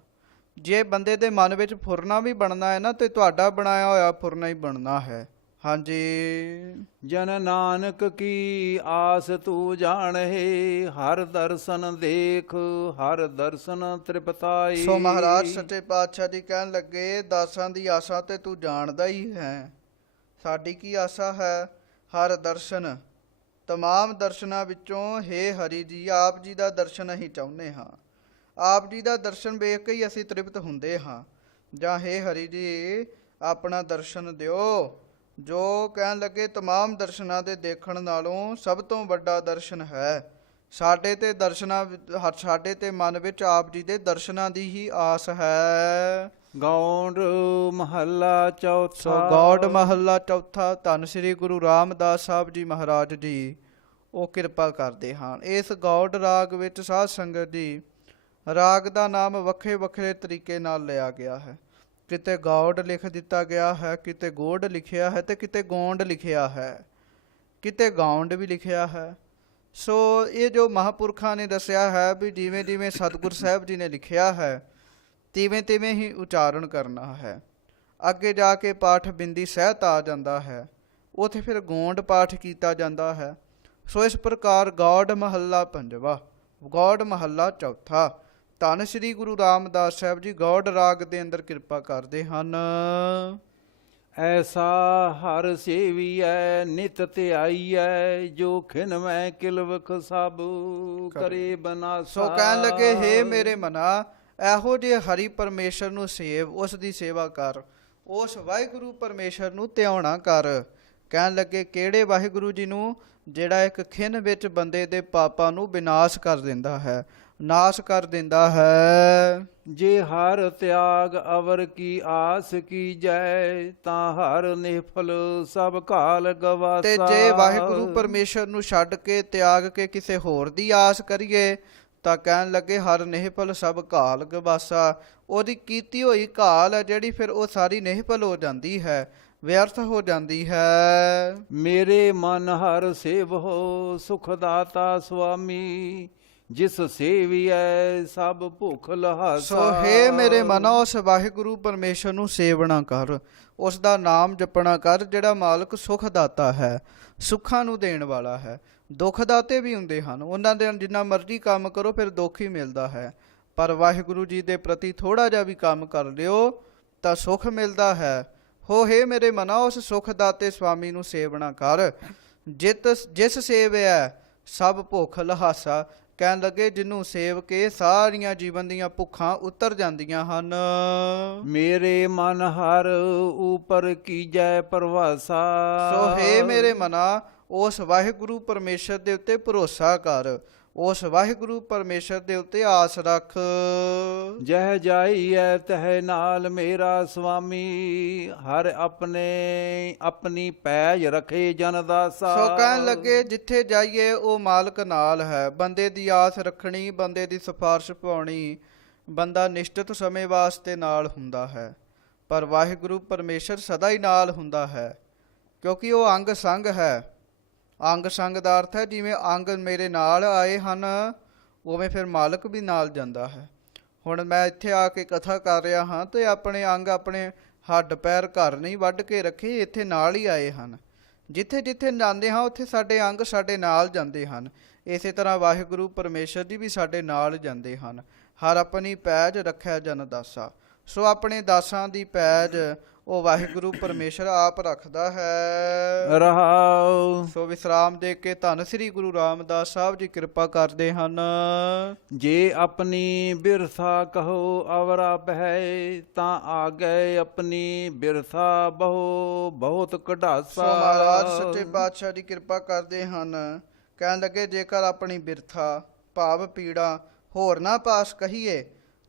ਜੇ ਬੰਦੇ ਦੇ ਮਨ ਵਿੱਚ ਫੁਰਨਾ ਵੀ ਬਣਨਾ ਹੈ ਨਾ, ਤੇ ਤੁਹਾਡਾ ਬਣਾਇਆ ਹੋਇਆ ਫੁਰਨਾ ਹੀ ਬਣਨਾ ਹੈ। ਹਾਂਜੀ। ਜਨ ਨਾਨਕ ਕੀ ਆਸ ਤੂੰ ਜਾਣਹਿ, ਹਰ ਦਰਸ਼ਨ ਦੇਖ ਹਰ ਦਰਸ਼ਨ ਤ੍ਰਿਪਤਾਈ। ਸੋ ਮਹਾਰਾਜ ਸੱਚੇ ਪਾਤਸ਼ਾਹ ਜੀ ਕਹਿਣ ਲੱਗੇ, ਦਾਸਾਂ ਦੀ ਆਸਾ ਤੇ ਤੂੰ ਜਾਣਦਾ ਹੀ ਹੈ। ਸਾਡੀ ਕੀ ਆਸਾ ਹੈ? ਹਰ ਦਰਸ਼ਨ, ਤਮਾਮ ਦਰਸ਼ਨਾਂ ਵਿੱਚੋਂ ਹੇ ਹਰੀ ਜੀ, ਆਪ ਜੀ ਦਾ ਦਰਸ਼ਨ ਅਸੀਂ ਚਾਹੁੰਦੇ ਹਾਂ। ਆਪ ਜੀ ਦਾ ਦਰਸ਼ਨ ਵੇਖ ਕੇ ਹੀ ਅਸੀਂ ਤ੍ਰਿਪਤ ਹੁੰਦੇ ਹਾਂ। ਜਾਂ ਹੇ ਹਰੀ ਜੀ, ਆਪਣਾ ਦਰਸ਼ਨ ਦਿਓ। ਜੋ ਕਹਿਣ ਲੱਗੇ, ਤਮਾਮ ਦਰਸ਼ਨਾਂ ਦੇ ਦੇਖਣ ਨਾਲੋਂ ਸਭ ਤੋਂ ਵੱਡਾ ਦਰਸ਼ਨ ਹੈ। ਸਾਡੇ ਤੇ ਮਨ ਵਿੱਚ ਆਪ ਜੀ ਦੇ ਦਰਸ਼ਨਾਂ ਦੀ ਹੀ ਆਸ ਹੈ। ਗੌੜ ਮਹੱਲਾ ਚੌਥਾ। ਸੋ ਗੌੜ ਮਹੱਲਾ ਚੌਥਾ। ਧੰਨ ਸ੍ਰੀ ਗੁਰੂ ਰਾਮਦਾਸ ਸਾਹਿਬ ਜੀ ਮਹਾਰਾਜ ਜੀ ਉਹ ਕਿਰਪਾ ਕਰਦੇ ਹਨ। ਇਸ ਗੌੜ ਰਾਗ ਵਿੱਚ ਸਾਧ ਸੰਗਤ ਜੀ, ਰਾਗ ਦਾ ਨਾਮ ਵੱਖਰੇ ਵੱਖਰੇ ਤਰੀਕੇ ਨਾਲ ਲਿਆ ਗਿਆ ਹੈ। ਕਿਤੇ ਗੌੜ ਲਿਖ ਦਿੱਤਾ ਗਿਆ ਹੈ, ਕਿਤੇ ਗੋੜ ਲਿਖਿਆ ਹੈ, ਤੇ ਕਿਤੇ ਗੌਂਡ ਲਿਖਿਆ ਹੈ, ਕਿਤੇ ਗੌਂਡ ਵੀ ਲਿਖਿਆ ਹੈ। ਸੋ ਇਹ ਜੋ ਮਹਾਂਪੁਰਖਾਂ ਨੇ ਦੱਸਿਆ ਹੈ ਵੀ ਜਿਵੇਂ ਜਿਵੇਂ ਸਤਿਗੁਰ ਸਾਹਿਬ ਜੀ ਨੇ ਲਿਖਿਆ ਹੈ, ਤਿਵੇਂ ਤਿਵੇਂ ਹੀ ਉਚਾਰਨ ਕਰਨਾ ਹੈ। ਅੱਗੇ ਜਾ ਕੇ ਪਾਠ ਬਿੰਦੀ ਸਹਿਤ ਆ ਜਾਂਦਾ ਹੈ, ਉੱਥੇ ਫਿਰ ਗੌਂਡ ਪਾਠ ਕੀਤਾ ਜਾਂਦਾ ਹੈ। ਸੋ ਇਸ ਪ੍ਰਕਾਰ ਗੌੜ ਮਹੱਲਾ ਪੰਜਵਾ, ਗੌੜ ਮਹੱਲਾ ਚੌਥਾ। ਧੰਨ ਸ੍ਰੀ ਗੁਰੂ ਰਾਮਦਾਸ ਸਾਹਿਬ ਜੀ ਗੌੜ ਰਾਗ ਦੇ ਅੰਦਰ ਕਿਰਪਾ ਕਰਦੇ ਹਨ। ਐਸਾ ਹਰ ਸੇਵੀਐ ਨਿਤ ਧਿਆਈਐ, ਜੋ ਖਿਨ ਮੈਂ ਕਿਲਵਖ ਸਭ ਕਰੇ ਬਨਾਸਾ। ਸੋ ਕਹਿਣ ਲੱਗੇ, ਹੇ ਮੇਰੇ ਮਨਾ, ਇਹੋ ਜਿਹੇ ਹਰੀ ਪਰਮੇਸ਼ਰ ਨੂੰ ਸੇਵ, ਉਸ ਦੀ ਸੇਵਾ ਕਰ, ਉਸ ਵਾਹਿਗੁਰੂ ਪਰਮੇਸ਼ਰ ਨੂੰ ਧਿਆਉਣਾ ਕਰ। ਕਹਿਣ ਲੱਗੇ, ਕਿਹੜੇ ਵਾਹਿਗੁਰੂ ਜੀ ਨੂੰ? ਜਿਹੜਾ ਇੱਕ ਖਿਨ ਵਿੱਚ ਬੰਦੇ ਦੇ ਪਾਪਾਂ ਨੂੰ ਵਿਨਾਸ਼ ਕਰ ਦਿੰਦਾ ਹੈ, ਨਾਸ਼ ਕਰ ਦਿੰਦਾ ਹੈ। ਜੇ ਹਰ ਤਿਆਗ ਅਵਰ ਕੀ ਆਸ ਕੀਜੈ, ਤਾਂ ਹਰ ਨਿਫਲ ਸਭ ਕਾਲ ਗਵਾਸਾ। ਤੇ ਜੇ ਵਾਹਿਗੁਰੂ ਪਰਮੇਸ਼ਰ ਨੂੰ ਛੱਡ ਕੇ ਤਿਆਗ ਕੇ ਕਿਸੇ ਹੋਰ ਦੀ ਆਸ ਕਰੀਏ, ਤਾਂ ਕਹਿਣ ਲੱਗੇ ਹਰ ਨਿਹਫਲ ਸਭ ਘਾਲ ਗਵਾਸਾ। ਉਹਦੀ ਕੀਤੀ ਹੋਈ ਘਾਲ ਹੈ ਜਿਹੜੀ, ਫਿਰ ਉਹ ਸਾਰੀ ਨਿਹਫਲ ਹੋ ਜਾਂਦੀ ਹੈ, ਵਿਅਰਥ ਹੋ ਜਾਂਦੀ ਹੈ। ਮੇਰੇ ਮਨ ਹਰ ਸੇਵਹੁ ਸੁਖ ਦਾਤਾ ਸੁਆਮੀ, ਜਿਸ ਸੇਵੀਐ ਸਭ ਭੁਖ ਲਹਾਸਾ। ਸੋ ਹੇ ਮੇਰੇ ਮਨੋ, ਉਸ ਵਾਹਿਗੁਰੂ ਪਰਮੇਸ਼ਰ ਨੂੰ ਸੇਵਣਾ ਕਰ, ਉਸ ਦਾ ਨਾਮ ਜਪਣਾ ਕਰ, ਜਿਹੜਾ ਮਾਲਕ ਸੁਖ ਦਾਤਾ ਹੈ, ਸੁੱਖਾਂ ਨੂੰ ਦੇਣ ਵਾਲਾ ਹੈ। ਦੁੱਖ ਦਾਤੇ ਵੀ ਹੁੰਦੇ ਹਨ, ਉਹਨਾਂ ਦੇ ਜਿੰਨਾ ਮਰਜ਼ੀ ਕੰਮ ਕਰੋ ਫਿਰ ਦੁੱਖ ਹੀ ਮਿਲਦਾ ਹੈ। ਪਰ ਵਾਹਿਗੁਰੂ ਜੀ ਦੇ ਪ੍ਰਤੀ ਥੋੜਾ ਜਿਹਾ ਵੀ ਕੰਮ ਕਰ ਲਿਓ ਤਾਂ ਸੁਖ ਮਿਲਦਾ ਹੈ। ਹੋ ਹੇ ਮੇਰੇ ਮਨਾ, ਉਸ ਸੁਖ ਦਾਤੇ ਸੁਆਮੀ ਨੂੰ ਸੇਵਣਾ ਕਰ, ਜਿਸ ਸੇਵਿਆ ਸਭ ਭੁੱਖ ਲਹਾਸਾ। ਕਹਿਣ ਲੱਗੇ, ਜਿਹਨੂੰ ਸੇਵ ਕੇ ਸਾਰੀਆਂ ਜੀਵਨ ਦੀਆਂ ਭੁੱਖਾਂ ਉਤਰ ਜਾਂਦੀਆਂ ਹਨ। ਮੇਰੇ ਮਨ ਹਰ ਉਪਰ ਕੀਜੈ ਪਰਵਾਸਾ। ਸੋ ਹੇ ਮੇਰੇ ਮਨਾ, ਉਸ ਵਾਹਿਗੁਰੂ ਪਰਮੇਸ਼ਰ ਦੇ ਉੱਤੇ ਭਰੋਸਾ ਕਰ, ਉਸ ਵਾਹਿਗੁਰੂ ਪਰਮੇਸ਼ਰ ਦੇ ਉੱਤੇ ਆਸ ਰੱਖ। ਜਹ ਜਾਈਐ ਤਹ ਨਾਲ ਮੇਰਾ ਸੁਆਮੀ, ਹਰ ਆਪਣੀ ਪੈਜ ਰਖੇ ਜਨ ਦਾਸਾ। ਸੋ ਕਹਿਣ ਲੱਗੇ, ਜਿੱਥੇ ਜਾਈਏ ਉਹ ਮਾਲਕ ਨਾਲ ਹੈ। ਬੰਦੇ ਦੀ ਆਸ ਰੱਖਣੀ, ਬੰਦੇ ਦੀ ਸਿਫਾਰਿਸ਼ ਪਾਉਣੀ, ਬੰਦਾ ਨਿਸ਼ਚਿਤ ਸਮੇਂ ਵਾਸਤੇ ਨਾਲ ਹੁੰਦਾ ਹੈ, ਪਰ ਵਾਹਿਗੁਰੂ ਪਰਮੇਸ਼ਰ ਸਦਾ ਹੀ ਨਾਲ ਹੁੰਦਾ ਹੈ, ਕਿਉਂਕਿ ਉਹ ਅੰਗ ਸੰਗ ਹੈ। ਅੰਗ ਸੰਗ ਦਾ ਅਰਥ ਹੈ, ਜਿਵੇਂ ਅੰਗ ਮੇਰੇ ਨਾਲ ਆਏ ਹਨ, ਉਵੇਂ ਫਿਰ ਮਾਲਕ ਵੀ ਨਾਲ ਜਾਂਦਾ ਹੈ। ਹੁਣ ਮੈਂ ਇੱਥੇ ਆ ਕੇ ਕਥਾ ਕਰ ਰਿਹਾ ਹਾਂ ਤੇ ਆਪਣੇ ਅੰਗ, ਆਪਣੇ ਹੱਡ ਪੈਰ ਘਰ ਨਹੀਂ ਵੱਢ ਕੇ ਰੱਖੇ, ਇੱਥੇ ਨਾਲ ਹੀ ਆਏ ਹਨ। ਜਿੱਥੇ ਜਿੱਥੇ ਜਾਂਦੇ ਹਾਂ ਉੱਥੇ ਸਾਡੇ ਅੰਗ ਸਾਡੇ ਨਾਲ ਜਾਂਦੇ ਹਨ। ਇਸੇ ਤਰ੍ਹਾਂ ਵਾਹਿਗੁਰੂ ਪਰਮੇਸ਼ਰ ਜੀ ਵੀ ਸਾਡੇ ਨਾਲ ਜਾਂਦੇ ਹਨ। ਹਰ ਆਪਣੀ ਪੈਜ ਰੱਖਿਆ ਜਨ ਦਾਸਾ। ਸੋ ਆਪਣੇ ਦਾਸਾਂ ਦੀ ਪੈਜ ਉਹ ਵਾਹਿਗੁਰੂ ਪਰਮੇਸ਼ਰ ਆਪ ਰੱਖਦਾ ਹੈ। ਰਹਾਉ। ਸੋ ਵਿਸਰਾਮ ਦੇ ਕੇ ਧੰਨ ਸ੍ਰੀ ਗੁਰੂ ਰਾਮਦਾਸ ਸਾਹਿਬ ਜੀ ਕਿਰਪਾ ਕਰਦੇ ਹਨ। ਜੇ ਆਪਣੀ ਬਿਰਥਾ ਕਹੋ ਅਵਰਾ ਬਹਿ, ਤਾਂ ਆਗੇ ਆਪਣੀ ਬਿਰਥਾ ਬਹੁ ਬਹੁਤ ਕਢਾਸਾ। ਸੋ ਮਹਾਰਾਜ ਸੱਚੇ ਪਾਤਸ਼ਾਹ ਜੀ ਕਿਰਪਾ ਕਰਦੇ ਹਨ। ਕਹਿਣ ਲੱਗੇ, ਜੇਕਰ ਆਪਣੀ ਬਿਰਥਾ ਭਾਵ ਪੀੜਾ ਹੋਰ ਨਾ ਪਾਸ ਕਹੀਏ,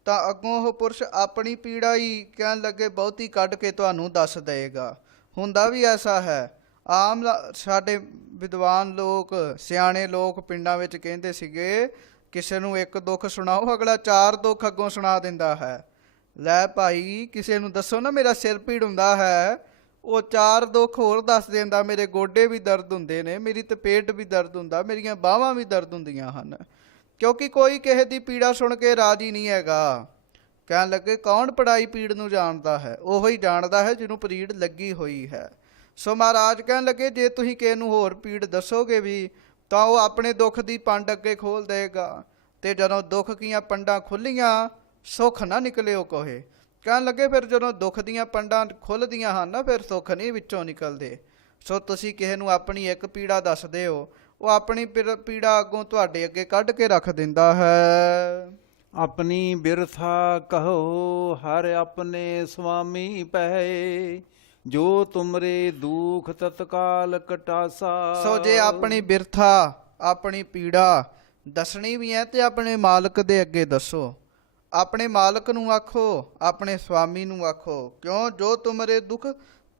ਤਾਂ ਅੱਗੋਂ ਉਹ ਪੁਰਸ਼ ਆਪਣੀ ਪੀੜਾ ਹੀ ਕਹਿਣ ਲੱਗੇ ਬਹੁਤੀ ਕੱਢ ਕੇ ਤੁਹਾਨੂੰ ਦੱਸ ਦੇਗਾ। ਹੁੰਦਾ ਵੀ ਐਸਾ ਹੈ। ਆਮ ਸਾਡੇ ਵਿਦਵਾਨ ਲੋਕ, ਸਿਆਣੇ ਲੋਕ ਪਿੰਡਾਂ ਵਿੱਚ ਕਹਿੰਦੇ ਸੀਗੇ, ਕਿਸੇ ਨੂੰ ਇੱਕ ਦੁੱਖ ਸੁਣਾਓ, ਅਗਲਾ 4 ਦੁੱਖ ਅੱਗੋਂ ਸੁਣਾ ਦਿੰਦਾ ਹੈ। ਲੈ ਭਾਈ, ਕਿਸੇ ਨੂੰ ਦੱਸੋ ਨਾ ਮੇਰਾ ਸਿਰ ਪੀੜ ਹੁੰਦਾ ਹੈ, ਉਹ 4 ਦੁੱਖ ਹੋਰ ਦੱਸ ਦਿੰਦਾ। ਮੇਰੇ ਗੋਡੇ ਵੀ ਦਰਦ ਹੁੰਦੇ ਨੇ, ਮੇਰੀ ਤੇ ਪੇਟ ਵੀ ਦਰਦ ਹੁੰਦਾ, ਮੇਰੀਆਂ ਬਾਹਾਂ ਵੀ ਦਰਦ ਹੁੰਦੀਆਂ ਹਨ। ਕਿਉਂਕਿ ਕੋਈ ਕਿਸੇ ਦੀ ਪੀੜਾ ਸੁਣ ਕੇ ਰਾਜੀ ਨਹੀਂ ਹੈਗਾ। ਕਹਿਣ ਲੱਗੇ ਕੌਣ ਪੜਾਈ ਪੀੜ ਨੂੰ ਜਾਣਦਾ ਹੈ, ਉਹੋ ਹੀ ਜਾਣਦਾ ਹੈ ਜਿਹਨੂੰ ਪੀੜ ਲੱਗੀ ਹੋਈ ਹੈ। ਸੋ ਮਹਾਰਾਜ ਕਹਿਣ ਲੱਗੇ ਜੇ ਤੁਸੀਂ ਕਿਸੇ ਨੂੰ ਹੋਰ ਪੀੜ ਦੱਸੋਗੇ ਵੀ ਤਾਂ ਉਹ ਆਪਣੇ ਦੁੱਖ ਦੀ ਪੰਡ ਅੱਗੇ ਖੋਲ ਦੇਗਾ, ਤੇ ਜਦੋਂ ਦੁੱਖ ਦੀਆਂ ਪੰਡਾਂ ਖੁੱਲੀਆਂ ਸੁੱਖ ਨਾ ਨਿਕਲਿਓ ਕੋਹੇ। ਕਹਿਣ ਲੱਗੇ ਫਿਰ ਜਦੋਂ ਦੁੱਖ ਦੀਆਂ ਪੰਡਾਂ ਖੁੱਲ੍ਹਦੀਆਂ ਹਨ ਨਾ ਫਿਰ ਸੁੱਖ ਨਹੀਂ ਵਿੱਚੋਂ ਨਿਕਲਦੇ। ਸੋ ਤੁਸੀਂ ਕਿਸੇ ਨੂੰ ਆਪਣੀ ਇੱਕ ਪੀੜਾ ਦੱਸਦੇ ਹੋ, ਉਹ ਆਪਣੀ ਪੀੜਾ ਅੱਗੋਂ ਤੁਹਾਡੇ ਅੱਗੇ ਕੱਢ ਕੇ ਰੱਖ ਦਿੰਦਾ ਹੈ। ਆਪਣੀ ਬਿਰਥਾ ਕਹੋ ਹਰ ਆਪਣੇ ਸੁਆਮੀ ਪਹਿ, ਜੋ ਤੁਮਰੇ ਦੁਖ ਤਤਕਾਲ ਕਟਾਸਾ। ਸੋ ਜੇ ਆਪਣੀ ਬਿਰਥਾ ਆਪਣੀ ਪੀੜਾ ਦੱਸਣੀ ਵੀ ਹੈ ਤੇ ਆਪਣੇ ਮਾਲਕ ਦੇ ਅੱਗੇ ਦੱਸੋ। ਆਪਣੇ ਮਾਲਕ ਨੂੰ ਆਖੋ, ਆਪਣੇ ਸੁਆਮੀ ਨੂੰ ਆਖੋ। ਕਿਉਂ? ਜੋ ਤੁਮਰੇ ਦੁੱਖ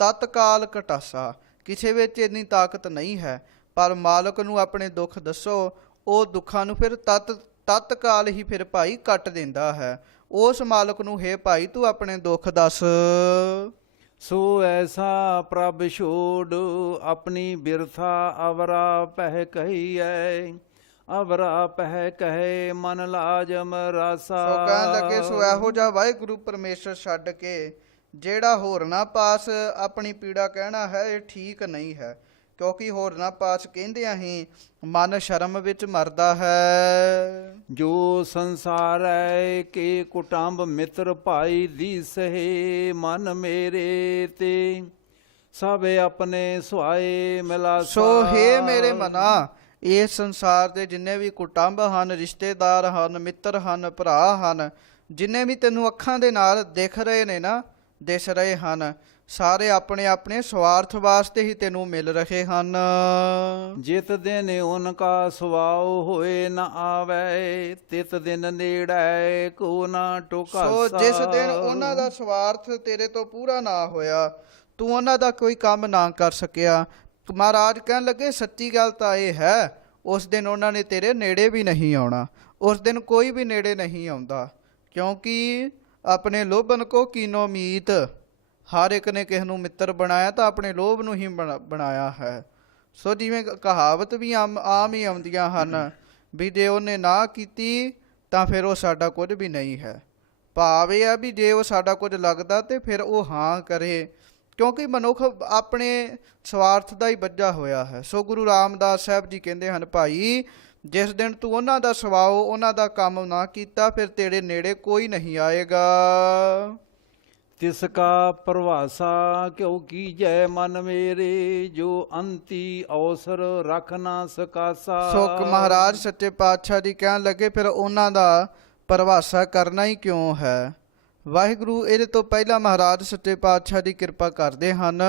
ਤਤਕਾਲ ਕਟਾਸਾ। ਕਿਸੇ ਵਿੱਚ ਇੰਨੀ ਤਾਕਤ ਨਹੀਂ ਹੈ, ਪਰ ਮਾਲਕ ਨੂੰ ਆਪਣੇ ਦੁੱਖ ਦੱਸੋ, ਉਹ ਦੁੱਖਾਂ ਨੂੰ ਫਿਰ ਤਤਕਾਲ ਹੀ ਫਿਰ ਭਾਈ ਕੱਟ ਦਿੰਦਾ ਹੈ। ਉਸ ਮਾਲਕ ਨੂੰ ਹੈ ਭਾਈ ਤੂੰ ਆਪਣੇ ਦੁੱਖ ਦੱਸ। ਸੋ ਐਸਾ ਪ੍ਰਭ ਛੋੜ ਆਪਣੀ ਬਿਰਥਾ ਅਵਰਾ ਪਹਿ ਕਹੀਐ, ਅਵਰਾ ਪਹਿ ਕਹੇ ਮਨ ਲਾਜਮ ਰਾਸਾ। ਸੋ ਕਹਿਣ ਲੱਗੇ ਸੋ ਇਹੋ ਜਿਹਾ ਵਾਹਿਗੁਰੂ ਪਰਮੇਸ਼ਰ ਛੱਡ ਕੇ ਜਿਹੜਾ ਹੋਰਨਾਂ ਪਾਸ ਆਪਣੀ ਪੀੜਾ ਕਹਿਣਾ ਹੈ ਇਹ ਠੀਕ ਨਹੀਂ ਹੈ। ਕਿਉਂਕਿ ਹੋਰਨਾਂ ਪਾਸ ਕਹਿੰਦਿਆਂ ਹੀ ਮਨ ਸ਼ਰਮ ਵਿੱਚ ਮਰਦਾ ਹੈ। ਜੋ ਸੰਸਾਰੈ ਕੇ ਕੁਟੰਬ ਮਿੱਤਰ ਭਾਈ ਦੀਸਹਿ, ਮਨ ਮੇਰੇ ਤੇ ਸਭ ਆਪਣੇ ਸੁਆਏ ਮਿਲਾਸਾ। ਸੋ ਹੇ ਮੇਰੇ ਮਨਾ, ਇਸ ਸੰਸਾਰ ਦੇ ਜਿੰਨੇ ਵੀ ਕੁਟੰਬ ਹਨ, ਰਿਸ਼ਤੇਦਾਰ ਹਨ, ਮਿੱਤਰ ਹਨ, ਭਰਾ ਹਨ, ਜਿੰਨੇ ਵੀ ਤੈਨੂੰ ਅੱਖਾਂ ਦੇ ਨਾਲ ਦਿਖ ਰਹੇ ਨੇ ਨਾ, ਦਿਸ ਰਹੇ ਹਨ, ਸਾਰੇ ਆਪਣੇ ਆਪਣੇ ਸਵਾਰਥ ਵਾਸਤੇ ਹੀ ਤੈਨੂੰ ਮਿਲ ਰਹੇ ਹਨ। ਜਿਤ ਦਿਨ ਉਨਕਾ ਸੁਆਉ ਹੋਏ ਨ ਆਵੈ, ਤਿਤ ਦਿਨ ਨੇੜੈ ਕੋ ਨਾ ਟੁਕਾਸਾ। ਸੋ ਜਿਸ ਦਿਨ ਉਹਨਾਂ ਦਾ ਸਵਾਰਥ ਤੇਰੇ ਤੋਂ ਪੂਰਾ ਨਾ ਹੋਇਆ, ਤੂੰ ਉਹਨਾਂ ਦਾ ਕੋਈ ਕੰਮ ਨਾ ਕਰ ਸਕਿਆ, ਮਹਾਰਾਜ ਕਹਿਣ ਲੱਗੇ ਸੱਚੀ ਗੱਲ ਤਾਂ ਇਹ ਹੈ ਉਸ ਦਿਨ ਉਹਨਾਂ ਨੇ ਤੇਰੇ ਨੇੜੇ ਵੀ ਨਹੀਂ ਆਉਣਾ। ਉਸ ਦਿਨ ਕੋਈ ਵੀ ਨੇੜੇ ਨਹੀਂ ਆਉਂਦਾ, ਕਿਉਂਕਿ ਆਪਣੇ ਲੋਭਨ ਕੋ ਕੀਨੋ ਮੀਤ। ਹਰ ਇੱਕ ਨੇ ਕਿਸੇ ਨੂੰ ਮਿੱਤਰ ਬਣਾਇਆ ਤਾਂ ਆਪਣੇ ਲੋਭ ਨੂੰ ਹੀ ਬਣਾਇਆ ਹੈ। ਸੋ ਜਿਵੇਂ ਕਹਾਵਤ ਵੀ ਆਮ ਹੀ ਆਉਂਦੀਆਂ ਹਨ ਵੀ ਜੇ ਉਹਨੇ ਨਾ ਕੀਤੀ ਤਾਂ ਫਿਰ ਉਹ ਸਾਡਾ ਕੁਝ ਵੀ ਨਹੀਂ ਹੈ। ਭਾਵ ਇਹ ਆ ਵੀ ਜੇ ਉਹ ਸਾਡਾ ਕੁਝ ਲੱਗਦਾ ਤੇ ਫਿਰ ਉਹ ਹਾਂ ਕਰੇ, ਕਿਉਂਕਿ ਮਨੁੱਖ ਆਪਣੇ ਸਵਾਰਥ ਦਾ ਹੀ ਬੱਝਾ ਹੋਇਆ ਹੈ। ਸੋ ਗੁਰੂ ਰਾਮਦਾਸ ਸਾਹਿਬ ਜੀ ਕਹਿੰਦੇ ਹਨ ਭਾਈ ਜਿਸ ਦਿਨ ਤੂੰ ਉਹਨਾਂ ਦਾ ਸਵਾਓ, ਉਹਨਾਂ ਦਾ ਕੰਮ ਨਾ ਕੀਤਾ, ਫਿਰ ਤੇਰੇ ਨੇੜੇ ਕੋਈ ਨਹੀਂ ਆਏਗਾ। ਤਿਸ ਕਾ ਪ੍ਰਵਾਸਾ ਕਿਉ ਕੀਜੈ ਮਨ ਮੇਰੇ, ਜੋ ਅੰਤੀ ਅਵਸਰ ਰਖ ਨਾ ਸਕਾਸਾ। ਸੋ ਮਹਾਰਾਜ ਸੱਚੇ ਪਾਤਸ਼ਾਹ ਜੀ ਕਹਿਣ ਲੱਗੇ ਫਿਰ ਉਹਨਾਂ ਦਾ ਪ੍ਰਵਾਸਾ ਕਰਨਾ ਹੀ ਕਿਉਂ ਹੈ। ਵਾਹਿਗੁਰੂ ਇਹਦੇ ਤੋਂ ਪਹਿਲਾਂ ਮਹਾਰਾਜ ਸੱਚੇ ਪਾਤਸ਼ਾਹ ਦੀ ਕਿਰਪਾ ਕਰਦੇ ਹਨ।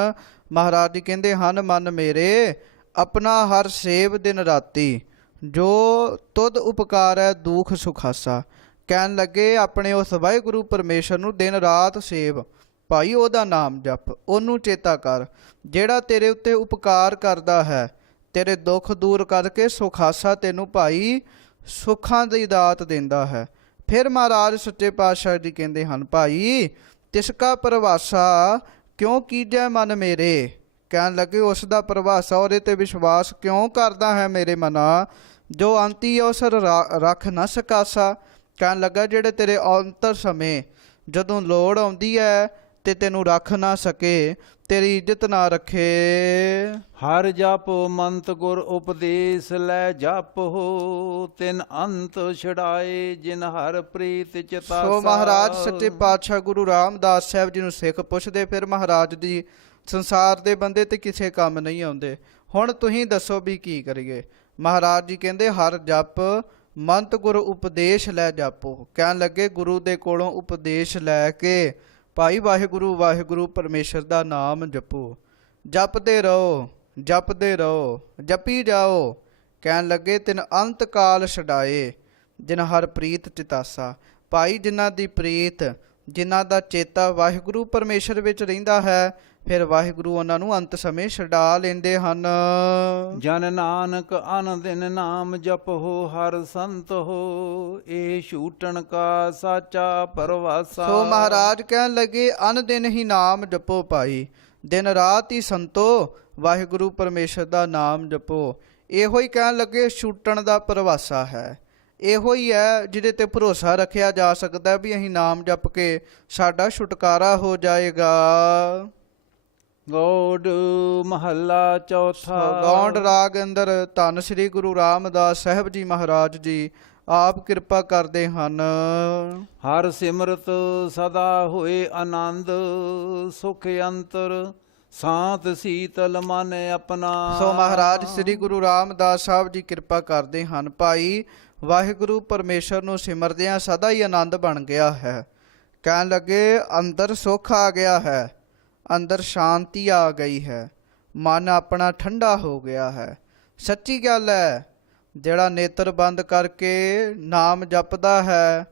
ਮਹਾਰਾਜ ਜੀ ਕਹਿੰਦੇ ਹਨ ਮਨ ਮੇਰੇ ਆਪਣਾ ਹਰ ਸੇਵ ਦਿਨ ਰਾਤੀ, ਜੋ ਤੁਧ ਉਪਕਾਰ ਹੈ ਦੁਖ ਸੁਖਾਸਾ। ਕਹਿਣ ਲੱਗੇ ਆਪਣੇ ਉਸ ਵਾਹਿਗੁਰੂ ਪਰਮੇਸ਼ਰ ਨੂੰ ਦਿਨ ਰਾਤ ਸੇਵ ਭਾਈ, ਉਹਦਾ ਨਾਮ ਜਪ, ਉਹਨੂੰ ਚੇਤਾ ਕਰ ਜਿਹੜਾ ਤੇਰੇ ਉੱਤੇ ਉਪਕਾਰ ਕਰਦਾ ਹੈ, ਤੇਰੇ ਦੁੱਖ ਦੂਰ ਕਰਕੇ ਸੁਖਾਸਾ ਤੈਨੂੰ ਭਾਈ ਸੁੱਖਾਂ ਦੀ ਦਾਤ ਦਿੰਦਾ ਹੈ। ਫਿਰ ਮਹਾਰਾਜ ਸੱਚੇ ਪਾਤਸ਼ਾਹ ਜੀ ਕਹਿੰਦੇ ਹਨ ਭਾਈ ਤਿਸ ਕਾ ਪ੍ਰਵਾਸਾ ਕਿਉਂ ਕੀਜੈ ਮਨ ਮੇਰੇ। ਕਹਿਣ ਲੱਗੇ ਉਸ ਦਾ ਪ੍ਰਵਾਸਾ, ਉਹਦੇ ਤੇ ਵਿਸ਼ਵਾਸ ਕਿਉਂ ਕਰਦਾ ਹੈ ਮੇਰੇ ਮਨਾ, ਜੋ ਅੰਤੀ ਅਵਸਰ ਰੱਖ ਨਾ ਸਕਾਸਾ। ਕਹਿਣ ਲੱਗਾ ਜਿਹੜੇ ਤੇਰੇ ਅੰਤਰ ਸਮੇਂ ਜਦੋਂ ਲੋੜ ਆਉਂਦੀ ਹੈ ਤੇ ਤੈਨੂੰ ਰੱਖ ਨਾ ਸਕੇ, ਤੇਰੀ ਇੱਜ਼ਤ ਨਾ ਰੱਖੇ। ਹਰ ਜਪ ਮੰਤ ਗੁਰ ਉਪਦੇਸ਼ ਲੈ ਜਪ ਹੋ, ਤਿਨ ਅੰਤ ਛੜਾਏ ਜਿਨ ਹਰ ਪ੍ਰੀਤ ਚਿਤਾਸਾ। ਸੋ ਮਹਾਰਾਜ ਸੱਚੇ ਪਾਤਸ਼ਾਹ ਗੁਰੂ ਰਾਮਦਾਸ ਸਾਹਿਬ ਜੀ ਨੂੰ ਸਿੱਖ ਪੁੱਛਦੇ ਫਿਰ ਮਹਾਰਾਜ ਜੀ ਸੰਸਾਰ ਦੇ ਬੰਦੇ ਤੇ ਕਿਸੇ ਕੰਮ ਨਹੀਂ ਆਉਂਦੇ, ਹੁਣ ਤੁਸੀਂ ਦੱਸੋ ਵੀ ਕੀ ਕਰੀਏ। ਮਹਾਰਾਜ ਜੀ ਕਹਿੰਦੇ ਹਰ ਜਪ ਮੰਤ ਗੁਰ ਉਪਦੇਸ਼ ਲੈ ਜਪੋ। ਕਹਿਣ ਲੱਗੇ ਗੁਰੂ ਦੇ ਕੋਲੋਂ ਉਪਦੇਸ਼ ਲੈ ਕੇ ਭਾਈ ਵਾਹਿਗੁਰੂ ਵਾਹਿਗੁਰੂ ਪਰਮੇਸ਼ਰ ਦਾ ਨਾਮ ਜਪੋ, ਜਪਦੇ ਰਹੋ ਜਪਦੇ ਰਹੋ, ਜਪੀ ਜਾਓ। ਕਹਿਣ ਲੱਗੇ ਤਿਨ ਅੰਤ ਕਾਲ ਛਡਾਏ ਜਿਨ ਹਰ ਪ੍ਰੀਤ ਚਿਤਾਸਾ। ਭਾਈ ਜਿਨ੍ਹਾਂ ਦੀ ਪ੍ਰੀਤ, ਜਿਨ੍ਹਾਂ ਦਾ ਚੇਤਾ ਵਾਹਿਗੁਰੂ ਪਰਮੇਸ਼ਰ ਵਿੱਚ ਰਹਿੰਦਾ ਹੈ, ਫਿਰ ਵਾਹਿਗੁਰੂ ਉਹਨਾਂ ਨੂੰ ਅੰਤ ਸਮੇਂ ਛਡਾ ਲੈਂਦੇ ਹਨ। ਜਨ ਨਾਨਕ ਅਨ ਦਿਨ ਨਾਮ ਜਪੋ ਹਰ ਸੰਤ ਹੋ, ਇਹ ਛੂਟਣ ਕਾ ਸਾਚਾ ਪਰਵਾਸਾ। ਸੋ ਮਹਾਰਾਜ ਕਹਿਣ ਲੱਗੇ ਅਨ ਦਿਨ ਹੀ ਨਾਮ ਜਪੋ ਭਾਈ, ਦਿਨ ਰਾਤ ਹੀ ਸੰਤੋ ਵਾਹਿਗੁਰੂ ਪਰਮੇਸ਼ਰ ਦਾ ਨਾਮ ਜਪੋ। ਇਹੋ ਹੀ ਕਹਿਣ ਲੱਗੇ ਛੂਟਣ ਦਾ ਪਰਵਾਸਾ ਹੈ। ਇਹੋ ਹੀ ਹੈ ਜਿਹਦੇ ਤੇ ਭਰੋਸਾ ਰੱਖਿਆ ਜਾ ਸਕਦਾ ਵੀ ਅਸੀਂ ਨਾਮ ਜਪ ਕੇ ਸਾਡਾ ਛੁਟਕਾਰਾ ਹੋ ਜਾਏਗਾ। ਗੌੜ ਮਹੱਲਾ ਚੌਥਾ। ਗੌਂਡ ਰਾਗ ਅੰਦਰ ਧੰਨ ਸ੍ਰੀ ਗੁਰੂ ਰਾਮਦਾਸ ਸਾਹਿਬ ਜੀ ਮਹਾਰਾਜ ਜੀ ਆਪ ਕਿਰਪਾ ਕਰਦੇ ਹਨ। ਹਰ ਸਿਮਰਤ ਸਦਾ ਹੋਏ ਆਨੰਦ, ਸੁਖ ਅੰਤਰ ਸਾਤ ਸੀਤਲ ਮਨ ਆਪਣਾ। ਸੋ ਮਹਾਰਾਜ ਸ੍ਰੀ ਗੁਰੂ ਰਾਮਦਾਸ ਸਾਹਿਬ ਜੀ ਕਿਰਪਾ ਕਰਦੇ ਹਨ। ਭਾਈ ਵਾਹਿਗੁਰੂ ਪਰਮੇਸ਼ਰ ਨੂੰ ਸਿਮਰਦਿਆਂ ਸਦਾ ਹੀ ਆਨੰਦ ਬਣ ਗਿਆ ਹੈ। ਕਹਿਣ ਲੱਗੇ ਅੰਦਰ ਸੁੱਖ ਆ ਗਿਆ ਹੈ, ਅੰਦਰ ਸ਼ਾਂਤੀ ਆ ਗਈ ਹੈ, ਮਨ ਆਪਣਾ ਠੰਡਾ ਹੋ ਗਿਆ ਹੈ। ਸੱਚੀ ਗੱਲ ਹੈ, ਜਿਹੜਾ ਨੇਤਰ ਬੰਦ ਕਰਕੇ ਨਾਮ ਜਪਦਾ ਹੈ,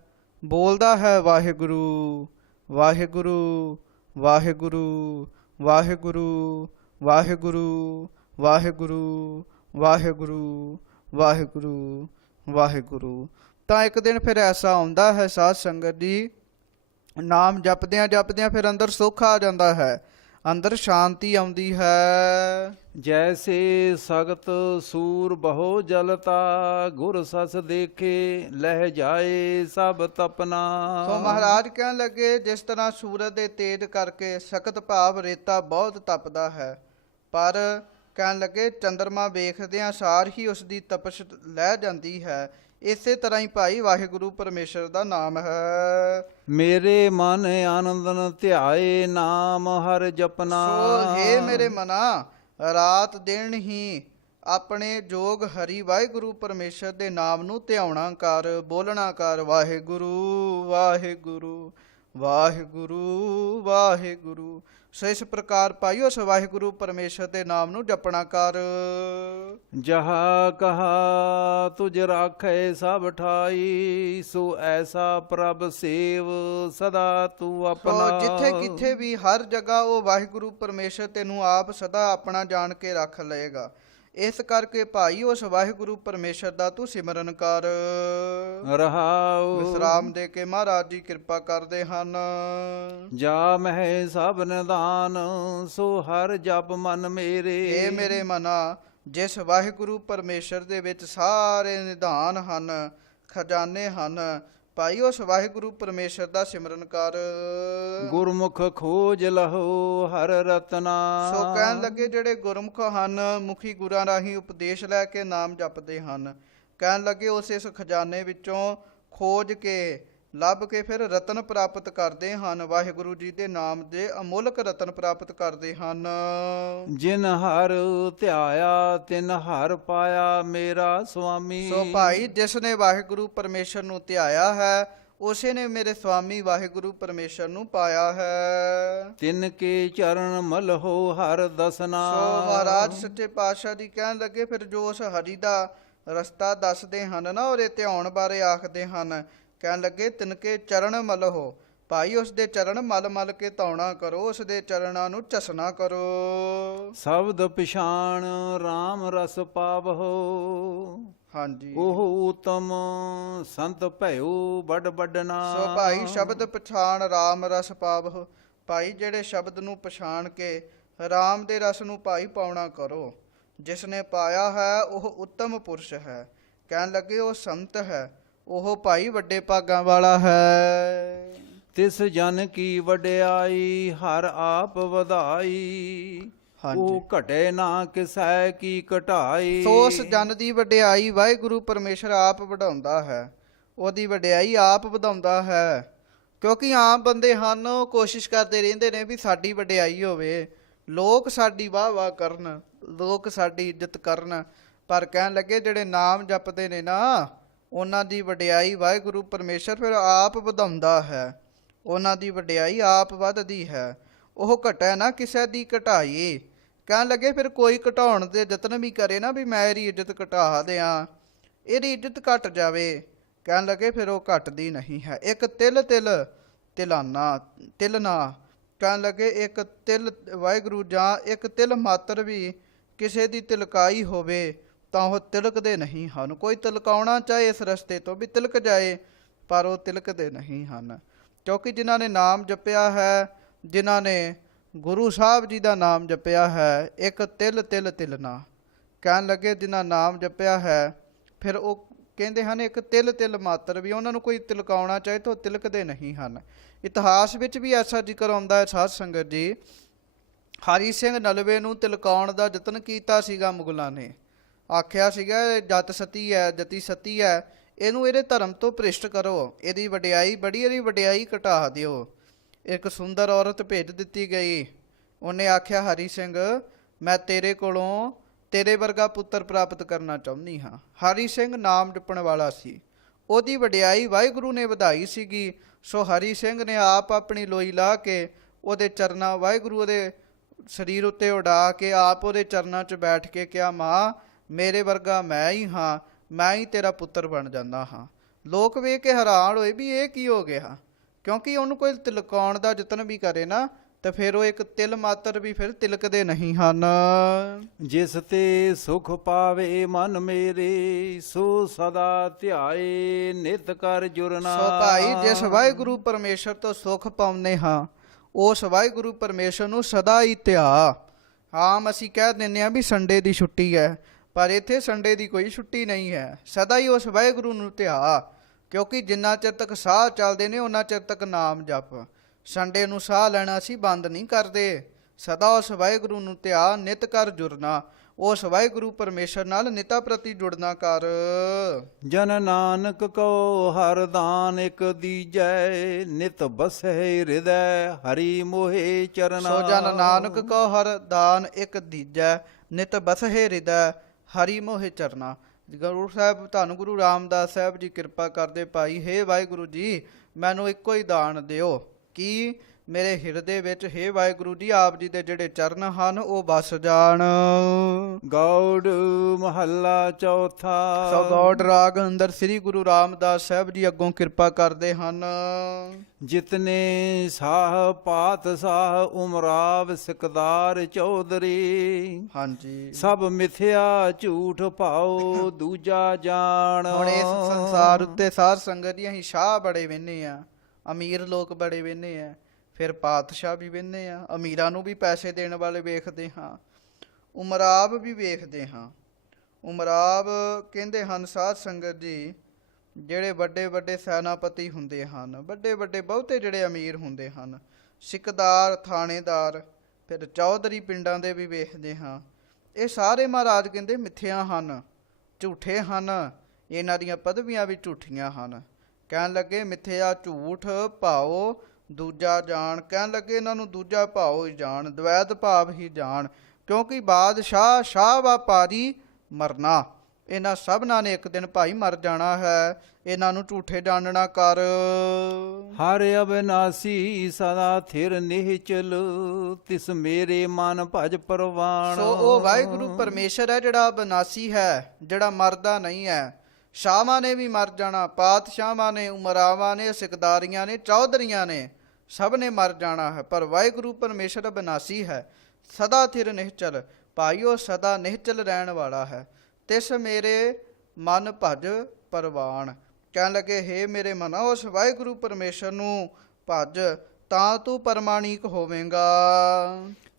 ਬੋਲਦਾ ਹੈ ਵਾਹਿਗੁਰੂ ਵਾਹਿਗੁਰੂ ਵਾਹਿਗੁਰੂ ਵਾਹਿਗੁਰੂ ਵਾਹਿਗੁਰੂ ਵਾਹਿਗੁਰੂ ਵਾਹਿਗੁਰੂ ਵਾਹਿਗੁਰੂ ਵਾਹਿਗੁਰੂ, ਤਾਂ ਇੱਕ ਦਿਨ ਫਿਰ ਐਸਾ ਆਉਂਦਾ ਹੈ ਸਾਧ ਸੰਗਤ ਜੀ, ਨਾਮ ਜਪਦਿਆਂ ਜਪਦਿਆਂ ਫਿਰ ਅੰਦਰ ਸੁੱਖ ਆ ਜਾਂਦਾ ਹੈ, ਅੰਦਰ ਸ਼ਾਂਤੀ ਆਉਂਦੀ ਹੈ। ਜੈਸੇ ਸਗਤ ਸੂਰ ਬਹੁ ਜਲਤਾ, ਗੁਰ ਸਸ ਦੇਖੇ ਲਹਿ ਜਾਏ ਸਭ ਤਪਨਾ। ਸੋ ਮਹਾਰਾਜ ਕਹਿਣ ਲੱਗੇ ਜਿਸ ਤਰ੍ਹਾਂ ਸੂਰਜ ਦੇ ਤੇਜ ਕਰਕੇ ਸਖਤ ਭਾਵ ਰੇਤਾ ਬਹੁਤ ਤਪਦਾ ਹੈ, ਪਰ ਕਹਿਣ ਲੱਗੇ ਚੰਦਰਮਾ ਵੇਖਦਿਆਂ ਸਾਰ ਹੀ ਉਸ ਦੀ ਤਪਸ਼ ਲਹਿ ਜਾਂਦੀ ਹੈ। ਇਸੇ ਤਰ੍ਹਾਂ ਹੀ ਭਾਈ ਵਾਹਿਗੁਰੂ ਪਰਮੇਸ਼ਰ ਦਾ ਨਾਮ ਹੈ। ਮੇਰੇ ਮਨ ਆਨੰਦਨ ਧਿਆਏ ਨਾਮ ਹਰ ਜਪਨਾ। ਸੋ ਹੇ ਮੇਰੇ ਮਨਾ, ਰਾਤ ਦਿਨ ਹੀ ਆਪਣੇ ਜੋਗ ਹਰੀ ਵਾਹਿਗੁਰੂ ਪਰਮੇਸ਼ਰ ਦੇ ਨਾਮ ਨੂੰ ਧਿਆਉਣਾ ਕਰ, ਬੋਲਣਾ ਕਰ, ਵਾਹਿਗੁਰੂ ਵਾਹਿਗੁਰੂ ਵਾਹਿਗੁਰੂ ਵਾਹਿਗੁਰੂ। ਸੋ ਇਸ ਪ੍ਰਕਾਰ ਭਾਈ ਉਸ ਵਾਹਿਗੁਰੂ ਪਰਮੇਸ਼ਰ ਦੇ ਨਾਮ ਨੂੰ ਜਪਣਾ ਕਰ। ਜਹਾ ਕਹਾ ਤੁਝ ਰਾਖੈ ਸਭ ਠਾਈ, ਸੋ ਐਸਾ ਪ੍ਰਭ ਸੇਵ ਸਦਾ ਤੂੰ ਆਪਣਾ। ਸੋ ਜਿੱਥੇ ਕਿੱਥੇ ਵੀ ਹਰ ਜਗ੍ਹਾ ਉਹ ਵਾਹਿਗੁਰੂ ਪਰਮੇਸ਼ਰ ਤੈਨੂੰ ਆਪ ਸਦਾ ਆਪਣਾ ਜਾਣ ਕੇ ਰੱਖ ਲਏਗਾ। ਇਸ ਕਰਕੇ ਭਾਈ ਉਸ ਵਾਹਿਗੁਰੂ ਪਰਮੇਸ਼ਰ ਦਾ ਤੂੰ ਸਿਮਰਨ ਕਰ। ਰਹਾਉ ਵਿਸਰਾਮ ਦੇ ਕੇ ਮਹਾਰਾਜ ਜੀ ਕਿਰਪਾ ਕਰਦੇ ਹਨ। ਜਾ ਮਹਿ ਸਭ ਨਿਦਾਨ, ਸੋ ਹਰ ਜਪ ਮਨ ਮੇਰੇ। ਇਹ ਮੇਰੇ ਮਨਾ, ਜਿਸ ਵਾਹਿਗੁਰੂ ਪਰਮੇਸ਼ਰ ਦੇ ਵਿੱਚ ਸਾਰੇ ਨਿਧਾਨ ਹਨ, ਖਜ਼ਾਨੇ ਹਨ, ਭਾਈ ਉਸ ਵਾਹਿਗੁਰੂ ਪਰਮੇਸ਼ਰ ਦਾ ਸਿਮਰਨ ਕਰ। ਗੁਰਮੁਖ ਖੋਜ ਲਹੋ ਹਰ ਰਤਨਾ। ਸੋ ਕਹਿਣ ਲੱਗੇ ਜਿਹੜੇ ਗੁਰਮੁਖ ਹਨ, ਮੁਖੀ ਗੁਰਾਂ ਰਾਹੀਂ ਉਪਦੇਸ਼ ਲੈ ਕੇ ਨਾਮ ਜਪਦੇ ਹਨ, ਕਹਿਣ ਲੱਗੇ ਉਸ ਇਸ ਖਜ਼ਾਨੇ ਵਿੱਚੋਂ ਖੋਜ ਕੇ ਲੱਭ ਕੇ ਫਿਰ ਰਤਨ ਪ੍ਰਾਪਤ ਕਰਦੇ ਹਨ, ਵਾਹਿਗੁਰੂ ਜੀ ਦੇ ਨਾਮ ਦੇ ਅਮੁੱਲਕ ਰਤਨ ਪ੍ਰਾਪਤ ਕਰਦੇ ਹਨ। ਜਿਨ ਹਰ ਧਿਆਇਆ ਤਿਨ ਹਰ ਪਾਇਆ ਮੇਰਾ ਸੁਆਮੀ। ਸੋ ਭਾਈ ਜਿਸ ਨੇ ਵਾਹਿਗੁਰੂ ਪਰਮੇਸ਼ਰ ਨੂੰ ਧਿਆਇਆ ਹੈ, ਉਸੇ ਨੇ ਮੇਰੇ ਸੁਆਮੀ ਵਾਹਿਗੁਰੂ ਪਰਮੇਸ਼ਰ ਨੂੰ ਪਾਇਆ ਹੈ। ਤਿਨ ਕੇ ਚਰਨ ਮਲਹੋ ਹਰ ਦਸਨਾ। ਸੋ ਮਹਾਰਾਜ ਸੱਚੇ ਪਾਤਸ਼ਾਹ ਜੀ ਕਹਿਣ ਲੱਗੇ ਫਿਰ ਜੋ ਉਸ ਹਰੀ ਦਾ ਰਸਤਾ ਦੱਸਦੇ ਹਨ ਨਾ, ਉਹਦੇ ਧਿਆਉਣ ਬਾਰੇ ਆਖਦੇ ਹਨ, ਕਹਿਣ ਲੱਗੇ ਤਿਨਕੇ ਚਰਨ ਮਲਹੋ, ਭਾਈ ਉਸ ਦੇ ਚਰਨ ਮਲ ਮਲ ਕੇ ਧੌਣਾ ਕਰੋ, ਉਸ ਦੇ ਚਰਨਾਂ ਨੂੰ ਚਸਨਾ ਕਰੋ। ਸ਼ਬਦ ਪਛਾਣ RAM ਰਸ ਪਾਵਹੋ, ਹਾਂਜੀ ਉਹ ਉਤਮ ਸੰਤ ਭਇਓ ਵੱਡ ਵੱਡਨਾ। ਸੋ ਭਾਈ ਸ਼ਬਦ ਪਛਾਣ RAM ਰਸ ਪਾਵਹੁ, ਭਾਈ ਜਿਹੜੇ ਸ਼ਬਦ ਨੂੰ ਪਛਾਣ ਕੇ RAM ਦੇ ਰਸ ਨੂੰ ਭਾਈ ਪਾਉਣਾ ਕਰੋ। ਜਿਸ ਨੇ ਪਾਇਆ ਹੈ ਉਹ ਉੱਤਮ ਪੁਰਸ਼ ਹੈ, ਕਹਿਣ ਲੱਗੇ ਉਹ ਸੰਤ ਹੈ, ਉਹ ਭਾਈ ਵੱਡੇ ਭਾਗਾਂ ਵਾਲਾ ਹੈ। ਤਿਸ ਜਨ ਕੀ ਵਡਿਆਈ ਹਰ ਆਪ ਵਧਾਈ, ਉਹ ਘਟੇ ਨਾ ਕਿਸੈ ਕੀ ਘਟਾਈ। ਸੋ ਉਸ ਜਨ ਦੀ ਵਡਿਆਈ ਵਾਹਿਗੁਰੂ ਪਰਮੇਸ਼ਰ ਆਪ ਵਧਾਉਂਦਾ ਹੈ, ਉਹਦੀ ਵਡਿਆਈ ਆਪ ਵਧਾਉਂਦਾ ਹੈ। ਕਿਉਂਕਿ ਆਮ ਬੰਦੇ ਹਨ, ਉਹ ਕੋਸ਼ਿਸ਼ ਕਰਦੇ ਰਹਿੰਦੇ ਨੇ ਵੀ ਸਾਡੀ ਵਡਿਆਈ ਹੋਵੇ, ਲੋਕ ਸਾਡੀ ਵਾਹ ਵਾਹ ਕਰਨ, ਲੋਕ ਸਾਡੀ ਇੱਜ਼ਤ ਕਰਨ, ਪਰ ਕਹਿਣ ਲੱਗੇ ਜਿਹੜੇ ਨਾਮ ਜਪਦੇ ਨੇ ਨਾ, ਉਹਨਾਂ ਦੀ ਵਡਿਆਈ ਵਾਹਿਗੁਰੂ ਪਰਮੇਸ਼ਰ ਫਿਰ ਆਪ ਵਧਾਉਂਦਾ ਹੈ, ਉਹਨਾਂ ਦੀ ਵਡਿਆਈ ਆਪ ਵੱਧਦੀ ਹੈ। ਉਹ ਘਟੈ ਨਾ ਕਿਸੇ ਦੀ ਘਟਾਈ, ਕਹਿਣ ਲੱਗੇ ਫਿਰ ਕੋਈ ਘਟਾਉਣ ਦੇ ਯਤਨ ਵੀ ਕਰੇ ਨਾ ਵੀ ਮੈਂ ਇਹਦੀ ਇੱਜ਼ਤ ਘਟਾ ਦਿਆਂ, ਇਹਦੀ ਇੱਜ਼ਤ ਘਟ ਜਾਵੇ, ਕਹਿਣ ਲੱਗੇ ਫਿਰ ਉਹ ਘਟਦੀ ਨਹੀਂ ਹੈ। ਇੱਕ ਤਿਲ ਤਿਲ ਤਿਲਾਨਾ ਤਿਲਨਾ, ਕਹਿਣ ਲੱਗੇ ਇੱਕ ਤਿਲ ਵਾਹਿਗੁਰੂ ਜਾਂ ਇੱਕ ਤਿਲ ਮਾਤਰ ਵੀ ਕਿਸੇ ਦੀ ਤਿਲਕਾਈ ਹੋਵੇ ਤਾਂ ਉਹ ਤਿਲਕਦੇ ਨਹੀਂ ਹਨ। ਕੋਈ ਤਿਲਕਾਉਣਾ ਚਾਹੇ ਇਸ ਰਸਤੇ ਤੋਂ ਵੀ ਤਿਲਕ ਜਾਏ, ਪਰ ਉਹ ਤਿਲਕਦੇ ਨਹੀਂ ਹਨ, ਕਿਉਂਕਿ ਜਿਨ੍ਹਾਂ ਨੇ ਨਾਮ ਜਪਿਆ ਹੈ, ਜਿਨ੍ਹਾਂ ਨੇ ਗੁਰੂ ਸਾਹਿਬ ਜੀ ਦਾ ਨਾਮ ਜਪਿਆ ਹੈ, ਇੱਕ ਤਿਲ ਤਿਲ ਤਿਲਨਾ, ਕਹਿਣ ਲੱਗੇ ਜਿਨ੍ਹਾਂ ਨਾਮ ਜਪਿਆ ਹੈ ਫਿਰ ਉਹ ਕਹਿੰਦੇ ਹਨ ਇੱਕ ਤਿਲ ਤਿਲ ਮਾਤਰ ਵੀ, ਉਹਨਾਂ ਨੂੰ ਕੋਈ ਤਿਲਕਾਉਣਾ ਚਾਹੇ ਤਾਂ ਉਹ ਤਿਲਕਦੇ ਨਹੀਂ ਹਨ। ਇਤਿਹਾਸ ਵਿੱਚ ਵੀ ਐਸਾ ਜ਼ਿਕਰ ਆਉਂਦਾ ਹੈ ਸਾਧ ਸੰਗਤ ਜੀ, ਹਰੀ ਸਿੰਘ ਨਲਵੇ ਨੂੰ ਤਿਲਕਾਉਣ ਦਾ ਯਤਨ ਕੀਤਾ ਸੀਗਾ ਮੁਗਲਾਂ ਨੇ, ਆਖਿਆ ਸੀਗਾ ਇਹ ਜਤ ਸਤੀ ਹੈ, ਜਤੀ ਸਤੀ ਹੈ, ਇਹਨੂੰ ਇਹਦੇ ਧਰਮ ਤੋਂ ਭ੍ਰਿਸ਼ਟ ਕਰੋ, ਇਹਦੀ ਵਡਿਆਈ ਬੜੀ, ਇਹਦੀ ਵਡਿਆਈ ਘਟਾ ਦਿਓ। ਇੱਕ ਸੁੰਦਰ ਔਰਤ ਭੇਜ ਦਿੱਤੀ ਗਈ, ਉਹਨੇ ਆਖਿਆ ਹਰੀ ਸਿੰਘ ਮੈਂ ਤੇਰੇ ਕੋਲੋਂ ਤੇਰੇ ਵਰਗਾ ਪੁੱਤਰ ਪ੍ਰਾਪਤ ਕਰਨਾ ਚਾਹੁੰਦੀ ਹਾਂ। ਹਰੀ ਸਿੰਘ ਨਾਮ ਜਪਣ ਵਾਲਾ ਸੀ, ਉਹਦੀ ਵਡਿਆਈ ਵਾਹਿਗੁਰੂ ਨੇ ਵਧਾਈ ਸੀਗੀ, ਸੋ ਹਰੀ ਸਿੰਘ ਨੇ ਆਪ ਆਪਣੀ ਲੋਈ ਲਾ ਕੇ ਉਹਦੇ ਚਰਨਾਂ, ਵਾਹਿਗੁਰੂ ਉਹਦੇ ਸਰੀਰ ਉੱਤੇ ਉਡਾ ਕੇ ਆਪ ਉਹਦੇ ਚਰਨਾਂ 'ਚ ਬੈਠ ਕੇ ਕਿਹਾ ਮਾਂ ਮੇਰੇ ਵਰਗਾ ਮੈਂ ਹੀ ਹਾਂ, ਮੈਂ ਹੀ ਤੇਰਾ ਪੁੱਤਰ ਬਣ ਜਾਂਦਾ ਹਾਂ। ਲੋਕ ਵੇਖ ਕੇ ਹੈਰਾਨ ਹੋਏ ਵੀ ਇਹ ਕੀ ਹੋ ਗਿਆ, ਕਿਉਂਕਿ ਉਹਨੂੰ ਕੋਈ ਤਿਲਕਾਉਣ ਦਾ ਯਤਨ ਵੀ ਕਰੇ ਨਾ ਤਾਂ ਫਿਰ ਉਹ ਇੱਕ ਤਿਲ ਮਾਤਰ ਵੀ ਫਿਰ ਤਿਲਕਦੇ ਨਹੀਂ ਹਨ। ਜਿਸ ਤੇ ਸੁਖ ਪਾਵੇ ਮਨ ਮੇਰੇ, ਸੋ ਸਦਾ ਧਿਆਏ ਨਿਤ ਕਰ ਜੁਰਨਾ। ਸੋ ਭਾਈ ਜਿਸ ਵਾਹਿਗੁਰੂ ਪਰਮੇਸ਼ਰ ਤੋਂ ਸੁਖ ਪਾਉਂਦੇ ਹਾਂ ਉਸ ਵਾਹਿਗੁਰੂ ਪਰਮੇਸ਼ਰ ਨੂੰ ਸਦਾ ਹੀ ਧਿਆ। ਆਮ ਅਸੀਂ ਕਹਿ ਦਿੰਦੇ ਹਾਂ ਵੀ ਸੰਡੇ ਦੀ ਛੁੱਟੀ ਹੈ, ਪਰ ਇੱਥੇ ਸੰਡੇ ਦੀ ਕੋਈ ਛੁੱਟੀ ਨਹੀਂ ਹੈ, ਸਦਾ ਹੀ ਉਸ ਵਾਹਿਗੁਰੂ ਨੂੰ ਧਿਆ, ਕਿਉਂਕਿ ਜਿੰਨਾ ਚਿਰ ਤੱਕ ਸਾਹ ਚੱਲਦੇ ਨੇ ਉਹਨਾਂ ਚਿਰ ਤੱਕ ਨਾਮ ਜਪ। ਸੰਡੇ ਨੂੰ ਸਾਹ ਲੈਣਾ ਅਸੀਂ ਬੰਦ ਨਹੀਂ ਕਰਦੇ, ਸਦਾ ਉਸ ਵਾਹਿਗੁਰੂ ਨੂੰ ਧਿਆ, ਨਿਤ ਕਰ ਜੁੜਨਾ, ਉਸ ਵਾਹਿਗੁਰੂ ਪਰਮੇਸ਼ਰ ਨਾਲ ਨਿਤਾ ਪ੍ਰਤੀ ਜੁੜਨਾ ਕਰ। ਜਨ ਨਾਨਕ ਕੋ ਹਰ ਦਾਨ ਇਕ ਦੀਜੈ, ਨਿਤ ਬਸੈ ਹਿਰਦੈ ਹਰੀ ਮੋਹਿ ਚਰਨਾ। ਸੋ ਜਨ ਨਾਨਕ ਕੋ ਹਰ ਦਾਨ ਇਕ ਦੀਜੈ, ਨਿਤ ਬਸਹਿ ਹਿਰਦੈ ਹਰੀ ਮੋਹਿ ਚਰਨਾ। ਗੁਰੂ ਸਾਹਿਬ ਧੰਨ ਗੁਰੂ ਰਾਮਦਾਸ ਸਾਹਿਬ ਜੀ ਕਿਰਪਾ ਕਰਦੇ ਭਾਈ, ਹੇ ਵਾਹਿਗੁਰੂ ਜੀ ਮੈਨੂੰ ਇੱਕੋ ਹੀ ਦਾਨ ਦਿਓ ਕਿ ਮੇਰੇ ਹਿਰਦੇ ਵਿੱਚ ਹੇ ਵਾਹਿਗੁਰੂ ਜੀ ਆਪ ਜੀ ਦੇ ਜਿਹੜੇ ਚਰਨ ਹਨ ਉਹ ਵਸ ਜਾਣ। ਗੌੜ ਮਹੱਲਾ ਚੌਥਾ। ਸੋ ਗੌੜ ਰਾਗ ਅੰਦਰ ਸ੍ਰੀ ਗੁਰੂ ਰਾਮਦਾਸ ਸਾਹਿਬ ਜੀ ਅੱਗੋਂ ਕਿਰਪਾ ਕਰਦੇ ਹਨ। ਜਿਤਨੇ ਸਾਹ ਪਾਤ ਸਾਹ ਉਮਰਾਵ ਸਿਕਦਾਰ ਚੌਧਰੀ, ਹਾਂਜੀ ਸਭ ਮਿਥਿਆ ਝੂਠ ਭਾਉ ਦੂਜਾ ਜਾਣ। ਹੁਣ ਇਸ ਸੰਸਾਰ ਉੱਤੇ ਸਾਧ ਸੰਗਤ ਜੀ ਅਸੀਂ ਸ਼ਾਹ ਬੜੇ ਵੇਨੇ ਆ, ਅਮੀਰ ਲੋਕ ਬੜੇ ਵੇਨੇ ਆ, ਫਿਰ ਪਾਤਸ਼ਾਹ ਵੀ ਵੇਨੇ ਆ, ਅਮੀਰਾਂ ਨੂੰ ਵੀ ਪੈਸੇ ਦੇਣ ਵਾਲੇ ਵੇਖਦੇ ਹਾਂ, ਉਮਰਾਵ ਵੀ ਵੇਖਦੇ ਹਾਂ। ਉਮਰਾਵ ਕਹਿੰਦੇ ਹਨ ਸਾਧ ਸੰਗਤ ਜੀ ਜਿਹੜੇ ਵੱਡੇ ਵੱਡੇ ਸੈਨਾਪਤੀ ਹੁੰਦੇ ਹਨ, ਵੱਡੇ ਵੱਡੇ ਬਹੁਤੇ ਜਿਹੜੇ ਅਮੀਰ ਹੁੰਦੇ ਹਨ, ਸਿਕਦਾਰ, ਥਾਣੇਦਾਰ, ਫਿਰ ਚੌਧਰੀ ਪਿੰਡਾਂ ਦੇ ਵੀ ਵੇਖਦੇ ਹਾਂ, ਇਹ ਸਾਰੇ ਮਹਾਰਾਜ ਕਹਿੰਦੇ ਮਿੱਥਿਆ ਹਨ, ਝੂਠੇ ਹਨ, ਇਹਨਾਂ ਦੀਆਂ ਪਦਵੀਆਂ ਵੀ ਝੂਠੀਆਂ ਹਨ। ਕਹਿਣ ਲੱਗੇ ਮਿੱਥਿਆ ਝੂਠ ਭਾਓ ਦੂਜਾ ਜਾਣ, ਕਹਿਣ ਲੱਗੇ ਇਹਨਾਂ ਨੂੰ ਦੂਜਾ ਭਾਓ ਹੀ ਜਾਣ, ਦਵੈਤ ਭਾਵ ਹੀ ਜਾਣ, ਕਿਉਂਕਿ ਬਾਦਸ਼ਾਹ ਸ਼ਾਹ ਵਪਾਰੀ ਮਰਨਾ, ਇਹਨਾਂ ਸਭਨਾਂ ਨੇ ਇੱਕ ਦਿਨ ਭਾਈ ਮਰ ਜਾਣਾ ਹੈ, ਇਹਨਾਂ ਨੂੰ ਝੂਠੇ ਜਾਣਨਾ ਕਰ। ਹਰ ਅਬਨਾਸੀ ਸਦਾ ਥਿਰ ਨਿਹਚਲ, ਤਿਸ ਮੇਰੇ ਮਨ ਭਜ ਪਰਵਾਣ। ਸੋ ਉਹ ਵਾਹਿਗੁਰੂ ਪਰਮੇਸ਼ਰ ਹੈ ਜਿਹੜਾ ਅਬਨਾਸੀ ਹੈ, ਜਿਹੜਾ ਮਰਦਾ ਨਹੀਂ ਹੈ। ਸ਼ਾਹਾਂ ਨੇ ਵੀ ਮਰ ਜਾਣਾ, ਪਾਤਸ਼ਾਹਾਂ ਨੇ, ਉਮਰਾਵਾਂ ਨੇ, ਸਿਕਦਾਰੀਆਂ ਨੇ, ਚੌਧਰੀਆਂ ਨੇ, ਸਭ ਨੇ ਮਰ ਜਾਣਾ ਹੈ, ਪਰ ਵਾਹਿਗੁਰੂ ਪਰਮੇਸ਼ਰ ਅਬਨਾਸੀ ਹੈ, ਸਦਾ ਥਿਰ ਨਿਹਚਲ। ਭਾਈ ਉਹ ਸਦਾ ਨਿਹਚਲ ਰਹਿਣ ਵਾਲਾ ਹੈ। ਤਿਸ ਮੇਰੇ ਮਨ ਭਜ ਪਰਵਾਣ, ਕਹਿਣ ਲੱਗੇ ਹੇ ਮੇਰੇ ਮਨਾ ਉਸ ਵਾਹਿਗੁਰੂ ਪਰਮੇਸ਼ਰ ਨੂੰ ਭਜ ਤਾਂ ਤੂੰ ਪਰਮਾਣੀਕ ਹੋਵੇਂਗਾ।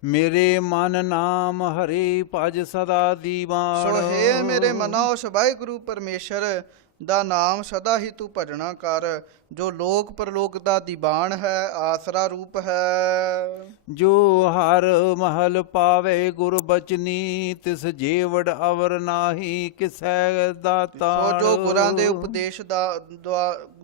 ਮੇਰੇ ਮਨ ਨਾਮ ਹਰੀ ਭਜ ਸਦਾ ਦੀਵਾਨ। ਸੋ ਹੇ ਮੇਰੇ ਮਨਾ ਉਸ ਵਾਹਿਗੁਰੂ ਪਰਮੇਸ਼ਰ ਦਾ ਨਾਮ ਸਦਾ ਹੀ ਤੂੰ ਭਜਣਾ ਕਰ, ਜੋ ਲੋਕ ਪਰਲੋਕ ਦਾ ਦੀਵਾਨ ਹੈ, ਆਸਰਾ ਰੂਪ ਹੈ। ਜੋ ਹਰ ਮਹਲ ਪਾਵੇ ਗੁਰ ਬਚਨੀ, ਤਿਸ ਜੀਵੜ ਅਵਰ ਨਾਹੀ ਕਿਸੈ ਦਾਤਾ। ਸੋ ਜੋ ਗੁਰਾਂ ਦੇ ਉਪਦੇਸ਼ ਦਾ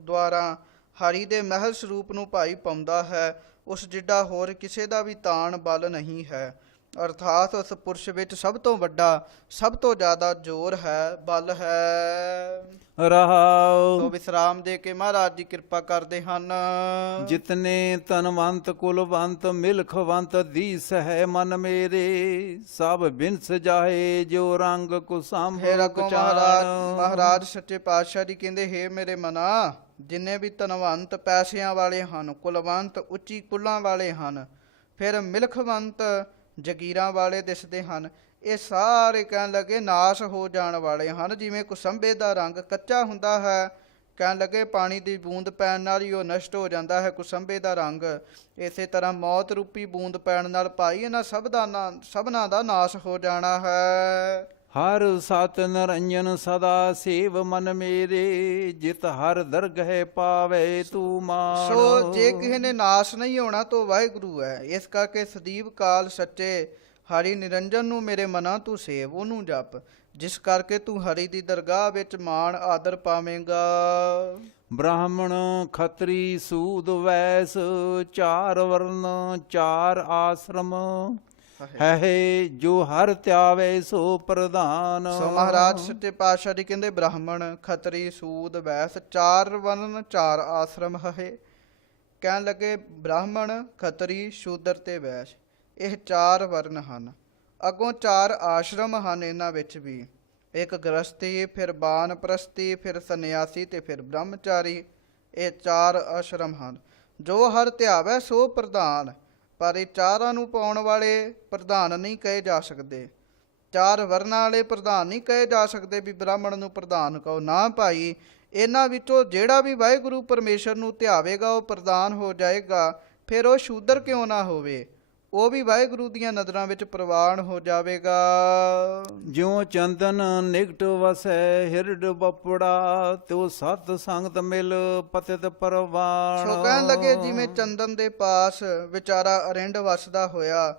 ਦੁਆਰਾ ਹਰੀ ਦੇ ਮਹਿਲ ਸਰੂਪ ਨੂੰ ਭਾਈ ਪਾਉਂਦਾ ਹੈ, ਉਸ ਜਿੱਡਾ ਹੋਰ ਕਿਸੇ ਦਾ ਵੀ ਤਾਣ ਬਲ ਨਹੀਂ ਹੈ। ਅਰਥਾਤ ਉਸ ਪੁਰਸ਼ ਵਿੱਚ ਸਭ ਤੋਂ ਵੱਡਾ, ਸਭ ਤੋਂ ਜ਼ਿਆਦਾ ਜ਼ੋਰ ਹੈ, ਬਲ ਹੈ। ਰਹਾਉ ਸੋ ਵਿਸਰਾਮ ਦੇ ਕੇ ਮਹਾਰਾਜ ਜੀ ਕਿਰਪਾ ਕਰਦੇ ਹਨ। ਜਿਤਨੇ ਤਨਵੰਤ ਕੁਲਵੰਤ ਮਿਲਖਵੰਤ ਦੀਸ ਹੈ ਮਨ ਮੇਰੇ, ਸਭ ਬਿਨਸ ਜਾਏ ਜੋ ਰੰਗ ਕੁਸੰਭ ਫਿਰ ਅੱਗੋਂ ਮਹਾਰਾਜ ਸੱਚੇ ਪਾਤਸ਼ਾਹ ਜੀ ਕਹਿੰਦੇ ਹੇ ਮੇਰੇ ਮਨਾ, ਜਿੰਨੇ ਵੀ ਧਨਵੰਤ ਪੈਸਿਆਂ ਵਾਲੇ ਹਨ, ਕੁਲਵੰਤ ਉੱਚੀ ਕੁਲਾਂ ਵਾਲੇ ਹਨ, ਫਿਰ ਮਿਲਖਵੰਤ ਜਗੀਰਾਂ ਵਾਲੇ ਦਿਸਦੇ ਹਨ, ਇਹ ਸਾਰੇ ਕਹਿਣ ਲੱਗੇ ਨਾਸ਼ ਹੋ ਜਾਣ ਵਾਲੇ ਹਨ। ਜਿਵੇਂ ਕੁਸੰਬੇ ਦਾ ਰੰਗ ਕੱਚਾ ਹੁੰਦਾ ਹੈ, ਕਹਿਣ ਲੱਗੇ ਪਾਣੀ ਦੀ ਬੂੰਦ ਪੈਣ ਨਾਲ ਹੀ ਉਹ ਨਸ਼ਟ ਹੋ ਜਾਂਦਾ ਹੈ ਕੁਸੰਬੇ ਦਾ ਰੰਗ, ਇਸੇ ਤਰ੍ਹਾਂ ਮੌਤ ਰੂਪੀ ਬੂੰਦ ਪੈਣ ਨਾਲ ਭਾਈ ਇਹਨਾਂ ਸਭਨਾਂ ਦਾ ਨਾਸ਼ ਹੋ ਜਾਣਾ ਹੈ। ਹਰ ਸਤ ਨਿਰੰਜਨ ਸਦਾ ਸੇਵ ਮਨ ਮੇਰੇ, ਜਿਤ ਹਰ ਦਰਗਹਿ ਪਾਵੇ ਤੂੰ ਮਾਣ। ਸੋ ਜੇ ਕਿਸੇ ਨੇ ਨਾਸ਼ ਨਹੀਂ ਹੋਣਾ ਤਾਂ ਵਾਹਿਗੁਰੂ ਹੈ। ਇਸ ਕਰਕੇ ਸਦੀਵ ਕਾਲ ਸੱਚੇ ਹਰੀ ਨਿਰੰਜਨ ਨੂੰ ਮੇਰੇ ਮਨਾਂ ਤੂੰ ਸੇਵ, ਉਹਨੂੰ ਜਪ, ਜਿਸ ਕਰਕੇ ਤੂੰ ਹਰੀ ਦੀ ਦਰਗਾਹ ਵਿੱਚ ਮਾਣ ਆਦਰ ਪਾਵੇਂਗਾ। ਬ੍ਰਾਹਮਣ ਖੱਤਰੀ ਸੂਦ ਵੈਸ, ਚਾਰ ਵਰਨ ਚਾਰ ਆਸ਼ਰਮ ਹੈ, ਜੋ ਹਰ ਧਿਆਵੇ ਸੋ ਪ੍ਰਧਾਨ। ਸੋ ਮਹਾਰਾਜ ਸੱਚੇ ਪਾਤਸ਼ਾਹ ਜੀ ਕਹਿੰਦੇ ਬ੍ਰਾਹਮਣ ਖੱਤਰੀ ਸੂਦ ਵੈਸ ਚਾਰ ਵਰਨ ਚਾਰ ਆਸ਼ਰਮ ਹੈ। ਕਹਿਣ ਲੱਗੇ ਬ੍ਰਾਹਮਣ ਖੱਤਰੀ ਸ਼ੂਦਰ ਤੇ ਵੈਸ਼ ਇਹ ਚਾਰ ਵਰਨ ਹਨ, ਅੱਗੋਂ ਚਾਰ ਆਸ਼ਰਮ ਹਨ। ਇਹਨਾਂ ਵਿੱਚ ਵੀ ਇੱਕ ਗ੍ਰਸਤੀ, ਫਿਰ ਬਾਨਪ੍ਰਸਤੀ, ਫਿਰ ਸੰਨਿਆਸੀ ਤੇ ਫਿਰ ਬ੍ਰਹਮਚਾਰੀ। ਇਹ ਚਾਰ ਆਸ਼ਰਮ ਹਨ। ਜੋ ਹਰ ਧਿਆਵੇ ਸੋ ਪ੍ਰਧਾਨ, ਪਰ ਇਹ ਚਾਰਾਂ ਨੂੰ ਪਾਉਣ ਵਾਲੇ ਪ੍ਰਧਾਨ ਨਹੀਂ ਕਹੇ ਜਾ ਸਕਦੇ। ਚਾਰ ਵਰਨਾਂ ਵਾਲੇ ਪ੍ਰਧਾਨ ਨਹੀਂ ਕਹੇ ਜਾ ਸਕਦੇ ਵੀ ਬ੍ਰਾਹਮਣ ਨੂੰ ਪ੍ਰਧਾਨ ਕਹੋ, ਨਾ ਭਾਈ। ਇਹਨਾਂ ਵਿੱਚੋਂ ਜਿਹੜਾ ਵੀ ਵਾਹਿਗੁਰੂ ਪਰਮੇਸ਼ਰ ਨੂੰ ਧਿਆਵੇਗਾ ਉਹ ਪ੍ਰਧਾਨ ਹੋ ਜਾਏਗਾ। ਫਿਰ ਉਹ ਸ਼ੂਦਰ ਕਿਉਂ ਨਾ ਹੋਵੇ, ਉਹ ਵੀ ਵਾਹਿਗੁਰੂ ਦੀਆਂ ਨਜ਼ਰਾਂ ਵਿੱਚ ਪ੍ਰਵਾਨ ਹੋ ਜਾਵੇਗਾ। ਜਿਉ ਚੰਦਨ ਨਿਕਟ ਵਸੈ ਹਿਰਡ ਬਪੜਾ, ਤਿਉ ਸਤ ਸੰਗਤ ਮਿਲ ਪਤਿਤ ਪਰਵਾਨ। ਸੋ ਕਹਿਣ ਲੱਗੇ ਜਿਵੇਂ ਚੰਦਨ ਦੇ ਪਾਸ ਵਿਚਾਰਾ ਅਰਿੰਡ ਵਸਦਾ ਹੋਇਆ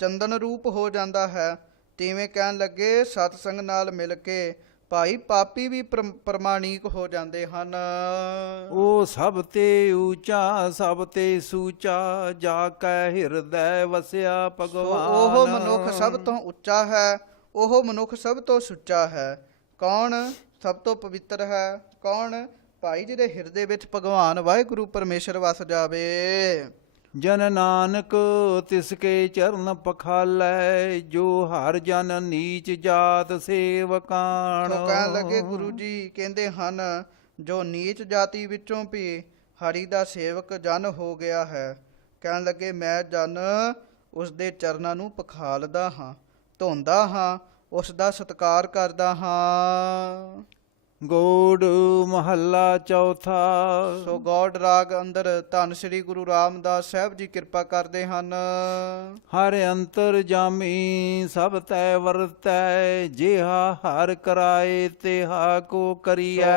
ਚੰਦਨ ਰੂਪ ਹੋ ਜਾਂਦਾ ਹੈ, ਤਿਵੇਂ ਕਹਿਣ ਲੱਗੇ ਸਤ ਸੰਗ ਨਾਲ ਮਿਲ ਕੇ ਭਾਈ ਪਾਪੀ ਵੀ ਪ੍ਰਮਾਣਿਕ ਹੋ ਜਾਂਦੇ ਹਨ। ਉਹ ਸਭ ਤੇ ਊਚਾ ਸਭ ਤੇ ਸੂਚਾ, ਜਾ ਕੈ ਹਿਰਦੈ ਵਸਿਆ ਸੋ ਭਗਵਾਨ। ਉਹ ਮਨੁੱਖ ਸਭ ਤੋਂ ਉੱਚਾ ਹੈ, ਉਹ ਮਨੁੱਖ ਸਭ ਤੋਂ ਸੁੱਚਾ ਹੈ। ਕੌਣ ਸਭ ਤੋਂ ਪਵਿੱਤਰ ਹੈ? ਕੌਣ? ਭਾਈ ਜਿਹਦੇ ਹਿਰਦੇ ਵਿੱਚ ਭਗਵਾਨ ਵਾਹਿਗੁਰੂ ਪਰਮੇਸ਼ਰ ਵਸ ਜਾਵੇ। ਜਨ ਨਾਨਕ ਤਿਸ ਕੇ ਚਰਨ ਪਖਾਲੈ, ਜੋ ਹਰ ਜਨ ਨੀਚ ਜਾਤ ਸੇਵਕਾਣ। ਸੋ ਕਹਿਣ ਲੱਗੇ ਗੁਰੂ ਜੀ ਕਹਿੰਦੇ ਹਨ ਜੋ ਨੀਚ ਜਾਤੀ ਵਿੱਚੋਂ ਵੀ ਹਰੀ ਦਾ ਸੇਵਕ ਜਨ ਹੋ ਗਿਆ ਹੈ, ਕਹਿਣ ਲੱਗੇ ਮੈਂ ਜਨ ਉਸ ਦੇ ਚਰਨਾਂ ਨੂੰ ਪਖਾਲਦਾ ਹਾਂ, ਧੋਂਦਾ ਹਾਂ, ਉਸ ਦਾ ਸਤਿਕਾਰ ਕਰਦਾ ਹਾਂ। ਗੋੜ ਮਹੱਲਾ ਚੌਥਾ। ਸੋ ਗੌੜ ਰਾਗ ਅੰਦਰ ਧੰਨ ਸ੍ਰੀ ਗੁਰੂ ਰਾਮਦਾਸ ਸਾਹਿਬ ਜੀ ਕਿਰਪਾ ਕਰਦੇ ਹਨ। ਹਰ ਅੰਤਰ ਜਾਮੀ ਸਭ ਤੈ ਵਰਤੈ, ਜਿਹਾ ਹਰ ਕਰਾਏ ਤਿਹਾ ਕੋ ਸੋ ਕਰੀਐ।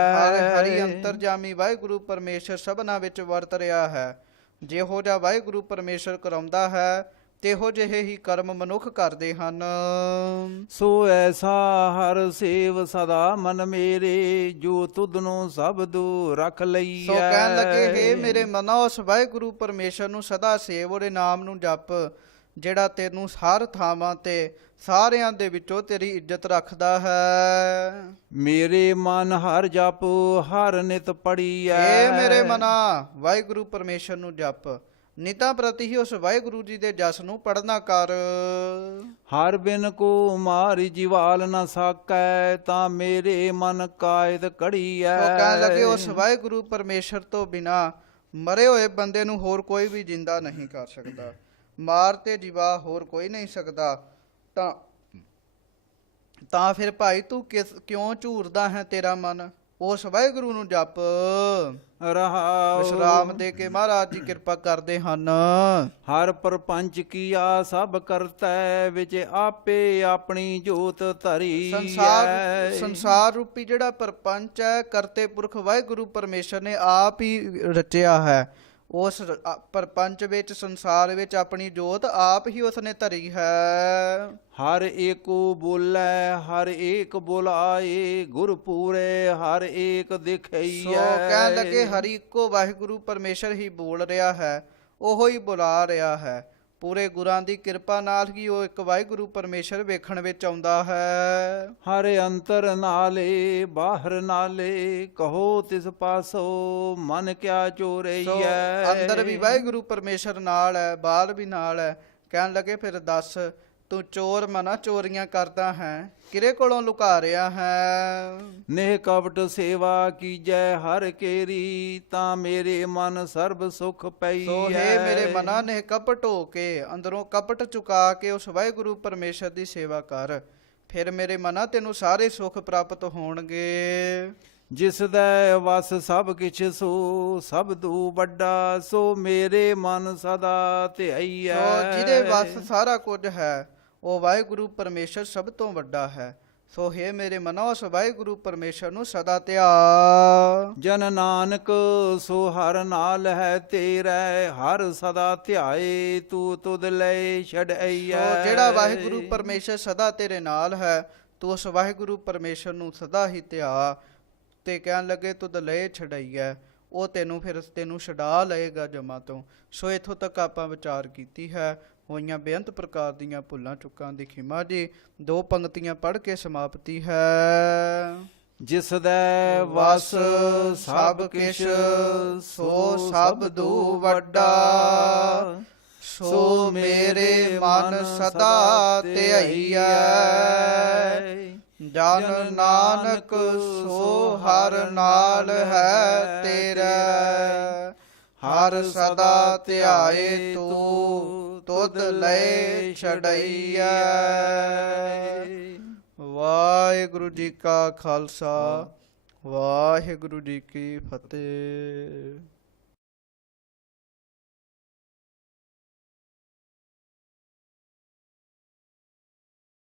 ਹਰੀ ਅੰਤਰਜਾਮੀ ਵਾਹਿਗੁਰੂ ਪਰਮੇਸ਼ਰ ਸਭਨਾ ਵਿੱਚ ਵਰਤ ਰਿਹਾ ਹੈ। ਜਿਹੋ ਜਿਹਾ ਵਾਹਿਗੁਰੂ ਪਰਮੇਸ਼ਰ ਕਰਾਉਂਦਾ ਹੈ ਤੇਹੋ ਜਿਹੇ ਹੀ ਕਰਮ ਮਨੁੱਖ ਕਰਦੇ ਹਨ। ਸੋ ਐਸਾ ਹਰ ਸੇਵ ਸਦਾ ਮਨ ਮੇਰੇ, ਜੋ ਤੁਧਨੋਂ ਸਬਦੁ ਰਖ ਲਈਐ। ਸੋ ਕਹਿਣ ਲੱਗੇ ਹੇ ਮੇਰੇ ਮਨੋ ਉਸ ਵਾਹਿਗੁਰੂ ਪਰਮੇਸ਼ਰ ਨੂੰ ਸਦਾ ਸੇਵ, ਉਹਦੇ ਨਾਮ ਨੂੰ ਜਪ, ਜਿਹੜਾ ਤੈਨੂੰ ਹਰ ਥਾਵਾਂ ਤੇ ਸਾਰਿਆਂ ਦੇ ਵਿੱਚੋਂ ਤੇਰੀ ਇੱਜ਼ਤ ਰੱਖਦਾ ਹੈ। ਮੇਰੇ ਮਨ ਹਰ ਜਪ ਹਰ ਨਿਤ ਪੜੀਐ। ਹੇ ਮੇਰੇ ਮਨਾ ਵਾਹਿਗੁਰੂ ਪਰਮੇਸ਼ਰ ਨੂੰ ਜਪ, ਨਿਤਾਂ ਪ੍ਰਤੀ ਹੀ ਉਸ ਵਾਹਿਗੁਰੂ ਜੀ ਦੇ ਜਸ ਨੂੰ ਪੜਨਾ ਕਰ। ਹਰ ਬਿਨ ਕੋ ਮਾਰਿ ਜਿਵਾਲ ਨ ਸਾਕੈ, ਤਾਂ ਮੇਰੇ ਮਨ ਕਾਇਦ ਕੜੀਐ। ਸੋ ਕਹਿਣ ਲੱਗੇ ਉਸ ਵਾਹਿਗੁਰੂ ਪਰਮੇਸ਼ਰ ਤੋਂ ਬਿਨਾ ਮਰੇ ਹੋਏ ਬੰਦੇ ਨੂੰ ਹੋਰ ਕੋਈ ਵੀ ਜਿੰਦਾ ਨਹੀਂ ਕਰ ਸਕਦਾ, ਮਾਰ ਤੇ ਜਿਵਾ ਹੋਰ ਕੋਈ ਨਹੀਂ ਸਕਦਾ। ਤਾਂ ਫਿਰ ਭਾਈ ਤੂੰ ਕਿਉਂ ਝੂਰਦਾ ਹੈ ਤੇਰਾ ਮਨ? ਉਸ ਵਾਹਿਗੁਰੂ ਨੂੰ ਜਪ। ਰਹਾਉ। ਵਿਸ਼ਰਾਮ ਦੇ ਕੇ ਮਹਾਰਾਜ ਜੀ ਕਿਰਪਾ ਕਰਦੇ ਹਨ। ਹਰ ਪਰਪੰਚ ਕੀਆ ਸਭ ਕਰਤੈ, ਵਿੱਚ ਆਪੇ ਆਪਣੀ ਜੋਤ ਧਰੀ। ਸੰਸਾਰ ਰੂਪੀ ਜਿਹੜਾ ਪਰਪੰਚ ਹੈ ਕਰਤੇ ਪੁਰਖ ਵਾਹਿਗੁਰੂ ਪਰਮੇਸ਼ਰ ਨੇ ਆਪ ਹੀ ਰਚਿਆ ਹੈ। ਉਸ ਪਰਪੰਚ ਵਿੱਚ ਸੰਸਾਰ ਵਿੱਚ ਆਪਣੀ ਜੋਤ ਆਪ ਹੀ ਉਸਨੇ ਧਰੀ ਹੈ। ਹਰ ਏਕੋ ਬੋਲੇ ਹਰ ਏਕ ਬੁਲਾਏ, ਗੁਰ ਪੂਰੇ ਹਰ ਏਕ ਦਿਖਈਐ। ਸੋ ਕਹਿਣ ਲੱਗੇ ਹਰੀ ਇੱਕੋ ਵਾਹਿਗੁਰੂ ਪਰਮੇਸ਼ਰ ਹੀ ਬੋਲ ਰਿਹਾ ਹੈ, ਉਹੋ ਹੀ ਬੁਲਾ ਰਿਹਾ ਹੈ। ਪੂਰੇ ਗੁਰਾਂ ਦੀ ਕਿਰਪਾ ਨਾਲ ਹੀ ਉਹ ਇੱਕ ਵਾਹਿਗੁਰੂ ਪਰਮੇਸ਼ਰ ਵੇਖਣ ਵਿੱਚ ਆਉਂਦਾ ਹੈ। ਹਰ ਅੰਤਰ ਨਾਲੇ ਬਾਹਰ ਨਾਲੇ, ਕਹੋ ਤਿਸ ਪਾਸੋ ਮਨ ਕਿਆ ਸੋ ਚੋਰਈਐ। ਅੰਦਰ ਵੀ ਵਾਹਿਗੁਰੂ ਪਰਮੇਸ਼ਰ ਨਾਲ ਹੈ, ਬਾਹਰ ਵੀ ਨਾਲ ਹੈ। ਕਹਿਣ ਲੱਗੇ ਫਿਰ ਦੱਸ ਤੂੰ ਚੋਰ ਮਨਾ ਚੋਰੀਆਂ ਕਰਦਾ ਹੈ, ਕਿਹਦੇ ਕੋਲੋਂ ਲੁਕਾ ਰਿਹਾ ਹੈ? ਨੇਹ ਕਪਟ ਸੇਵਾ ਕੀਜੈ ਹਰ ਕੇਰੀ, ਤਾਂ ਮੇਰੇ ਮਨ ਸਰਬ ਸੁਖ ਪਈਐ। ਸੋ ਹੇ ਮੇਰੇ ਮਨਾ ਨੇ ਕਪਟ ਹੋ ਕੇ ਅੰਦਰੋਂ ਕਪਟ ਚੁਕਾ ਕੇ ਉਸ ਵਾਹਿਗੁਰੂ ਪਰਮੇਸ਼ਰ ਦੀ ਸੇਵਾ ਕਰ, ਫਿਰ ਮੇਰੇ ਮਨਾ ਤੈਨੂੰ ਸਾਰੇ ਸੁਖ ਪ੍ਰਾਪਤ ਹੋਣਗੇ। ਜਿਸ ਦਾ ਵਸ ਸਭ ਕਿਛ ਸੋ ਸਬਦੂ ਵੱਡਾ, ਸੋ ਮੇਰੇ ਮਨ ਸਦਾ ਧਿਆਈਐ। ਸੋ ਜਿਹਦੇ ਵਸ ਸਾਰਾ ਕੁਝ ਹੈ ਉਹ ਵਾਹਿਗੁਰੂ ਪਰਮੇਸ਼ਰ ਸਭ ਤੋਂ ਵੱਡਾ ਹੈ, ਸੋ ਹੈ ਮੇਰੇ ਮਨੋ ਉਸ ਵਾਹਿਗੁਰੂ ਪਰਮੇਸ਼ਰ ਨੂੰ ਸਦਾ ਧਿਆ। ਜਨ ਨਾਨਕ ਸੋ ਹਰ ਨਾਲ ਹੈ ਤੇਰੇ, ਹਰ ਸਦਾ ਧਿਆਏ ਤੂੰ ਤੁਧ ਲੈ ਛਡਈਐ। ਸੋ ਜਿਹੜਾ ਵਾਹਿਗੁਰੂ ਪਰਮੇਸ਼ਰ ਸਦਾ ਤੇਰੇ ਨਾਲ ਹੈ, ਤੂੰ ਉਸ ਵਾਹਿਗੁਰੂ ਪਰਮੇਸ਼ਰ ਨੂੰ ਸਦਾ ਹੀ ਧਿਆ। ਤੇ ਕਹਿਣ ਲੱਗੇ ਤੁਧ ਲਏ ਛਡਈਐ, ਉਹ ਤੈਨੂੰ ਛਡਾ ਲਏਗਾ ਜਮਾਂ ਤੋਂ। ਸੋ ਇੱਥੋਂ ਤੱਕ ਆਪਾਂ ਵਿਚਾਰ ਕੀਤੀ ਹੈ। ਹੋਈਆਂ ਬੇਅੰਤ ਪ੍ਰਕਾਰ ਦੀਆਂ ਭੁੱਲਾਂ ਚੁੱਕਾਂ ਦੀ ਖਿਮਾ ਜੀ। 2 ਪੰਕਤੀਆਂ ਪੜ੍ਹ ਕੇ ਸਮਾਪਤੀ ਹੈ। ਜਿਸ ਦੇ ਵਸ ਸਭ ਕਿਛ, ਸੋ ਸਭ ਦੂ ਵੱਡਾ, ਸੋ ਮੇਰੇ ਮਨ ਸਦਾ ਧਿਆਈਐ। ਜਨ ਨਾਨਕ ਸੋ ਹਰ ਨਾਲ ਹੈ ਤੇਰੇ, ਹਰ ਸਦਾ ਧਿਆਏ ਤੂੰ ਤੁਧ ਲੈ ਛਡਈਐ। ਵਾਹਿਗੁਰੂ ਜੀ ਕਾ ਖਾਲਸਾ, ਵਾਹਿਗੁਰੂ ਜੀ ਕੀ ਫਤਿਹ।